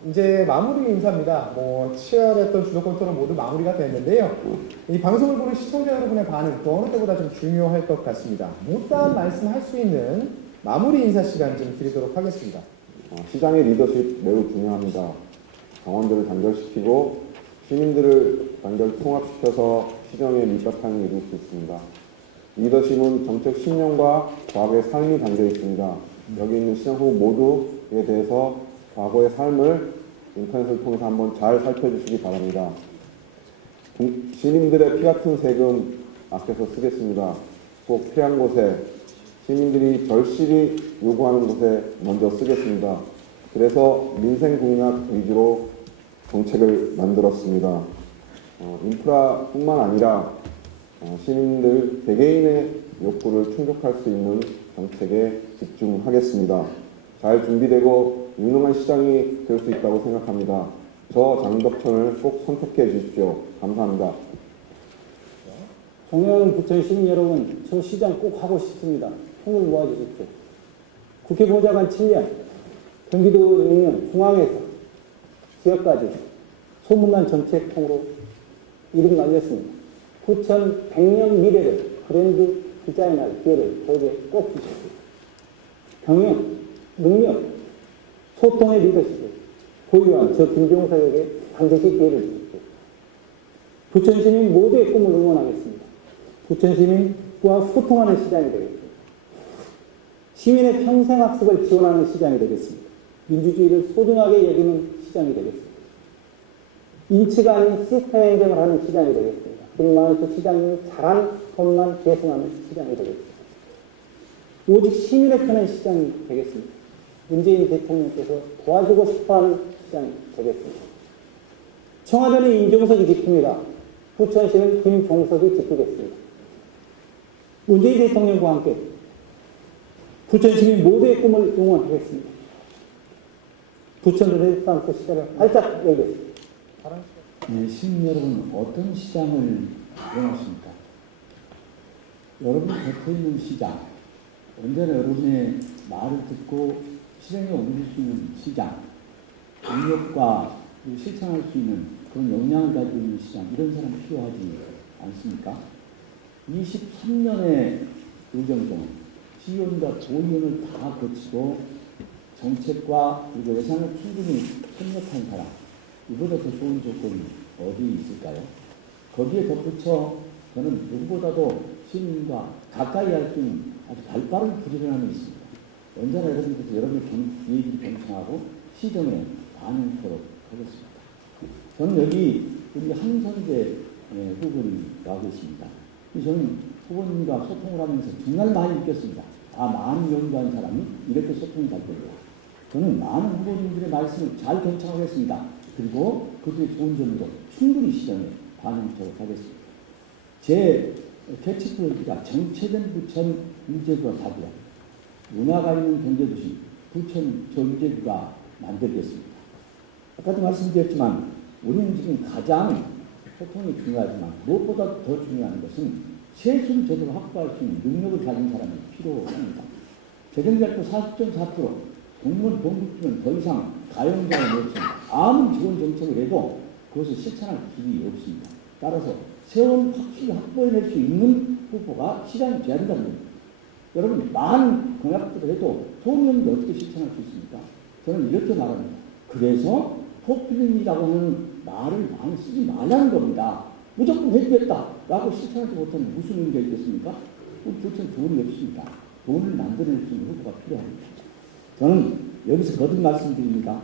이제 마무리 인사입니다. 치열했던 주도권 토론 모두 마무리가 됐는데요. 이 방송을 보는 시청자 여러분의 반응 또 어느 때보다 좀 중요할 것 같습니다. 못다한 말씀할 수 있는 마무리 인사 시간 좀 드리도록 하겠습니다. 시장의 리더십 매우 중요합니다. 당원들을 단결시키고 시민들을 단결 통합시켜서 시정의 밑바탕을 이룰 수 있습니다. 리더십은 정책 신념과 과거의 삶이 담겨 있습니다. 여기 있는 시장 후보 모두에 대해서 과거의 삶을 인터넷을 통해서 한번 잘 살펴주시기 바랍니다. 시민들의 피 같은 세금 아껴서 쓰겠습니다. 꼭 필요한 곳에, 시민들이 절실히 요구하는 곳에 먼저 쓰겠습니다. 그래서 민생 공약 위주로 정책을 만들었습니다. 인프라뿐만 아니라 시민들 개개인의 욕구를 충족할 수 있는 정책에 집중하겠습니다. 잘 준비되고 유능한 시장이 될 수 있다고 생각합니다. 저 장덕천을 꼭 선택해 주십시오. 감사합니다. 존경하는 부천 시민 여러분, 저 시장 꼭 하고 싶습니다. 손을 모아주십시오. 국회 보좌관 7년, 경기도 6년, 중앙에서 지역까지 소문난 정책통으로 이름 날렸습니다. 부천 100년 미래를 브랜드 디자인할 기회를 저에게 꼭 주십시오. 경영, 능력, 소통의 리더십을 보유한 저 김종석에게 반드시 기회를 주십시오. 부천 시민 모두의 꿈을 응원하겠습니다. 부천 시민과 소통하는 시장이 되겠습니다. 시민의 평생학습을 지원하는 시장이 되겠습니다. 민주주의를 소중하게 여기는 시장이 되겠습니다. 인치가 아닌 시스템 행정을 하는 시장이 되겠습니다. 그리고 시장이 잘한 것만 계승하는 시장이 되겠습니다. 오직 시민의 편의 시장이 되겠습니다. 문재인 대통령께서 도와주고 싶어하는 시장이 되겠습니다. 청와대는 임종석이 지킵니다. 부천시는 김종석이 지키겠습니다. 문재인 대통령과 함께 부천 시민 모두의 꿈을 응원하겠습니다. 부천 르네상스 시대를 활짝 열겠습니다. 네, 시민 여러분, 어떤 시장을 원하십니까? 여러분 곁에 있는 시장, 언제나 여러분의 말을 듣고 실행에 옮길 수 있는 시장, 능력과 실천할 수 있는 그런 역량을 가지고 있는 시장, 이런 사람 필요하지 않습니까? 23년의 의정동, 시의원과 도의원을 다 거치고 정책과 그리고 예산을 충분히 협력한 사람, 이보다 더 좋은 조건이 어디 있을까요? 거기에 덧붙여 저는 누구보다도 시민과 가까이 할 수 있는 아주 발빠른 부지런함이 있습니다. 언제나 여러분께서 여러분의 얘기를 경청하고 시정에 반영토록 하겠습니다. 저는 여기 우리 한선재 후보님 나오고 있습니다. 저는 후보님과 소통을 하면서 정말 많이 느꼈습니다. 많은 연구한 사람이 이렇게 소통이 잘 됩니다. 저는 많은 후보님들의 말씀을 잘 경청하겠습니다. 그리고 그들의 좋은 점도 충분히 시정에 반영토록 하겠습니다. 제 캐치프레이즈가 정체된 부천 일제구가 답이야. 문화가 있는 경제도시 부천 전제구가 만들겠습니다. 아까도 말씀드렸지만 우리는 지금 가장 소통이 중요하지만 무엇보다 더 중요한 것은 세수를 제대로 확보할 수 있는 능력을 가진 사람이 필요합니다. 재정자료 40.4%, 공무원 봉급주는 더 이상 가용자가 없습니다. 아무리 좋은 정책을 해도 그것을 실천할 길이 없습니다. 따라서 세월을 확실히 확보해낼 수 있는 후보가 시장이 돼야 한다는 겁니다. 여러분, 많은 공약들을 해도 돈이 없는데 어떻게 실천할 수 있습니까? 저는 이렇게 말합니다. 그래서 포퓰리즘이라고 하는 말을 많이 쓰지 말라는 겁니다. 무조건 해주겠다라고 실천하지 못하면 무슨 의미가 있겠습니까? 우리 부천 돈이 없습니다. 돈을 만들어낼 수 있는 후보가 필요합니다. 저는 여기서 거듭 말씀드립니다.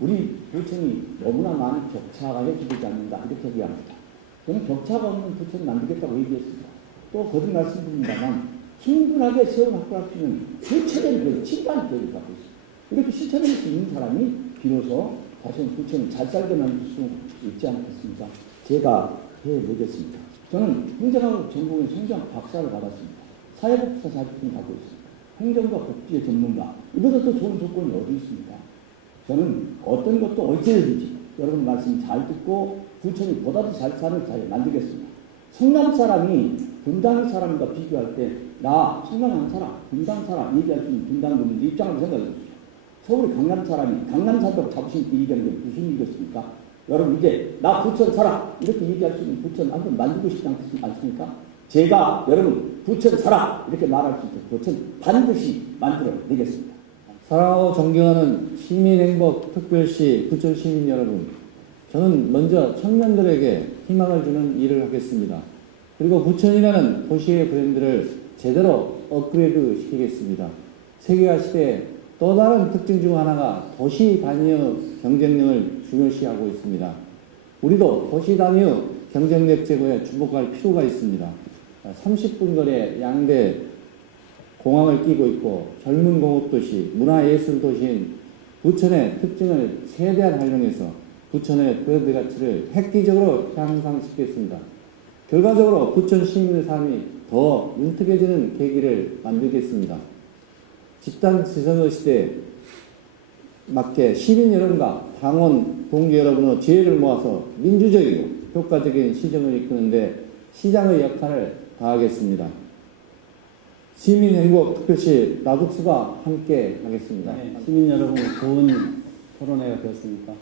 우리 부천이 너무나 많은 격차가 해소되지 않는다, 이렇게 얘기합니다. 저는 격차가 없는 부천을 만들겠다고 얘기했습니다. 또 거듭 말씀드립니다만 충분하게 세월 확보할 수 있는 구체적인 그 진단 계획을 갖고 있습니다. 이렇게 실천할 수 있는 사람이 비로소 다시 부천을 잘 살게 만들 수 있지 않겠습니까? 제가 해보겠습니다. 저는 행정하고 전공의 성장 박사를 받았습니다. 사회복지사 자격증을 갖고 있습니다. 행정과 복지의 전문가, 이보다 더 좋은 조건이 어디 있습니까? 저는 어떤 것도 어찌해야지 여러분 말씀 잘 듣고 부천이 보다 더 잘 사는 사회 만들겠습니다. 성남 사람이 분당 사람과 비교할 때 나 성남 사람, 분당 사람 얘기할 수 있는 분당 분들 입장을 생각해 주십시오. 서울의 강남 사람이 강남 산다고 자부심 있게 얘기하는 게 무슨 일이겠습니까? 여러분 이제 나 부천 살아 이렇게 얘기할 수 있는 부천 한번 만들고 싶지 않습니까? 제가 여러분 부천 살아 이렇게 말할 수 있도록 부천 반드시 만들어내겠습니다. 사랑하고 존경하는 시민행복특별시 부천 시민 여러분, 저는 먼저 청년들에게 희망을 주는 일을 하겠습니다. 그리고 부천이라는 도시의 브랜드를 제대로 업그레이드 시키겠습니다. 세계화 시대에 또 다른 특징 중 하나가 도시 단위의 경쟁력을 중요시하고 있습니다. 우리도 도시 단위의 경쟁력 제고에 주목할 필요가 있습니다. 30분 거리에 양대 공항을 끼고 있고 젊은 공업도시, 문화예술도시인 부천의 특징을 최대한 활용해서 부천의 브랜드 가치를 획기적으로 향상시키겠습니다. 결과적으로 부천 시민의 삶이 더 윤택해지는 계기를 만들겠습니다. 집단 지성의 시대에 맞게 시민 여러분과 당원, 동지 여러분의 지혜를 모아서 민주적이고 효과적인 시정을 이끄는데 시장의 역할을 다하겠습니다. 시민 행복 특별시 나둑수가 함께 하겠습니다. 네, 시민 여러분, 좋은 토론회가 되었습니까?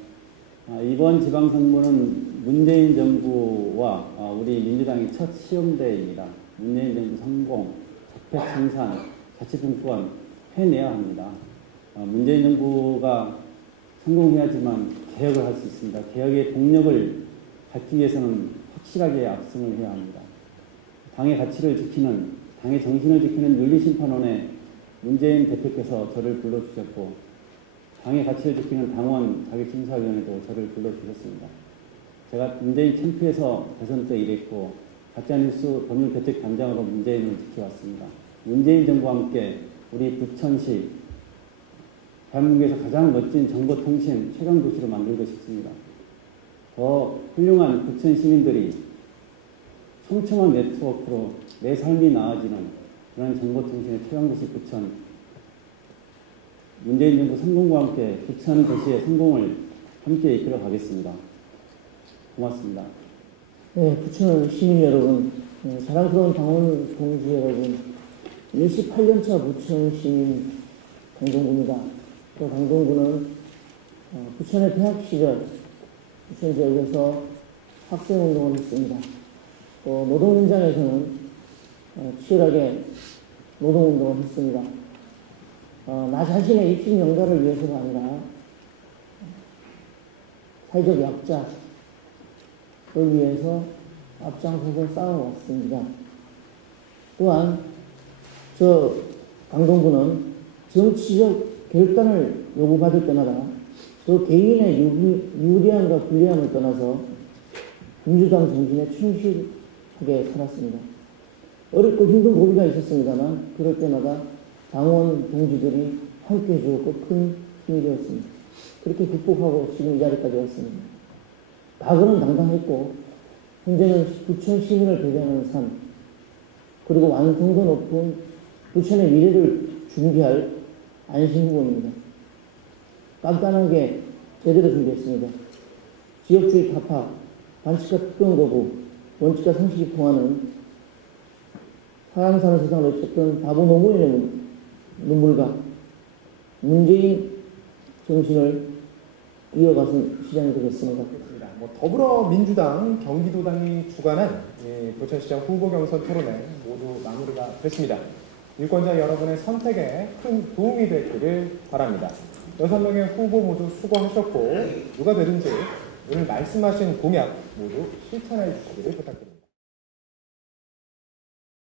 이번 지방선거는 문재인 정부와 우리 민주당의 첫 시험대입니다. 문재인 정부 성공, 적폐 청산, 자치분권 해내야 합니다. 문재인 정부가 성공해야지만 개혁을 할 수 있습니다. 개혁의 동력을 갖기 위해서는 확실하게 압승을 해야 합니다. 당의 가치를 지키는, 당의 정신을 지키는 윤리심판원에 문재인 대표께서 저를 불러주셨고, 당의 가치를 지키는 당원 자격심사위원회도 저를 불러주셨습니다. 제가 문재인 캠프에서 대선 때 일했고, 가짜뉴스 법률대책단장으로 문재인을 지켜왔습니다. 문재인 정부와 함께 우리 부천시, 대한민국에서 가장 멋진 정보통신 최강도시로 만들고 싶습니다. 더 훌륭한 부천 시민들이 촘촘한 네트워크로 내 삶이 나아지는 그런 정보통신의 최강도시 부천, 문재인 정부 성공과 함께 부천 도시의 성공을 함께 이끌어 가겠습니다. 고맙습니다. 네, 부천 시민 여러분, 사랑스러운 당원 동지 여러분, 18년차 부천 시민 강동구입니다. 또 강동구는 부천의 대학 시절 부천 지역에서 학생운동을 했습니다. 또 노동 현장에서는 치열하게 노동운동을 했습니다. 나 자신의 입신 영달을 위해서가 아니라 사회적 약자를 위해서 앞장서서 싸워왔습니다. 또한 저 강동구는 정치적 결단을 요구받을 때마다 저 개인의 유리함과 불리함을 떠나서 민주당 정신에 충실하게 살았습니다. 어렵고 힘든 고비가 있었습니다만 그럴 때마다 당원 동지들이 함께 해주었고 큰 힘이 되었습니다. 그렇게 극복하고 지금 이 자리까지 왔습니다. 과거는 당당했고 현재는 부천 시민을 대변하는 삶, 그리고 완성도 높은 부천의 미래를 준비할 안심 후보입니다. 깐깐하게 제대로 준비했습니다. 지역주의 타파, 반칙과 특권 거부, 원칙과 상식이 통하는 사람 사는 세상을 외쳤던 바보 노무현의 눈물과 문재인 정신을 이어가신 시장이 되겠습니다. 더불어민주당 경기도당이 주관한 부천시장 후보 경선 토론회 모두 마무리가 됐습니다. 유권자 여러분의 선택에 큰 도움이 됐기를 바랍니다. 6명의 후보 모두 수고하셨고 누가 되든지 오늘 말씀하신 공약 모두 실천해 주시기를 부탁드립니다.